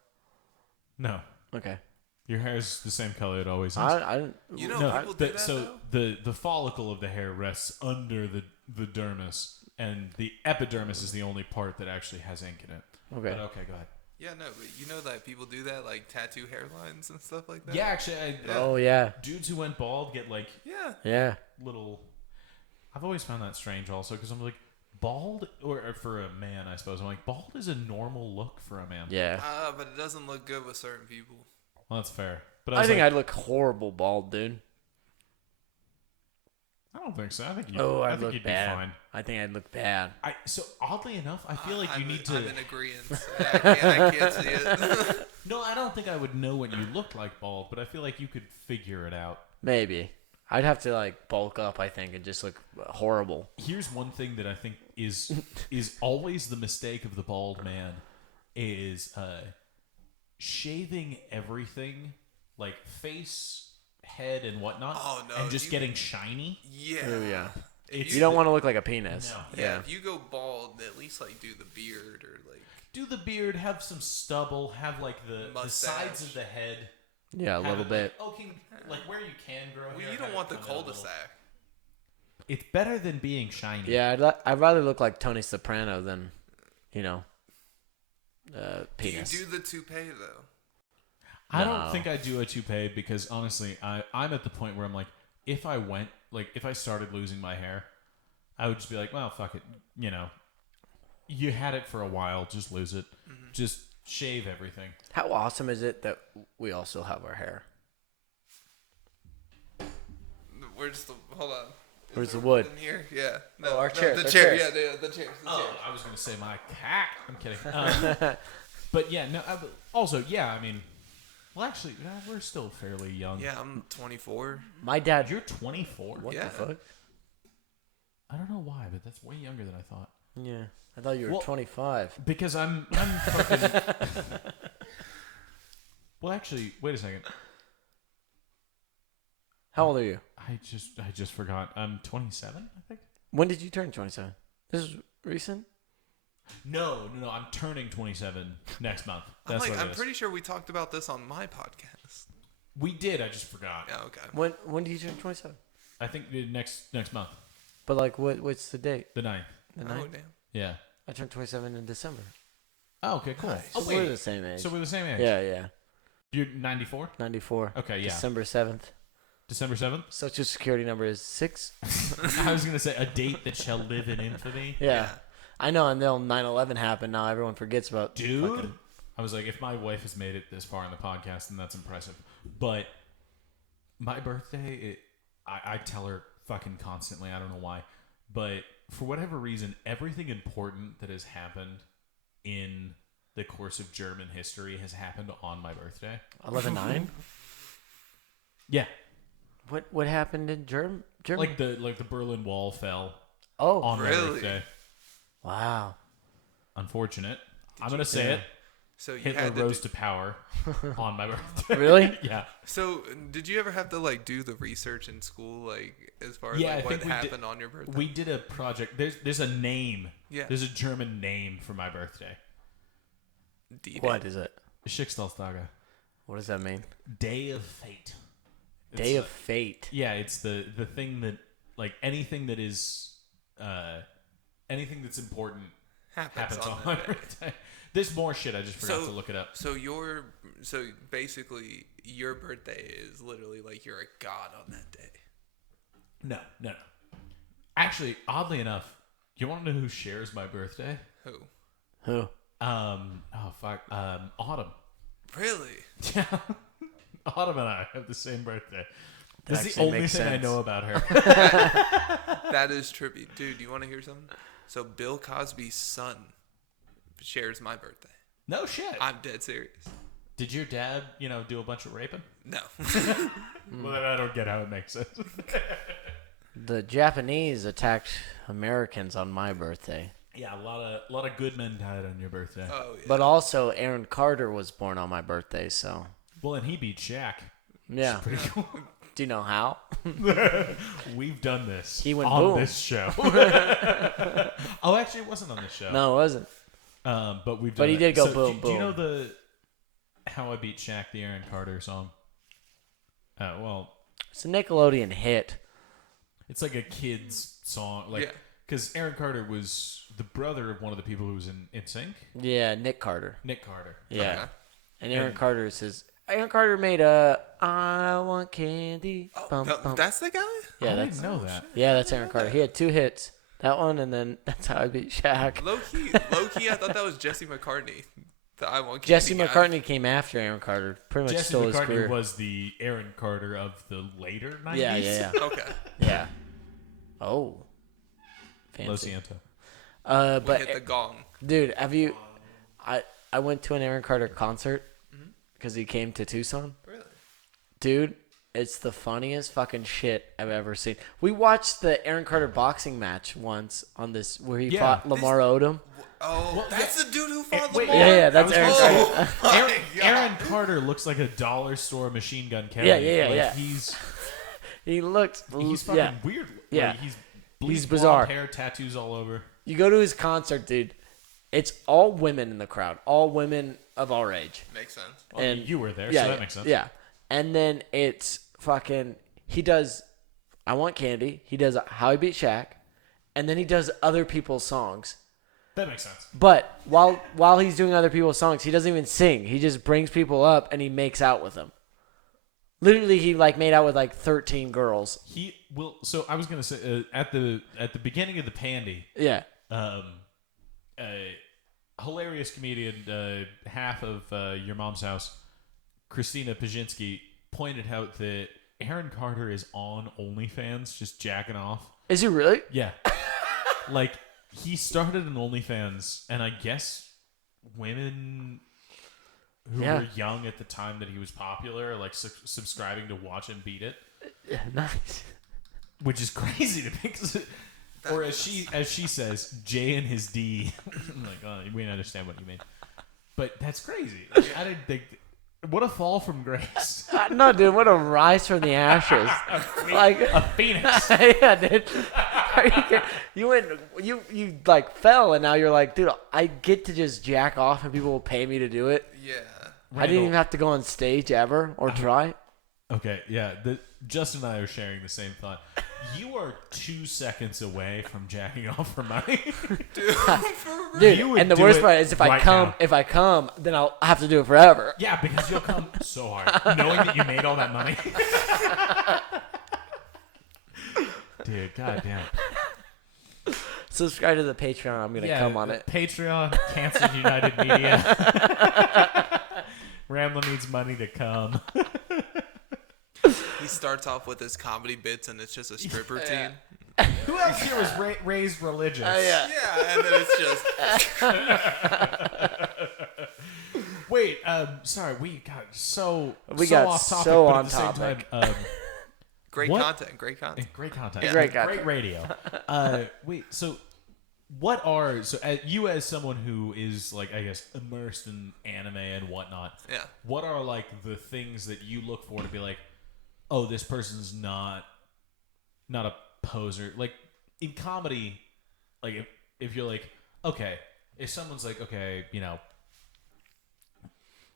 No. Okay. Your hair is the same color it always is. I You know, No, people do that, so though? the follicle of the hair rests under the dermis, and the epidermis is the only part that actually has ink in it. Okay. But okay, go ahead. Yeah, no, but you know that people do that, like tattoo hairlines and stuff like that? Yeah, actually, Oh, yeah. dudes who went bald get like Yeah. little. I've always found that strange, also, because I'm like, bald or for a man, I suppose. I'm like, bald is a normal look for a man. Yeah. But it doesn't look good with certain people. Well, that's fair. But I think like, I'd look horrible bald, dude. I don't think so. I think I'd look you'd bad. be fine. I think I'd look bad. So oddly enough, I feel like you need to. I'm in agreement. I can't see it. No, I don't think I would know what you look like bald, but I feel like you could figure it out. Maybe. I'd have to like bulk up, I think, and just look horrible. Here's one thing that I think is always the mistake of the bald man is shaving everything, like face, head, and whatnot, Oh, no, and just getting shiny. Yeah. Oh, yeah. It's You don't want to look like a penis. No. Yeah, if you go bald, at least like do the beard or like. do the beard, have some stubble, have like the Mustache. sides of the head. Yeah, a have little it, bit. like where you can grow hair. Well, you have don't it want the come out a little. cul-de-sac. It's better than being shiny. Yeah, I'd rather look like Tony Soprano than, penis. Do you do the toupee though? I No. don't think I do a toupee because honestly, I'm at the point where I'm like, if I started losing my hair, I would just be like, well, fuck it. You had it for a while, just lose it. Mm-hmm. Just shave everything. How awesome is it that we all still have our hair? Where's the hold on? Where's there the wood? in here? Yeah. Oh, our chair, The our chair. chairs. Yeah, the chairs. The Oh, chairs. I was gonna say my cat. I'm kidding. But yeah, no. Also, yeah. I mean, well, actually, we're still fairly young. Yeah, I'm 24. My dad. You're 24. What Yeah. the fuck? I don't know why, but that's way younger than I thought. Yeah, I thought you were Well- 25. Because I'm fucking. Well, actually, wait a second. How old are you? I just forgot. I'm 27, I think. When did you turn 27? This is recent. No. I'm turning 27 next month. That's what it I'm is. pretty sure we talked about this on my podcast. We did. I just forgot. Yeah, okay. When did you turn 27? I think the next month, But like, what's the date? the 9th. The Oh, 9th? damn. Yeah. I turned 27 in December. Oh, okay, cool. Nice. Oh, So wait. we're the same age. So we're the same age. Yeah. You're 94. 94. Okay, yeah. December 7th. December 7th. Social security number is 6. I was gonna say a date that shall live in infamy. Yeah. I know, and then 9/11 happened. Now everyone forgets about. Dude, fucking- I was like, if my wife has made it this far in the podcast, then that's impressive. But my birthday, I tell her fucking constantly. I don't know why, but for whatever reason, everything important that has happened in the course of German history has happened on my birthday. 11/9. Yeah, What happened in Germany? like the Berlin Wall fell Oh, on my really? birthday. wow. Unfortunate. I'm gonna say it. So you Hitler had to rose to power on my birthday. Really? Yeah. So did you ever have to like do the research in school, like as far as Yeah, like I what think we did- happened on your birthday? We did a project. There's a name. Yeah. There's a German name for my birthday. D-Day. What is it? Schicksalstage. What does that mean? Day of Fate. Day of Fate. Yeah, it's the thing that like anything that is anything that's important happens on my that day. birthday. There's more shit. I just forgot So- to look it up. So basically your birthday is literally like you're a god on that day. No. Actually, oddly enough, you want to know who shares my birthday? Who? Autumn. Really? Yeah. Autumn and I have the same birthday. That That's the actually only makes thing I sense. know about her. That is trippy. Dude, you want to hear something? So Bill Cosby's son shares my birthday. No shit. I'm dead serious. Did your dad, do a bunch of raping? No. Well, then I don't get how it makes sense. The Japanese attacked Americans on my birthday. Yeah, a lot of good men died on your birthday. Oh, yeah. But also, Aaron Carter was born on my birthday, so. Well, and he beat Shaq. Yeah. Pretty cool. Do you know how? We've done this He went on boom. this show. Oh, actually, it wasn't on this show. No, it wasn't. But we've done But he it. did go So, boom, do you know boom. the How I Beat Shaq, the Aaron Carter song? Well, It's a Nickelodeon hit. it's like a kid's song. Yeah. Because Aaron Carter was the brother of one of the people who was in NSYNC, Yeah, Nick Carter. Nick Carter. Yeah. Okay. And Aaron And- Carter says, Aaron Carter made a I Want Candy. Bum, bum. That's the guy? Yeah, I that's didn't know that. that's Aaron Carter. He had 2 hits. That one, and then That's How I Beat Shaq. Low key, I thought that was Jesse McCartney. The I Want Candy Jesse guy. McCartney came after Aaron Carter. Pretty much Jesse stole his McCartney career. was the Aaron Carter of the later 90s. Yeah. Okay. Yeah. Oh. Lo Fancy. Siento. We But hit the gong. dude, have you? I went to an Aaron Carter concert because he came to Tucson. Really? Dude, it's the funniest fucking shit I've ever seen. We watched the Aaron Carter boxing match once on this where he Yeah. fought Lamar Odom. Oh, that's the dude who fought wait, Lamar. Yeah, that's I Aaron was Carter. Oh, my Aaron, God. Aaron Carter looks like a dollar store machine gun Kelly. Yeah. He's He's fucking yeah. weird. Yeah. Like, he's He's blonde bizarre. hair, tattoos all over. You go to his concert, dude. It's all women in the crowd, all women of our age. Makes sense. Well, And you were there, yeah, so that makes sense. Yeah, and then it's fucking. He does I Want Candy. He does How I Beat Shaq, and then he does other people's songs. That makes sense. But while he's doing other people's songs, he doesn't even sing. He just brings people up and he makes out with them. Literally, he like made out with like 13 girls. He will. So I was gonna say at the beginning of the Pandy, Yeah. hilarious comedian, half of Your Mom's House, Christina Pajinski, pointed out that Aaron Carter is on OnlyFans, just jacking off. Is he really? Yeah. Like, he started an OnlyFans, and I guess women who Yeah. were young at the time that he was popular are, like, subscribing to watch him beat it, Yeah, nice. which is crazy to think. Or as she says, J and his D. I'm like, oh, we understand what you mean. But that's crazy. I didn't think... What a fall from grace. No, dude, what a rise from the ashes. Like A phoenix. yeah, dude. Are you kidding? You went, you like fell, and now you're like, dude, I get to just jack off, and people will pay me to do it. Yeah. I didn't even have to go on stage ever or try. Okay, yeah. Justin and I are sharing the same thought. You are 2 seconds away from jacking off for money. Dude, You would and the do worst it part is if I right come, now. then I'll have to do it forever. Yeah, because you'll come so hard, knowing that you made all that money. Dude, goddamn. Subscribe to the Patreon. I'm gonna come on it. Patreon, Cancer United Media. Ramblin' needs money to come. He starts off with his comedy bits, and it's just a strip routine. Who else here was raised religious? Yeah. Yeah, and then it's just Wait, sorry, we got so got off topic, so but on at the same topic. time, great What? content. Great content. great content, Yeah. Great content. great radio. Wait, so you as someone who is like, I guess, immersed in anime and whatnot, Yeah. what are like the things that you look for to be like, oh, this person's not a poser? Like in comedy, like if you're like, okay, if someone's like, okay, you know,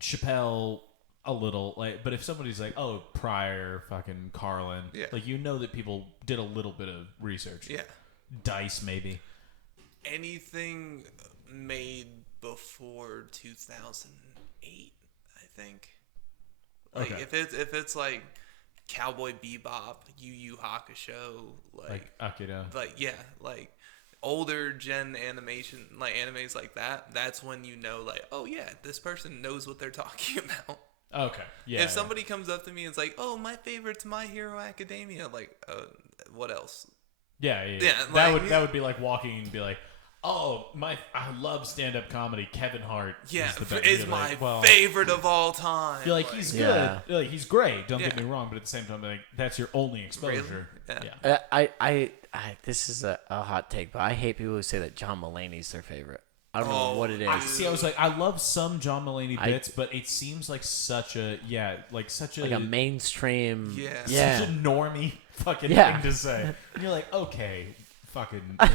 Chappelle a little, like, but if somebody's like, oh, Pryor, fucking Carlin, Yeah. like, you know that people did a little bit of research. Yeah. Dice maybe. Anything made before 2008, I think. Like Okay. if it's like Cowboy Bebop, Yu Yu Hakusho, Like Akira. like older gen animation, like animes like that. That's when you know, like, oh yeah, this person knows what they're talking about. Okay. Yeah. If somebody comes up to me and is like, oh, my favorite's My Hero Academia, like, what else? Yeah. Yeah, that like- would be like walking and be like, Oh, I love stand-up comedy. Kevin Hart. Yeah, is my favorite of all time. You're like, he's good. You're like, he's great. Don't get me wrong, but at the same time, like, that's your only exposure. Really? Yeah. I this is a hot take, but I hate people who say that John Mulaney's their favorite. I don't know what it is. I was like, I love some John Mulaney bits, but it seems like such a mainstream, such a normie fucking thing to say. And you're like, okay, fucking. Yeah.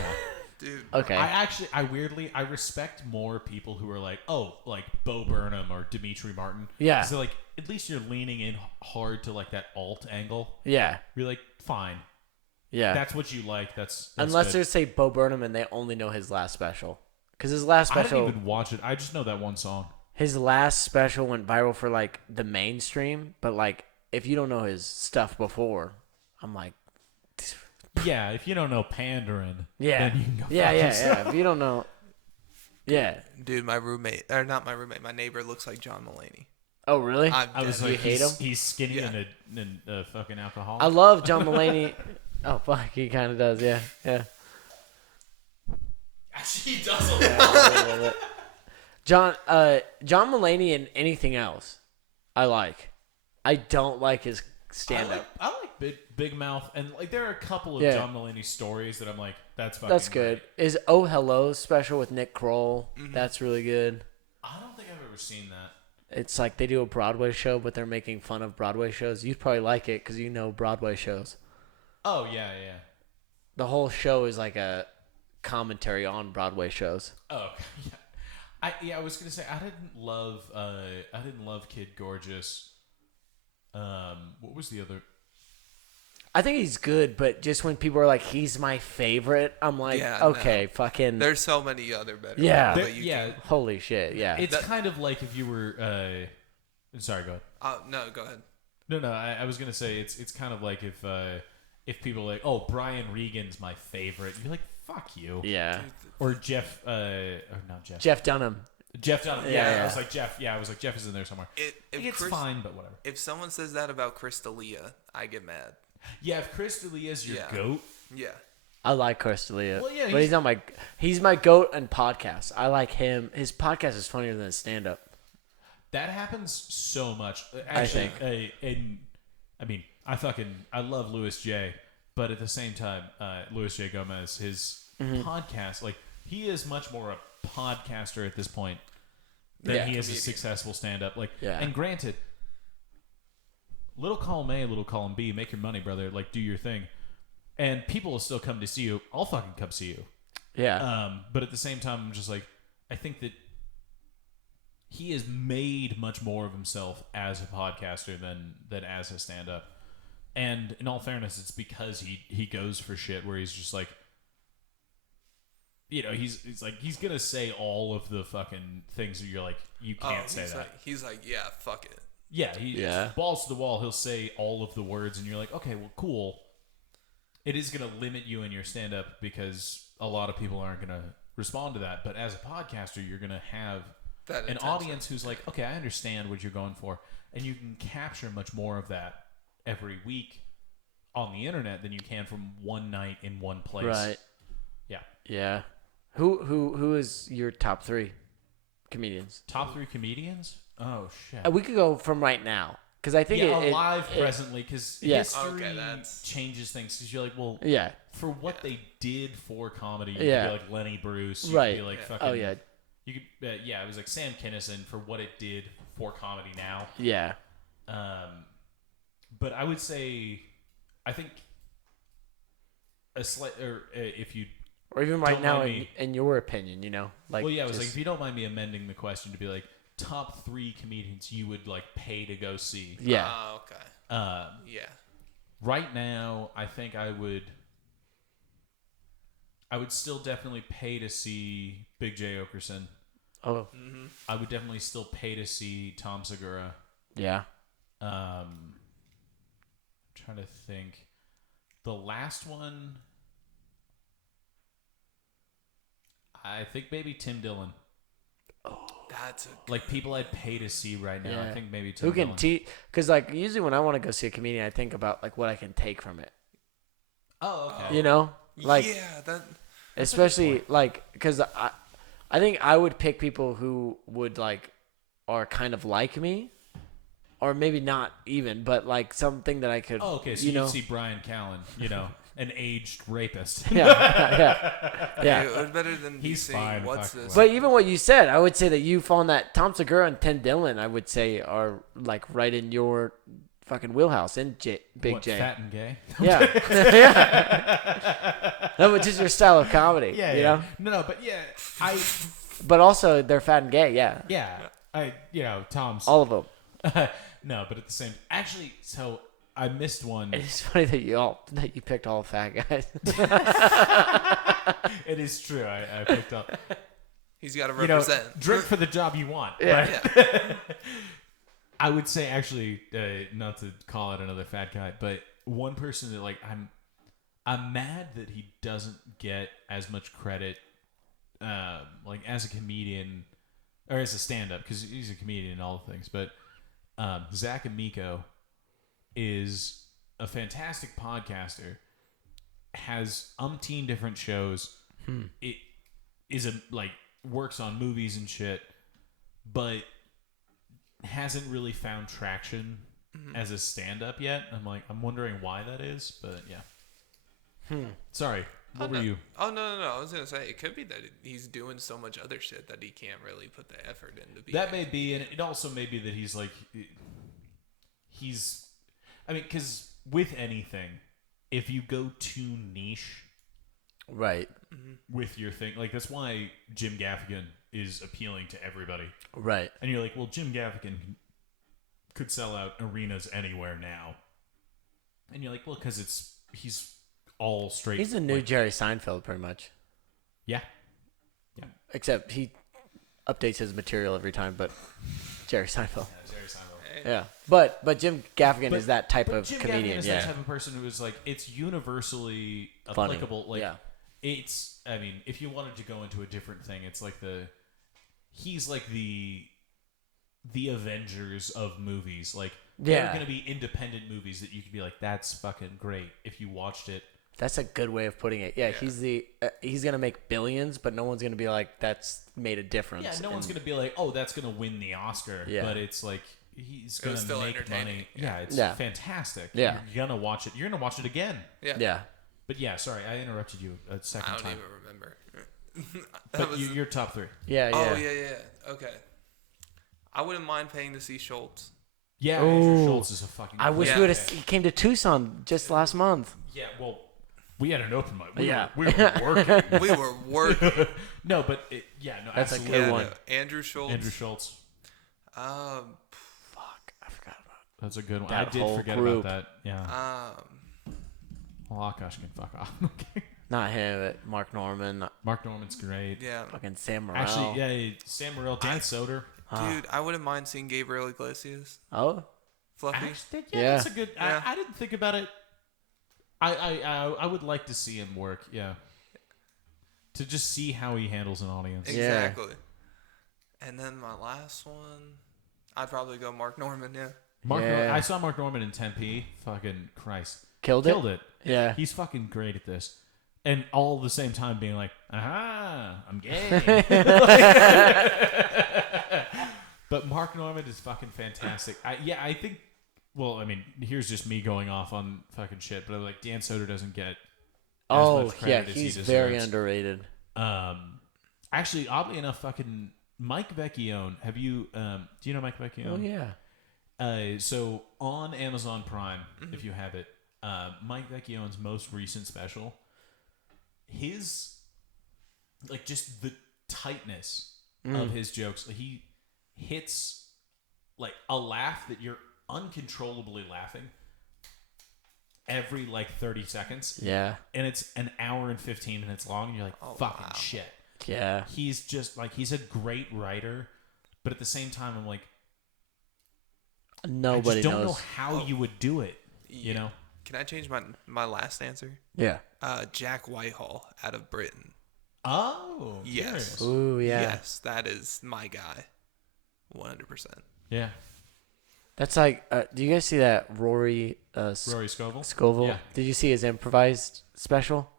Dude. Okay. I respect more people who are like, oh, like Bo Burnham or Dimitri Martin. Yeah. So like, at least you're leaning in hard to like that alt angle. Yeah. You're like, fine. Yeah. That's what you like. That's unless good. they say Bo Burnham and they only know his last special, because his last special. I didn't even watch it. I just know that one song. His last special went viral for like the mainstream, but like if you don't know his stuff before, I'm like. Yeah, if you don't know Pandering, yeah, then you can go yeah. If you don't know, yeah. Dude, my neighbor looks like John Mulaney. Oh, really? I was like, you hate him? He's skinny and a fucking alcoholic. I love John Mulaney. Oh, fuck, he kind of does, yeah. Actually, he does a lot. John Mulaney and anything else, I like. I don't like his stand-up. I like Big Mouth, and like there are a couple of John Mulaney stories that I'm like, that's fucking That's good. Great. Is Oh Hello special with Nick Kroll? Mm-hmm. That's really good. I don't think I've ever seen that. It's like they do a Broadway show, but they're making fun of Broadway shows. You'd probably like it because you know Broadway shows. Oh, yeah. The whole show is like a commentary on Broadway shows. Oh, yeah. I was gonna say I didn't love Kid Gorgeous. What was the other? I think he's good, but just when people are like, he's my favorite, I'm like, okay, fucking. There's so many other better. Yeah. Can... Holy shit, yeah. It's kind of like if you were. Sorry, go ahead. No, go ahead. No. I was gonna say it's kind of like if people are like, oh, Brian Regan's my favorite, you're like, fuck you. Yeah. Or Jeff. Or not Jeff. Jeff Dunham. Jeff Dunham. Yeah. I was like Jeff. Yeah, I was like Jeff is in there somewhere. It's fine, but whatever. If someone says that about Chris D'Elia, I get mad. Yeah, if Chris D'Elia's your goat. Yeah. I like Chris D'Elia. Well, yeah, but he's my goat in podcasts. I like him. His podcast is funnier than his stand-up. That happens so much. Actually, I think. I love Louis J, but at the same time, Louis J Gomez, his podcast, like he is much more a podcaster at this point than he is a successful stand-up. Like, and granted, little column A, little column B, make your money, brother. Like, do your thing, and people will still come to see you. I'll fucking come see you. Yeah. But at the same time, I'm just like, I think that he has made much more of himself as a podcaster than as a stand-up. And in all fairness, it's because he goes for shit where he's just like, he's gonna say all of the fucking things that you're like, you can't say that. He's like, yeah, fuck it. Yeah, balls to the wall. He'll say all of the words, and you're like, okay, well, cool. It is gonna limit you in your stand-up because a lot of people aren't gonna respond to that. But as a podcaster, you're gonna have an audience who's like, okay, I understand what you're going for, and you can capture much more of that every week on the internet than you can from one night in one place. Right. Yeah. Who is your top 3 comedians? Top 3 comedians? Oh shit. We could go from right now because I think alive presently because history changes things. Because you're like, well, for what they did for comedy, you could be like Lenny Bruce, you could be like fucking. You could, it was like Sam Kinison for what it did for comedy now. Yeah. But I would say, I think a slight, if you, or even right now, in your opinion, like. Well, yeah, it was like if you don't mind me amending the question to be like top 3 comedians you would like pay to go see. Yeah. Okay. Right now, I think I would still definitely pay to see Big J Okerson. Oh. Mm-hmm. I would definitely still pay to see Tom Segura. Yeah. Trying to think. The last one, I think maybe Tim Dillon. Oh, that's like people I'd pay to see right now. I think maybe Tim Who can teach? Because like usually when I want to go see a comedian, I think about like what I can take from it. Oh, okay. Like Especially like because I think I would pick people who would like are kind of like me, or maybe not even, but like something that I could. Oh, okay. So you'd see Brian Callen, an aged rapist. Yeah. It was better than He's saying, fine, what's fuck this? But even what you said, I would say that you fall in that Tom Segura and Ted Dillon. I would say are like right in your fucking wheelhouse. And Big J. Fat and gay. Yeah, yeah. No, but just your style of comedy. Yeah, you know. No, but yeah, But also they're fat and gay. Yeah. Tom's. All of them. No, but at the same, actually, so I missed one. It's funny that you picked all fat guys. It is true. I picked up. He's got to represent. Drink for the job you want. Yeah. Right? I would say actually, not to call out another fat guy, but one person that like I'm mad that he doesn't get as much credit, like as a comedian or as a stand-up, because he's a comedian in all the things. But Zach Amico is a fantastic podcaster, has umpteen different shows. It is works on movies and shit, but hasn't really found traction as a stand-up yet. I'm wondering why that is, but yeah. Sorry, what were you? Oh no! I was gonna say it could be that he's doing so much other shit that he can't really put the effort in to be. That may be, and it also may be that he's because with anything, if you go too niche, Right. with your thing, like that's why Jim Gaffigan is appealing to everybody. Right. And you're like, well, Jim Gaffigan could sell out arenas anywhere now. And you're like, well, because he's all straight. He's the new Jerry Seinfeld, pretty much. Yeah. Except he updates his material every time, but Jerry Seinfeld. Jerry Seinfeld. Yeah. But Jim Gaffigan is that type of Jim comedian. Gaffigan is Yeah. that type of person who is like, it's universally Funny. applicable. Like, Yeah. it's, I mean, if you wanted to go into a different thing, it's like he's like the Avengers of movies. Like, there are going to be independent movies that you could be like, that's fucking great if you watched it. That's a good way of putting it. Yeah. He's gonna make billions, but no one's gonna be like, that's made a difference. Yeah, no one's going to be like, oh, that's going to win the Oscar. Yeah. But it's like, he's going to still make entertaining. money. Yeah, it's fantastic. Yeah. You're going to watch it. You're going to watch it again. Yeah. Yeah. But yeah, sorry, I interrupted you a second I don't time. even remember. But your top three. Yeah. Oh yeah. Okay. I wouldn't mind paying to see Schultz. Yeah, Ooh. Andrew Schultz is a fucking. I wish Yeah. we would have. He came to Tucson just last month. Yeah, well, we had an open mic. We Yeah. were working. We were working. No, but That's a absolutely. good one. Andrew Schultz. Andrew Schultz. Fuck, I forgot about it. That's a good one. That I did whole forget group. about that. Yeah. Well, Akash can fuck off. Okay. Not him, but Mark Norman, Mark Norman's great. Yeah. fucking Sam Morril. Actually, yeah, Sam Morril, Dan Soder. Dude, I wouldn't mind seeing Gabriel Iglesias. Oh, Fluffy. Actually, Yeah. that's a good. Yeah. I didn't think about it. I would like to see him work. Yeah. To just see how he handles an audience. Yeah. Exactly. And then my last one, I'd probably go Mark Norman. Yeah. Yeah. I saw Mark Norman in Tempe. Fucking Christ. killed Killed it. Yeah. He's fucking great at this. And all at the same time being like, aha, I'm gay. But Mark Norman is fucking fantastic. I think, well, I mean, here's just me going off on fucking shit, but I'm like, Dan Soder doesn't get as much credit as he he's deserves. very underrated. Actually, oddly enough, fucking Mike Vecchione, have you, do you know Mike Vecchione? Oh yeah. So on Amazon Prime, if you have it, Mike Vecchione's most recent special, his, like, just the tightness of his jokes, like, he hits, like, a laugh that you're uncontrollably laughing every, like, 30 seconds. Yeah. And it's an hour and 15 minutes long, and you're like, fucking shit. Yeah. He's just, like, he's a great writer, but at the same time, I'm like, Nobody I just don't knows. know how you would do it, you know? Can I change my last answer? Yeah. Jack Whitehall out of Britain. Oh, Yes. curious. Ooh, yeah. Yes, that is my guy. 100%. Yeah. That's like, do you guys see that Rory Rory Scovel? Scovel? Yeah. Did you see his improvised special?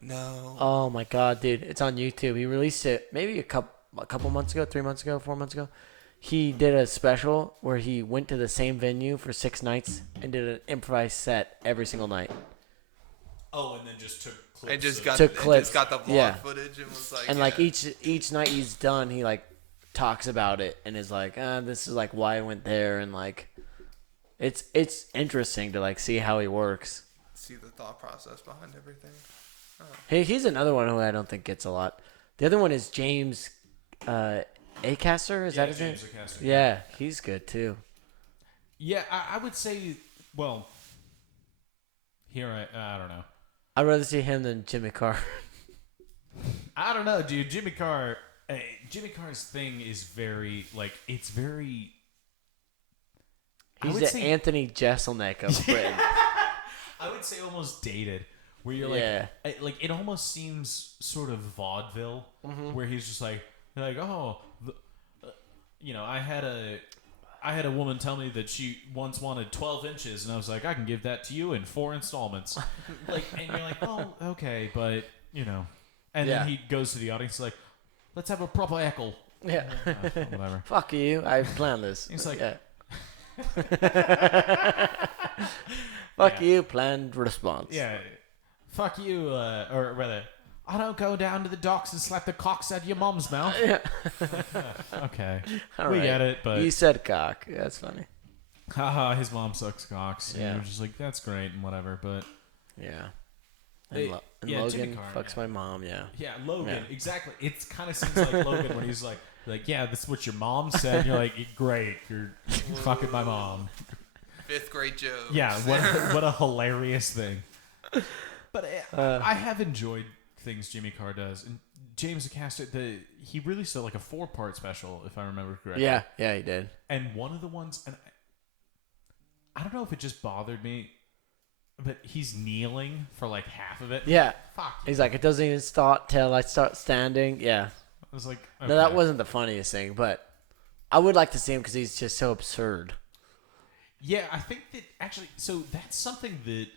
No. Oh my god, dude! It's on YouTube. He released it maybe a couple months ago, 3 months ago, 4 months ago. He did a special where he went to the same venue for 6 nights and did an improvised set every single night. Oh, and then just took clips. And just Took got clips. the vlog Yeah. footage and was like. And like each night he's done, he like talks about it and is like, this is like why I went there, and like it's interesting to like see how he works. See the thought process behind everything. Oh. He's another one who I don't think gets a lot. The other one is James Acaster. Is that his name? James Acaster. Yeah, he's good too. Yeah, I would say. Well, here I don't know. I'd rather see him than Jimmy Carr. I don't know, dude. Jimmy Carr's thing is very like it's very. He's the Anthony Jeselnik of Britain. I would say almost dated, where you're like, like it almost seems sort of vaudeville, where he's just like, oh, I had a woman tell me that she once wanted 12 inches, and I was like, I can give that to you in 4 installments. And you're like, oh, okay, but and then he goes to the audience like, let's have a proper echo. Yeah. Whatever. Fuck you! I planned this. He's like, fuck you! Planned response. Yeah. Fuck you, or rather, I don't go down to the docks and slap the cocks out of your mom's mouth. Yeah. Okay. All we right. get it, but You said cock. That's funny. haha, his mom sucks cocks. Yeah. And you're just like, that's great and whatever, but Yeah. Hey, And yeah, Logan Jimmy Carr, fucks my mom. Yeah. yeah, Logan, Yeah. exactly. It kind of seems like Logan when he's like, yeah, that's what your mom said. And you're like, great, you're fucking my mom. 5th grade joke. Yeah, what a hilarious thing. But I have enjoyed things Jimmy Carr does, and James Acaster, he released like a 4-part special, if I remember correctly. Yeah, he did. And one of the ones, and I don't know if it just bothered me, but he's kneeling for like half of it. Yeah. Fuck. He's like, it doesn't even start till I start standing. Yeah. I was like, okay. No, that wasn't the funniest thing, but I would like to see him because he's just so absurd. Yeah, I think that actually, so that's something that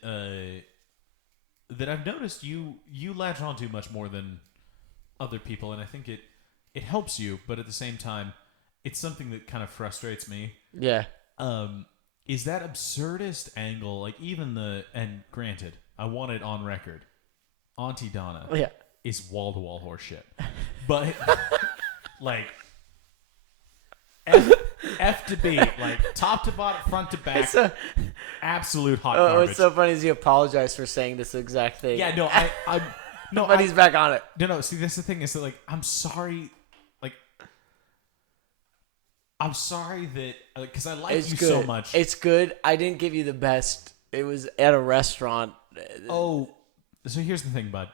I've noticed you latch onto much more than other people, and I think it helps you, but at the same time, it's something that kind of frustrates me. Yeah. Is that absurdist angle, like even and granted, I want it on record, Auntie Donna is wall-to-wall horseshit. But, like, F to B, like, top to bottom, front to back, absolute hot garbage. What's so funny is he apologized for saying this exact thing. Yeah, no, no, but he's back on it. No, see, that's the thing is that, like, I'm sorry, like, I'm sorry that, because I like you so much. It's good. I didn't give you the best. It was at a restaurant. Oh, so here's the thing, bud.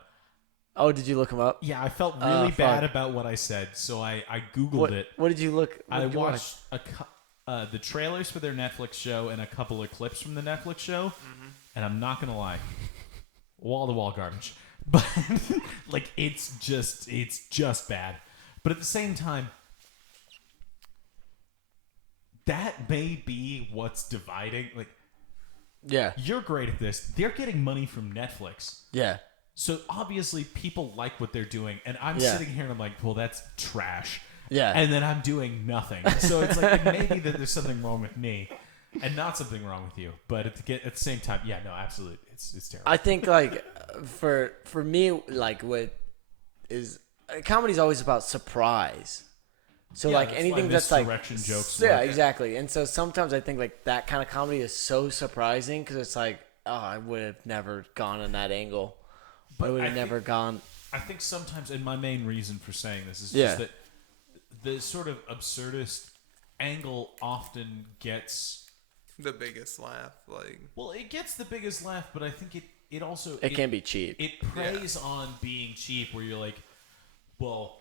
Oh, did you look him up? Yeah, I felt really bad about what I said, so I Googled it. What did you look? I watched the trailers for their Netflix show and a couple of clips from the Netflix show, and I'm not gonna lie, wall-to-wall garbage. But like, it's just bad. But at the same time, that may be what's dividing. Like, Yeah. you're great at this. They're getting money from Netflix. Yeah. So obviously people like what they're doing, and I'm sitting here and I'm like, well, that's trash. Yeah. And then I'm doing nothing. So it's like, it may be that there's something wrong with me and not something wrong with you. But at the same time, yeah, no, absolutely. It's terrible. I think, like, for me, like, what is comedy's always about surprise. So, Yeah, like, that's anything why that's like misdirection jokes yeah, work. exactly. And so sometimes I think like that kind of comedy is so surprising because it's like, oh, I would have never gone in that angle. I would have never gone. I think sometimes, and my main reason for saying this is Yeah. just that the sort of absurdist angle often gets The biggest laugh, like. well, it gets the biggest laugh, but I think it also It can be cheap. It preys on being cheap, where you're like, well,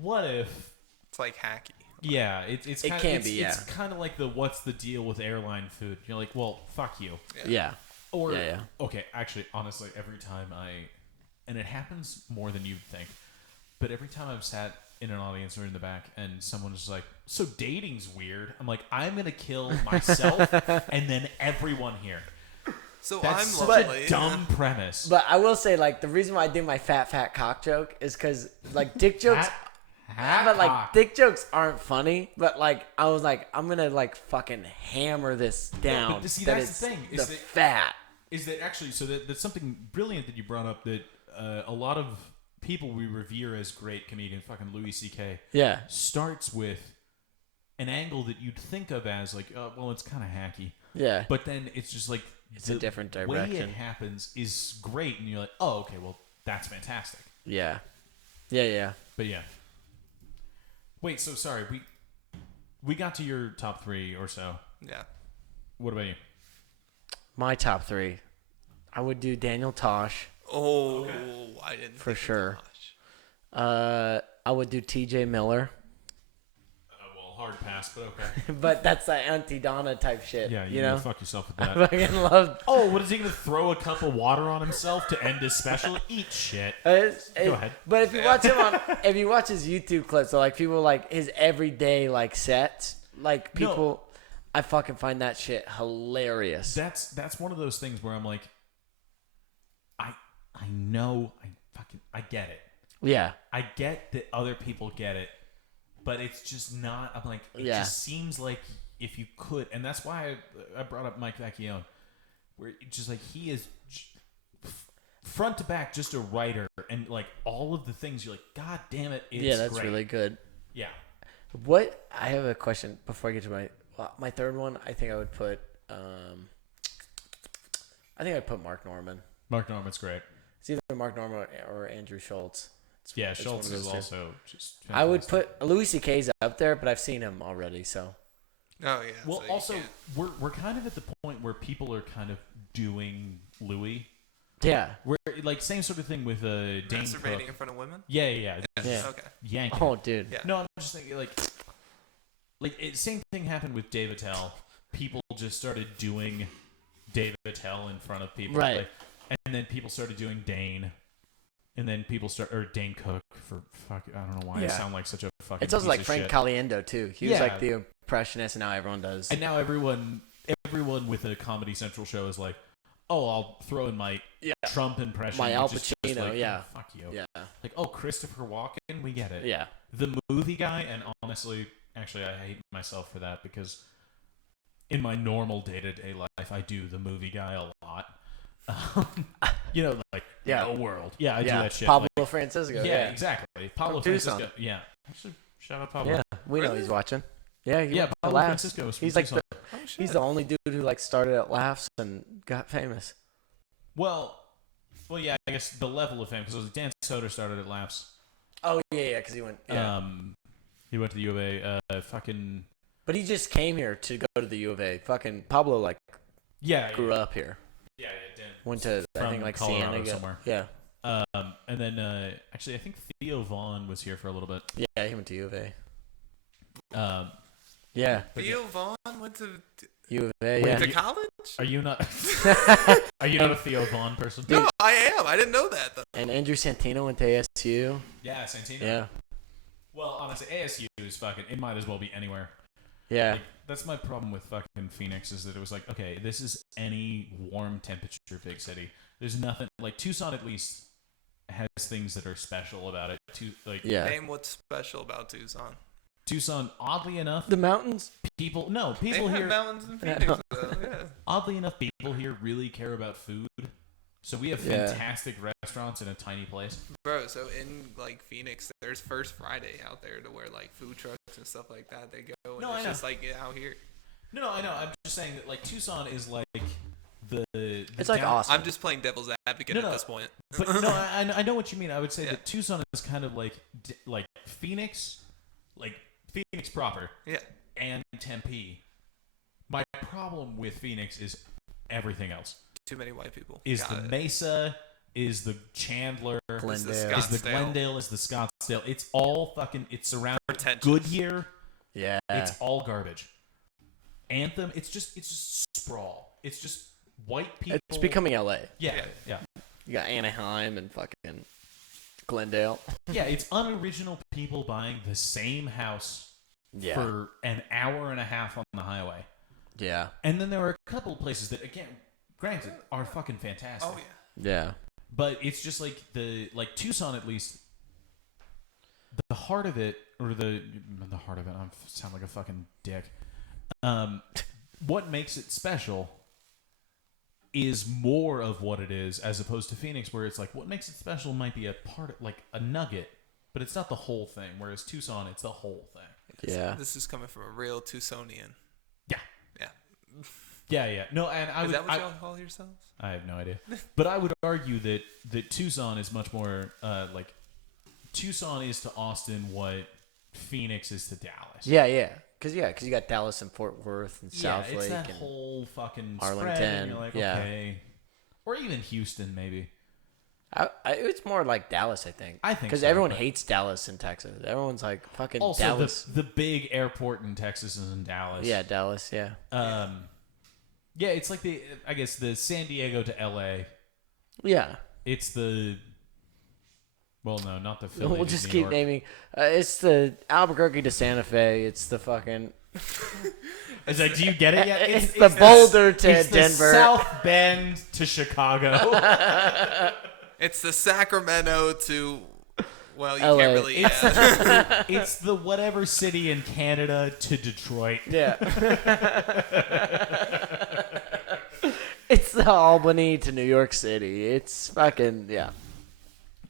what if? It's like hacky. Yeah, it's It kind can of, be, it's kind of like the what's the deal with airline food? You're like, well, fuck you. Yeah. Or Yeah. okay, actually, honestly, every time and it happens more than you'd think, but every time I've sat in an audience or in the back and someone's like, so dating's weird, I'm like, I'm gonna kill myself and then everyone here. So That's I'm such lonely. a dumb premise. But I will say, like, the reason why I did my fat cock joke is because, like, dick jokes. But like dick jokes aren't funny. But like I was like, I'm gonna like fucking hammer this down. But see, that that's the thing. The fat. Is that actually so? That's something brilliant that you brought up. That a lot of people we revere as great comedian, fucking Louis C.K. Yeah. starts with an angle that you'd think of as like, well, it's kind of hacky. Yeah. But then it's just like it's a different The way direction. it happens is great, and you're like, oh, okay, well, that's fantastic. Yeah. Yeah. But yeah. Wait, so sorry, we got to your top 3 or so. Yeah. What about you? My top 3, I would do Daniel Tosh. Oh, okay. I didn't. For think sure. Tosh. I would do T.J. Miller. Well, hard pass, but okay. But that's that Auntie Donna type shit. Yeah, you know. Fuck yourself with that. I fucking love. Oh, what is he gonna throw a cup of water on himself to end his special? Eat shit. Go ahead. But if you watch him if you watch his YouTube clips, so like people like his everyday like sets, like people, No. I fucking find that shit hilarious. That's one of those things where I'm like, I know, I get it. Yeah. I get that other people get it, but it's just not. I'm like, it just seems like if you could, and that's why I brought up Mike Vecchione, where it's just like he is front to back just a writer, and like all of the things you're like, God damn it, it's that's great. really good. Yeah. What I have a question before I get to my third one. I think I would put I'd put Mark Norman. Mark Norman's great. It's either Mark Norman or Andrew Schultz. It's Schultz is also just fantastic. I would put Louis C.K.'s up there, but I've seen him already, so. Oh yeah. Well, so also we're kind of at the point where people are kind of doing Louis. Yeah. We're like same sort of thing with Dane masturbating Cook. in front of women. Yeah. Yeah. Okay. Yank. Oh, dude. Yeah. No, I'm just thinking same thing happened with Dave Attell. People just started doing Dave Attell in front of people, right? And then people started doing Dane, and then people Dane Cook for fuck. I don't know why I sound like such a fucking. It's also like piece of Frank shit. Caliendo too. He was like the impressionist, and now everyone does. And now everyone with a Comedy Central show is like, oh, I'll throw in my Trump impression. My Al which is just Pacino, like, yeah. Oh, fuck you. Yeah. Like, oh, Christopher Walken, we get it. Yeah. The movie guy, and honestly, actually, I hate myself for that because in my normal day-to-day life, I do the movie guy a lot. Like, the world. Yeah, I do that shit. Pablo Francisco. Yeah, exactly. Pablo Francisco. Tucson. Yeah. Actually, shout out Pablo. Yeah, we know he's watching. Yeah, Pablo Francisco is from he's like Tucson. he's the only dude who like started at Laughs and got famous. Well, yeah, I guess the level of fame, because Dan Soder started at Laughs. Oh yeah, because he went. Yeah. He went to the U of A. Fucking. But he just came here to go to the U of A. Fucking Pablo grew up here. Yeah, Dan. Went to I think like Colorado Cienega. somewhere. Yeah. And then actually I think Theo Vaughn was here for a little bit. Yeah, he went to U of A. Yeah. Theo Vaughn went to U of A. Went to college? Are you not? Are you not a Theo Vaughn person? No, I am. I didn't know that though. And Andrew Santino went to ASU. Yeah, Santino. Yeah. Well, honestly, ASU is fucking. It might as well be anywhere. Yeah. Like, that's my problem with fucking Phoenix is that it was like, okay, this is any warm temperature big city. There's nothing like Tucson. At least has things that are special about it. Name what's special about Tucson. Tucson, oddly enough, the mountains. People they here. have mountains in Phoenix, though. Yeah. Oddly enough, people here really care about food. So we have fantastic restaurants in a tiny place. Bro, so in like Phoenix, there's First Friday out there to where like food trucks and stuff like that they go. And it's just like out here. No, I know. I'm just saying that like Tucson is like the it's like awesome. I'm just playing devil's advocate at this point. But no, I know what you mean. I would say that Tucson is kind of like Phoenix, like Phoenix proper. Yeah. And Tempe. My problem with Phoenix is everything else. Too many white people. Is the Mesa, is the Chandler, Glendale. is the Glendale, is the Scottsdale. It's all fucking, it's surrounded. Goodyear. Yeah. It's all garbage. Anthem, it's just sprawl. It's just white people. It's becoming LA. Yeah. You got Anaheim and fucking Glendale. Yeah, it's unoriginal people buying the same house for an hour and a half on the highway. Yeah. And then there are a couple of places that, again, granted, are fucking fantastic. Oh yeah. Yeah. But it's just like Tucson, at least, the heart of it, or the heart of it, I sound like a fucking dick. What makes it special is more of what it is, as opposed to Phoenix, where it's like, what makes it special might be a part, like a nugget, but it's not the whole thing. Whereas Tucson, it's the whole thing. Yeah. This is coming from a real Tucsonian. Yeah. Yeah. Yeah. No, and Is that what y'all call yourselves? I have no idea. But I would argue that Tucson is much more, like, Tucson is to Austin what Phoenix is to Dallas. Yeah. Because you got Dallas and Fort Worth and Yeah, Southlake it's that and whole fucking Arlington. spread, and you're like, Yeah. okay. Or even Houston, maybe. It's more like Dallas, I think. I think because so, everyone but- hates Dallas in Texas. Everyone's like fucking Also, Dallas. the big airport in Texas is in Dallas. Yeah, Dallas. Yeah. Yeah, it's like I guess the San Diego to LA. Yeah. It's the, well, no, not the Philly. We'll to just New keep York. naming. It's the Albuquerque to Santa Fe. It's the fucking. It's like, do you get it yet? It's the Boulder to it's Denver. The South Bend to Chicago. It's the Sacramento to, well, you LA. can't really. Yeah. It's the whatever city in Canada to Detroit. Yeah. It's the Albany to New York City. It's fucking yeah.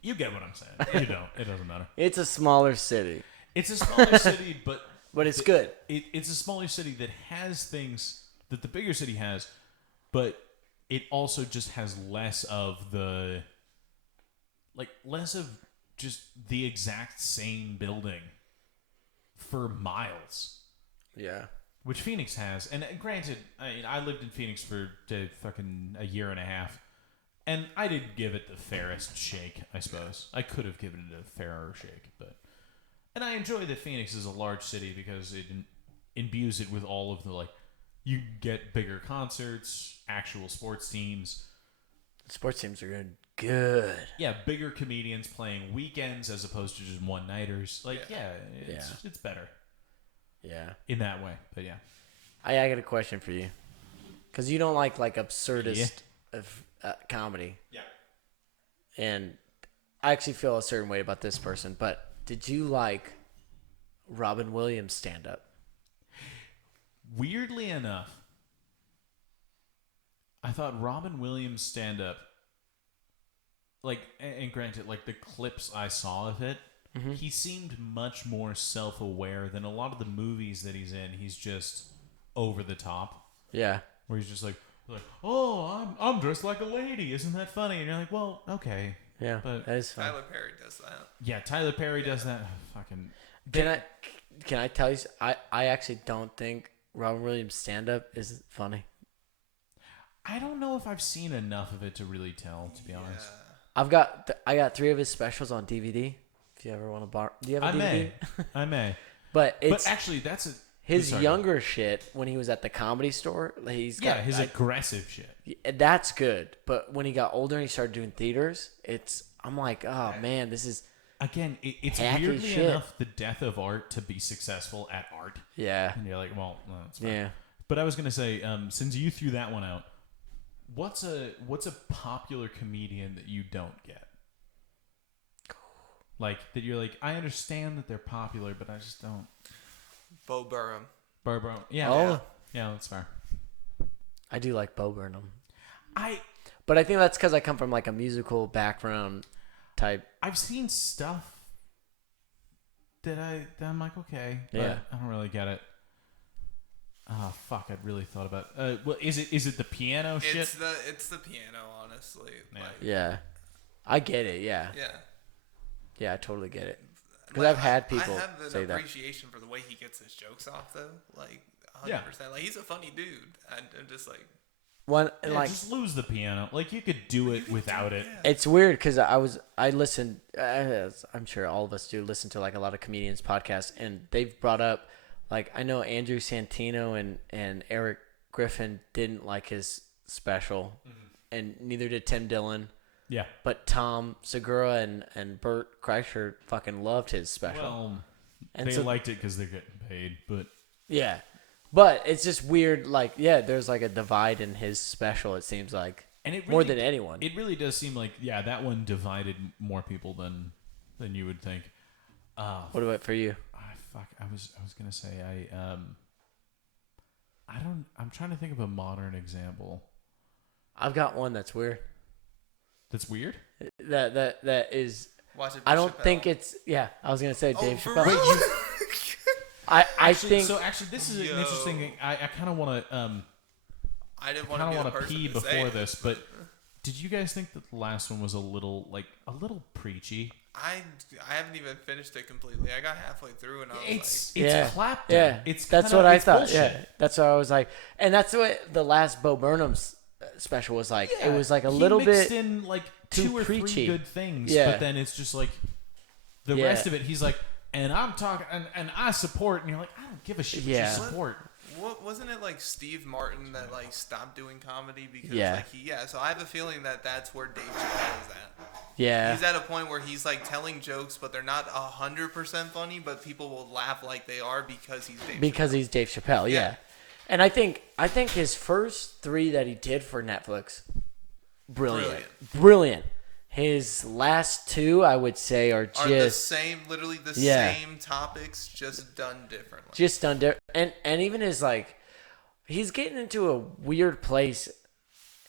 You get what I'm saying. You don't. It doesn't matter. It's a smaller city, It's a smaller city, but it's good. It's a smaller city that has things that the bigger city has, but it also just has less of the, like, less of just the exact same building for miles, Yeah. which Phoenix has. And granted, I lived in Phoenix for fucking a year and a half, and I didn't give it the fairest shake, I suppose. I could have given it a fairer shake, but... And I enjoy that Phoenix is a large city because it imbues it with all of the, like, you get bigger concerts, actual sports teams. Sports teams are good. Good. Yeah, bigger comedians playing weekends as opposed to just one-nighters. Like, it's better Yeah. in that way. But yeah. I got a question for you, because you don't like absurdist of comedy, Yeah. and I actually feel a certain way about this person. But did you like Robin Williams stand up? Weirdly enough, I thought Robin Williams stand-up, like, and granted, like, the clips I saw of it, he seemed much more self-aware than a lot of the movies that he's in. He's just over the top, Yeah. where he's just like, oh, I'm dressed like a lady. Isn't that funny? And you're like, well, okay. Yeah. But that is fun. Tyler Perry does that. yeah, Tyler Perry does that. Fucking. Can I tell you? I actually don't think Robin Williams stand up is funny. I don't know if I've seen enough of it to really tell, to be honest. I got 3 of his specials on DVD. If you ever want to borrow, do you have a DVD? I may. But it's But actually, that's a. his sorry. younger shit when he was at the Comedy Store. He's got Yeah, his aggressive shit. that's good. But when he got older and he started doing theaters, I'm like, oh man, this is Again, it's Hacky weirdly shit. enough the death of art to be successful at art. yeah, And you're like, well, no, that's fine. yeah. But I was gonna say, since you threw that one out, what's a popular comedian that you don't get? Like that you're like, I understand that they're popular, but I just don't. Bo Burnham. Barbara, yeah, Oh. yeah, that's fair. I do like Bo Burnham, But but I think that's because I come from like a musical background type. I've seen stuff that I'm like, okay, but Yeah. I don't really get it. Oh fuck! I'd really thought about. Well, is it the piano shit? It's the piano, honestly. Yeah. Like, Yeah, I get it. Yeah, yeah. yeah, I totally get it. Because I've had people I have an say that. appreciation for the way he gets his jokes off, though. Like, 100%. Yeah. Like, he's a funny dude. I'm just like, One Yeah, like just lose the piano. Like you could do it without it. yeah. it's weird because I listened. I'm sure all of us do listen to like a lot of comedians' podcasts, and they've brought up like I know Andrew Santino and Eric Griffin didn't like his special, and neither did Tim Dillon. Yeah. But Tom Segura and Bert Kreischer fucking loved his special. Well, And they so- liked it because they're getting paid, but Yeah. But it's just weird. Like, yeah, there's like a divide in his special. It seems like, And it really, more than anyone. It really does seem like, yeah, that one divided more people than you would think. What about for you? I was gonna say I'm trying to think of a modern example. I've got one that's weird. That's weird. That is. Watch it. I don't think it's. Yeah, I was gonna say Dave Chappelle. Wait, I think. So actually, this is an interesting thing. I kind of want to I didn't want to pee before this, but did you guys think that the last one was a little preachy? I haven't even finished it completely. I got halfway through and I was It's clapped. Yeah, that's what I thought. Bullshit. Yeah, that's what I was like, and that's what the last Bo Burnham's special was like. Yeah, it was like a he little mixed bit in like too two or preachy. three good things, Yeah. but then it's just like the Yeah. rest of it. He's like, and I'm talking, and I support, and you're like, I don't give a shit what Yeah. you support. What wasn't it like Steve Martin that like stopped doing comedy because Yeah. so I have a feeling that that's where Dave Chappelle is at. Yeah. He's at a point where he's like telling jokes, but they're not 100% funny, but people will laugh like they are because he's Dave. Because he's Dave Chappelle, yeah. And I think his first 3 that he did for Netflix, brilliant. His last 2, I would say, are Are the same, literally the same topics, just done differently. just done different. And even his like, he's getting into a weird place.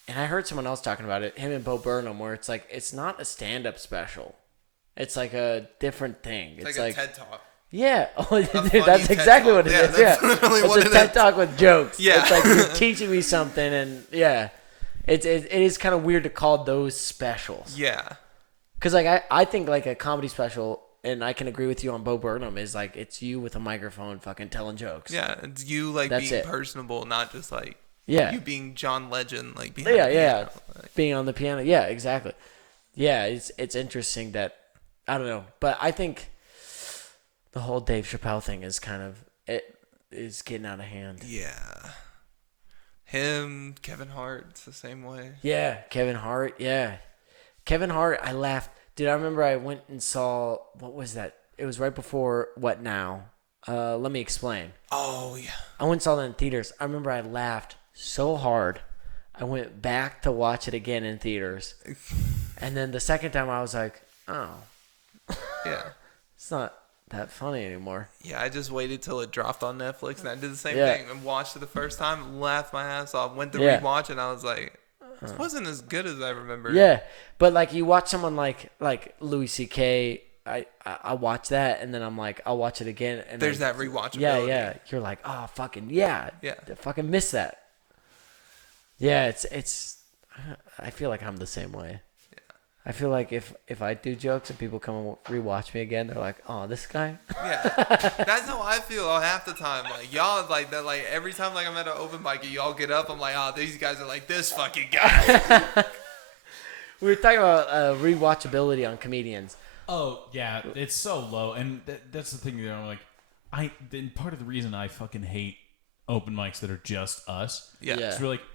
And I heard someone else talking about it, him and Bo Burnham, where it's like it's not a stand-up special, it's like a different thing. It's like a TED Talk. Yeah, funny that's TED exactly Talk. what it Yeah, is. that's Yeah, literally it's what a it TED is. Talk with jokes. Yeah. It's like you're teaching me something, and yeah, it is kind of weird to call those specials. Yeah. Because like I think like a comedy special, and I can agree with you on Bo Burnham, is like it's you with a microphone fucking telling jokes. Yeah, it's you like That's being it. personable, not just like Yeah. you being John Legend, like behind Yeah, the yeah, piano. Like, being on the piano. Yeah, exactly. Yeah, it's interesting that I don't know, but I think the whole Dave Chappelle thing is kind of it is getting out of hand. yeah. Him, Kevin Hart, it's the same way. Yeah, Kevin Hart. Yeah, Kevin Hart. I laughed, dude. I remember I went and saw what was that? It was right before What Now. Let me explain. Oh yeah. I went and saw that in theaters. I remember I laughed so hard. I went back to watch it again in theaters. And then the second time I was like, oh, Yeah. it's not that funny anymore. Yeah, I just waited till it dropped on Netflix, and I did the same Yeah. thing and watched it the first time, laughed my ass off, went to Yeah. rewatch, and I was like, this wasn't as good as I remember. Yeah, but like you watch someone like Louis C.K., I watch that, and then I'm like, I'll watch it again. And There's then, that rewatchability. Yeah. You're like, oh, fucking, yeah. Yeah. I fucking miss that. Yeah, it's I feel like I'm the same way. Yeah. I feel like if I do jokes and people come and rewatch me again, they're like, oh, this guy? Yeah, that's how I feel half the time. Like y'all, like that. Like every time, like I'm at an open mic, and y'all get up. I'm like, oh, these guys are like this fucking guy. We were talking about rewatchability on comedians. Oh yeah, it's so low, and that's the thing. Then part of the reason I fucking hate open mics that are just us. Yeah. Yeah. It's really like,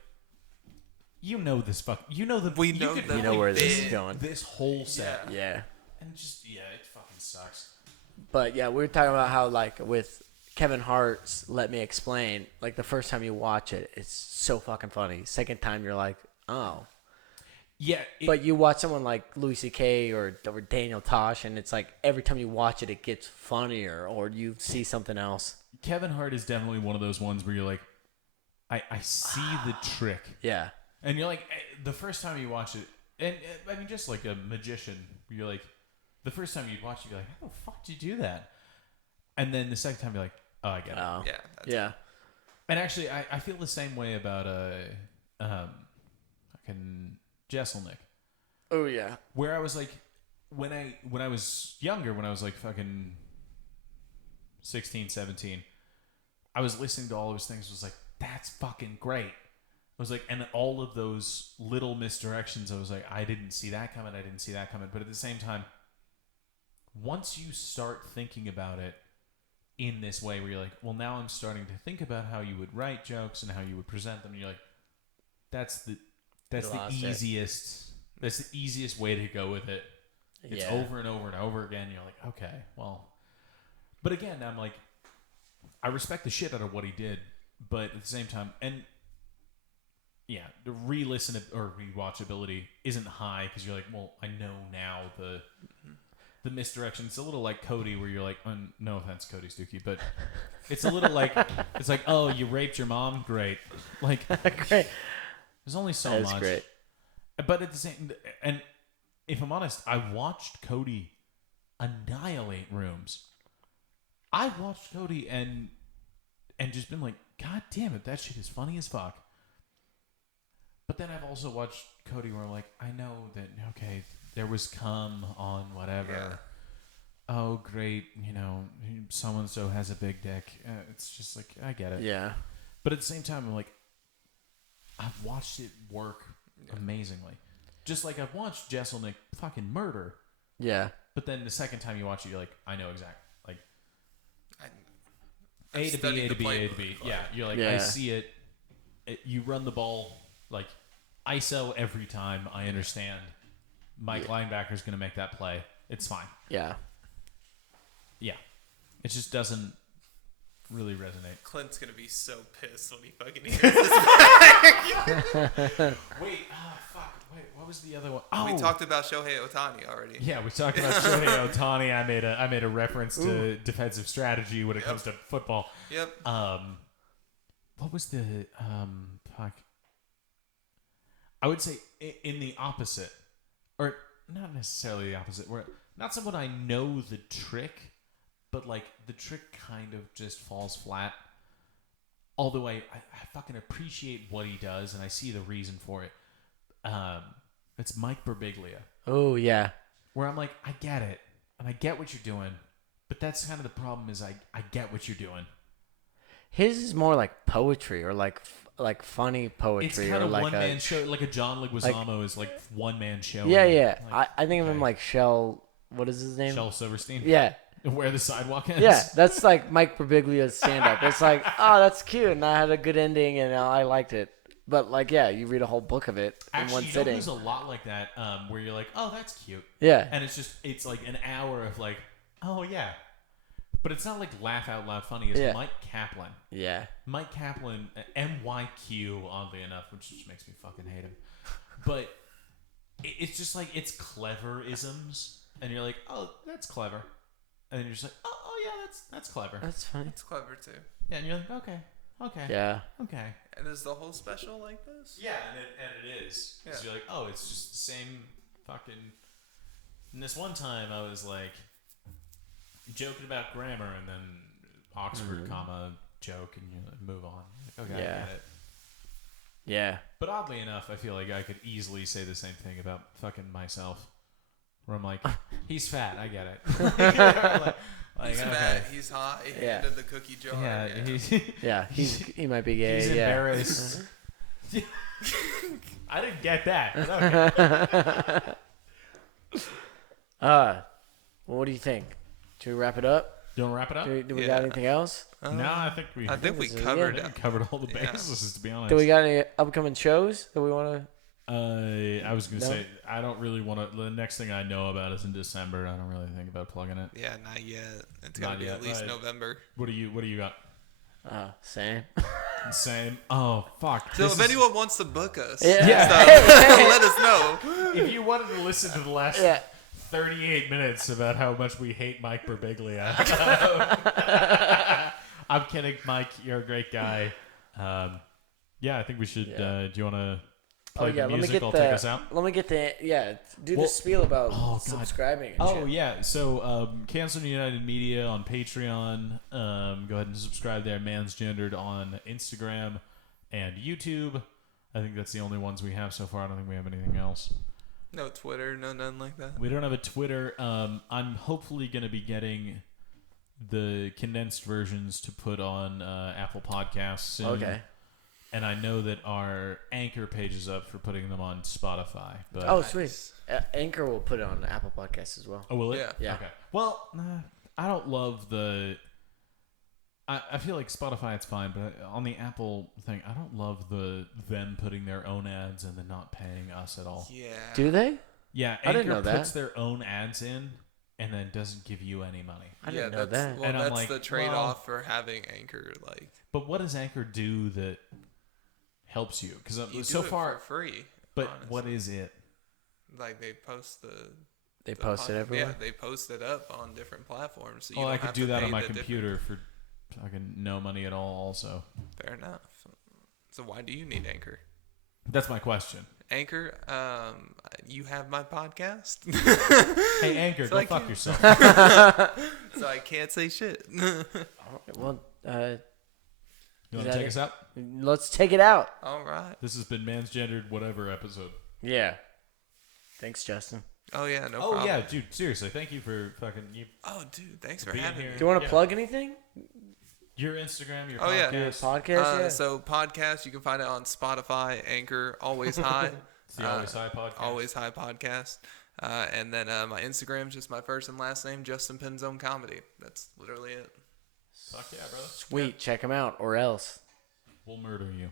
you know this We know could that You know where this is big. going. this whole set, Yeah. and just it fucking sucks. But yeah, we were talking about how like with Kevin Hart's Let Me Explain, like the first time you watch it, it's so fucking funny. Second time you're like, oh. Yeah, But you watch someone like Louis C.K. or Daniel Tosh, and it's like every time you watch it, it gets funnier, or you see something else. Kevin Hart is definitely one of those ones where you're like, I see the trick. Yeah. And you're like, the first time you watch it, and I mean, just like a magician, you're like, the first time you watch it, you're like, how the fuck did you do that? And then the second time, you're like, oh, I get it. Oh. Yeah. That's Yeah. And actually, I feel the same way about fucking Jesselnick, Oh yeah. where I was like, when I was younger, when I was like fucking 16, 17, I was listening to all those things. Was like, that's fucking great. I was like, and all of those little misdirections, I was like, I didn't see that coming. I didn't see that coming. But at the same time, once you start thinking about it in this way, where you're like, well, now I'm starting to think about how you would write jokes and how you would present them. And you're like, that's the easiest. That's the easiest way to go with it. It's over and over and over again. You're like, okay, well. But again, I'm like, I respect the shit out of what he did. but at the same time, and yeah, the re-listen or rewatchability isn't high because you're like, well, I know now the misdirection. It's a little like Cody, where you're like, no offense, Cody Stuckey, but it's a little like, it's like, oh, you raped your mom, great, like, Great. there's only so That's much. great. But at the same, and if I'm honest, I watched Cody annihilate rooms. I watched Cody and just been like, God damn it, that shit is funny as fuck. But then I've also watched Cody where I'm like, I know that, okay, there was cum on whatever. Yeah. Oh, great, so-and-so has a big dick. It's just like, I get it. Yeah. But at the same time, I'm like, I've watched it work amazingly. Just like I've watched Jesselnick fucking murder. Yeah. But then the second time you watch it, you're like, I know exactly. Like, I've A to B, A to studied the B, A to playbook, B. like- Yeah, you're like, Yeah. I see it. You run the ball, like, ISO every time. I understand. Mike linebacker's going to make that play. It's fine. Yeah. Yeah. It just doesn't really resonate. Clint's gonna be so pissed when he fucking hears this. Wait, fuck. Wait, what was the other one? Oh, We talked about Shohei Ohtani already. Yeah, we talked about Shohei Ohtani. I made a reference to defensive strategy when it comes to football. Yep. What was the fuck? I would say in the opposite, or not necessarily the opposite. Where not someone I know the trick, but like the trick kind of just falls flat. Although I fucking appreciate what he does and I see the reason for it. It's Mike Birbiglia. Oh, yeah. Where I'm like, I get it, and I get what you're doing, but that's kind of the problem. Is I get what you're doing. His is more like poetry or like funny poetry. It's kind or of like one man show, like a John Leguizamo is like one man show. Yeah, yeah. Like, I think of him okay. like Shell. What is his name? Shel Silverstein. Yeah. Where the sidewalk ends. Yeah, that's like Mike Birbiglia's stand-up. It's like, oh, that's cute, and I had a good ending, and I liked it. But like, yeah, you read a whole book of it in one Actually, sitting. there's a lot like that where you're like, oh, that's cute. Yeah. And it's like an hour of like, oh yeah. But it's not like laugh out loud funny. It's Yeah. Mike Kaplan. Yeah. Mike Kaplan, MYQ, oddly enough, which just makes me fucking hate him. But it's just like, it's clever isms, and you're like, oh, that's clever. And then you're just like, oh yeah, that's clever. That's funny. It's clever too. Yeah, and you're like, okay. Yeah. Okay. And is the whole special like this? Yeah, and it is. Because you're like, oh, it's just the same fucking... And this one time, I was like, joking about grammar, and then Oxford, comma, joke, and you move on. Like, okay, Yeah. I get it. Yeah. But oddly enough, I feel like I could easily say the same thing about fucking myself. Where I'm like, he's fat, I get it. He's okay. fat, he's hot, he Yeah. handed the cookie jar. Yeah, Yeah. He might be gay. he's yeah. embarrassed. I didn't get that. But okay. Well, what do you think? Should we wrap it up? Do you want to wrap it up? Do we Yeah. got anything else? No, I think we yeah. covered all the Yeah. bases, to be honest. Do we got any upcoming shows that we want to? I was going to No? say, I don't really want to... The next thing I know about is in December. I don't really think about plugging it. Yeah, not yet. It's gonna Not be yet, at least right. November. What do you got? Same. Same. Oh, fuck. So if anyone wants to book us, Yeah. let us know. If you wanted to listen to the last Yeah. 38 minutes about how much we hate Mike Birbiglia. I'm kidding, Mike. You're a great guy. Yeah, I think we should... Yeah. do you want to play the let me music? get I'll the. take us out. Let me get the. Yeah, do Well- the spiel about God. subscribing. And Oh, shit. yeah. So, Cancel United Media on Patreon. Go ahead and subscribe there. Man's Gendered on Instagram and YouTube. I think that's the only ones we have so far. I don't think we have anything else. No Twitter, no nothing like that. We don't have a Twitter. I'm hopefully going to be getting the condensed versions to put on Apple Podcasts soon. Okay. And I know that our Anchor page is up for putting them on Spotify. But Oh, sweet. Anchor will put it on the Apple Podcasts as well. Oh, will it? Yeah. Yeah. Okay. Well, I don't love the... I feel like Spotify, it's fine, but on the Apple thing, I don't love them putting their own ads and then not paying us at all. Yeah. Do they? Yeah, I Anchor didn't know that. puts their own ads in, and then doesn't give you any money. I didn't know that. Well, And I'm that's like, the trade-off for having Anchor. Like, But what does Anchor do that helps you? Because you so do it far, for free. but honestly. what is it? Like they post They post it everywhere. Yeah, they post it up on different platforms. So you Well, don't I could have do to that pay on my the computer for fucking no money at all. Also, Fair enough. So why do you need Anchor? that's my question. Anchor, you have my podcast. Hey, Anchor, So go I fuck can't- yourself. So I can't say shit. Well, You want that to take it? us out? let's take it out. All right. This has been Mansgendered Whatever episode. Yeah. Thanks, Justin. Oh yeah, no Oh problem. yeah, dude. Seriously, thank you for fucking you. Oh dude, thanks for Being having here. me. Do you want to Yeah. plug anything? Your Instagram, your Oh, yeah. Your podcast. podcast? Yeah. So podcast, you can find it on Spotify, Anchor, Always High. It's the Always High podcast. Always High podcast. And then my Instagram is just my first and last name, Justin Pinzon Comedy. That's literally it. Fuck yeah, brother. Sweet. Check them out, or else. We'll murder you.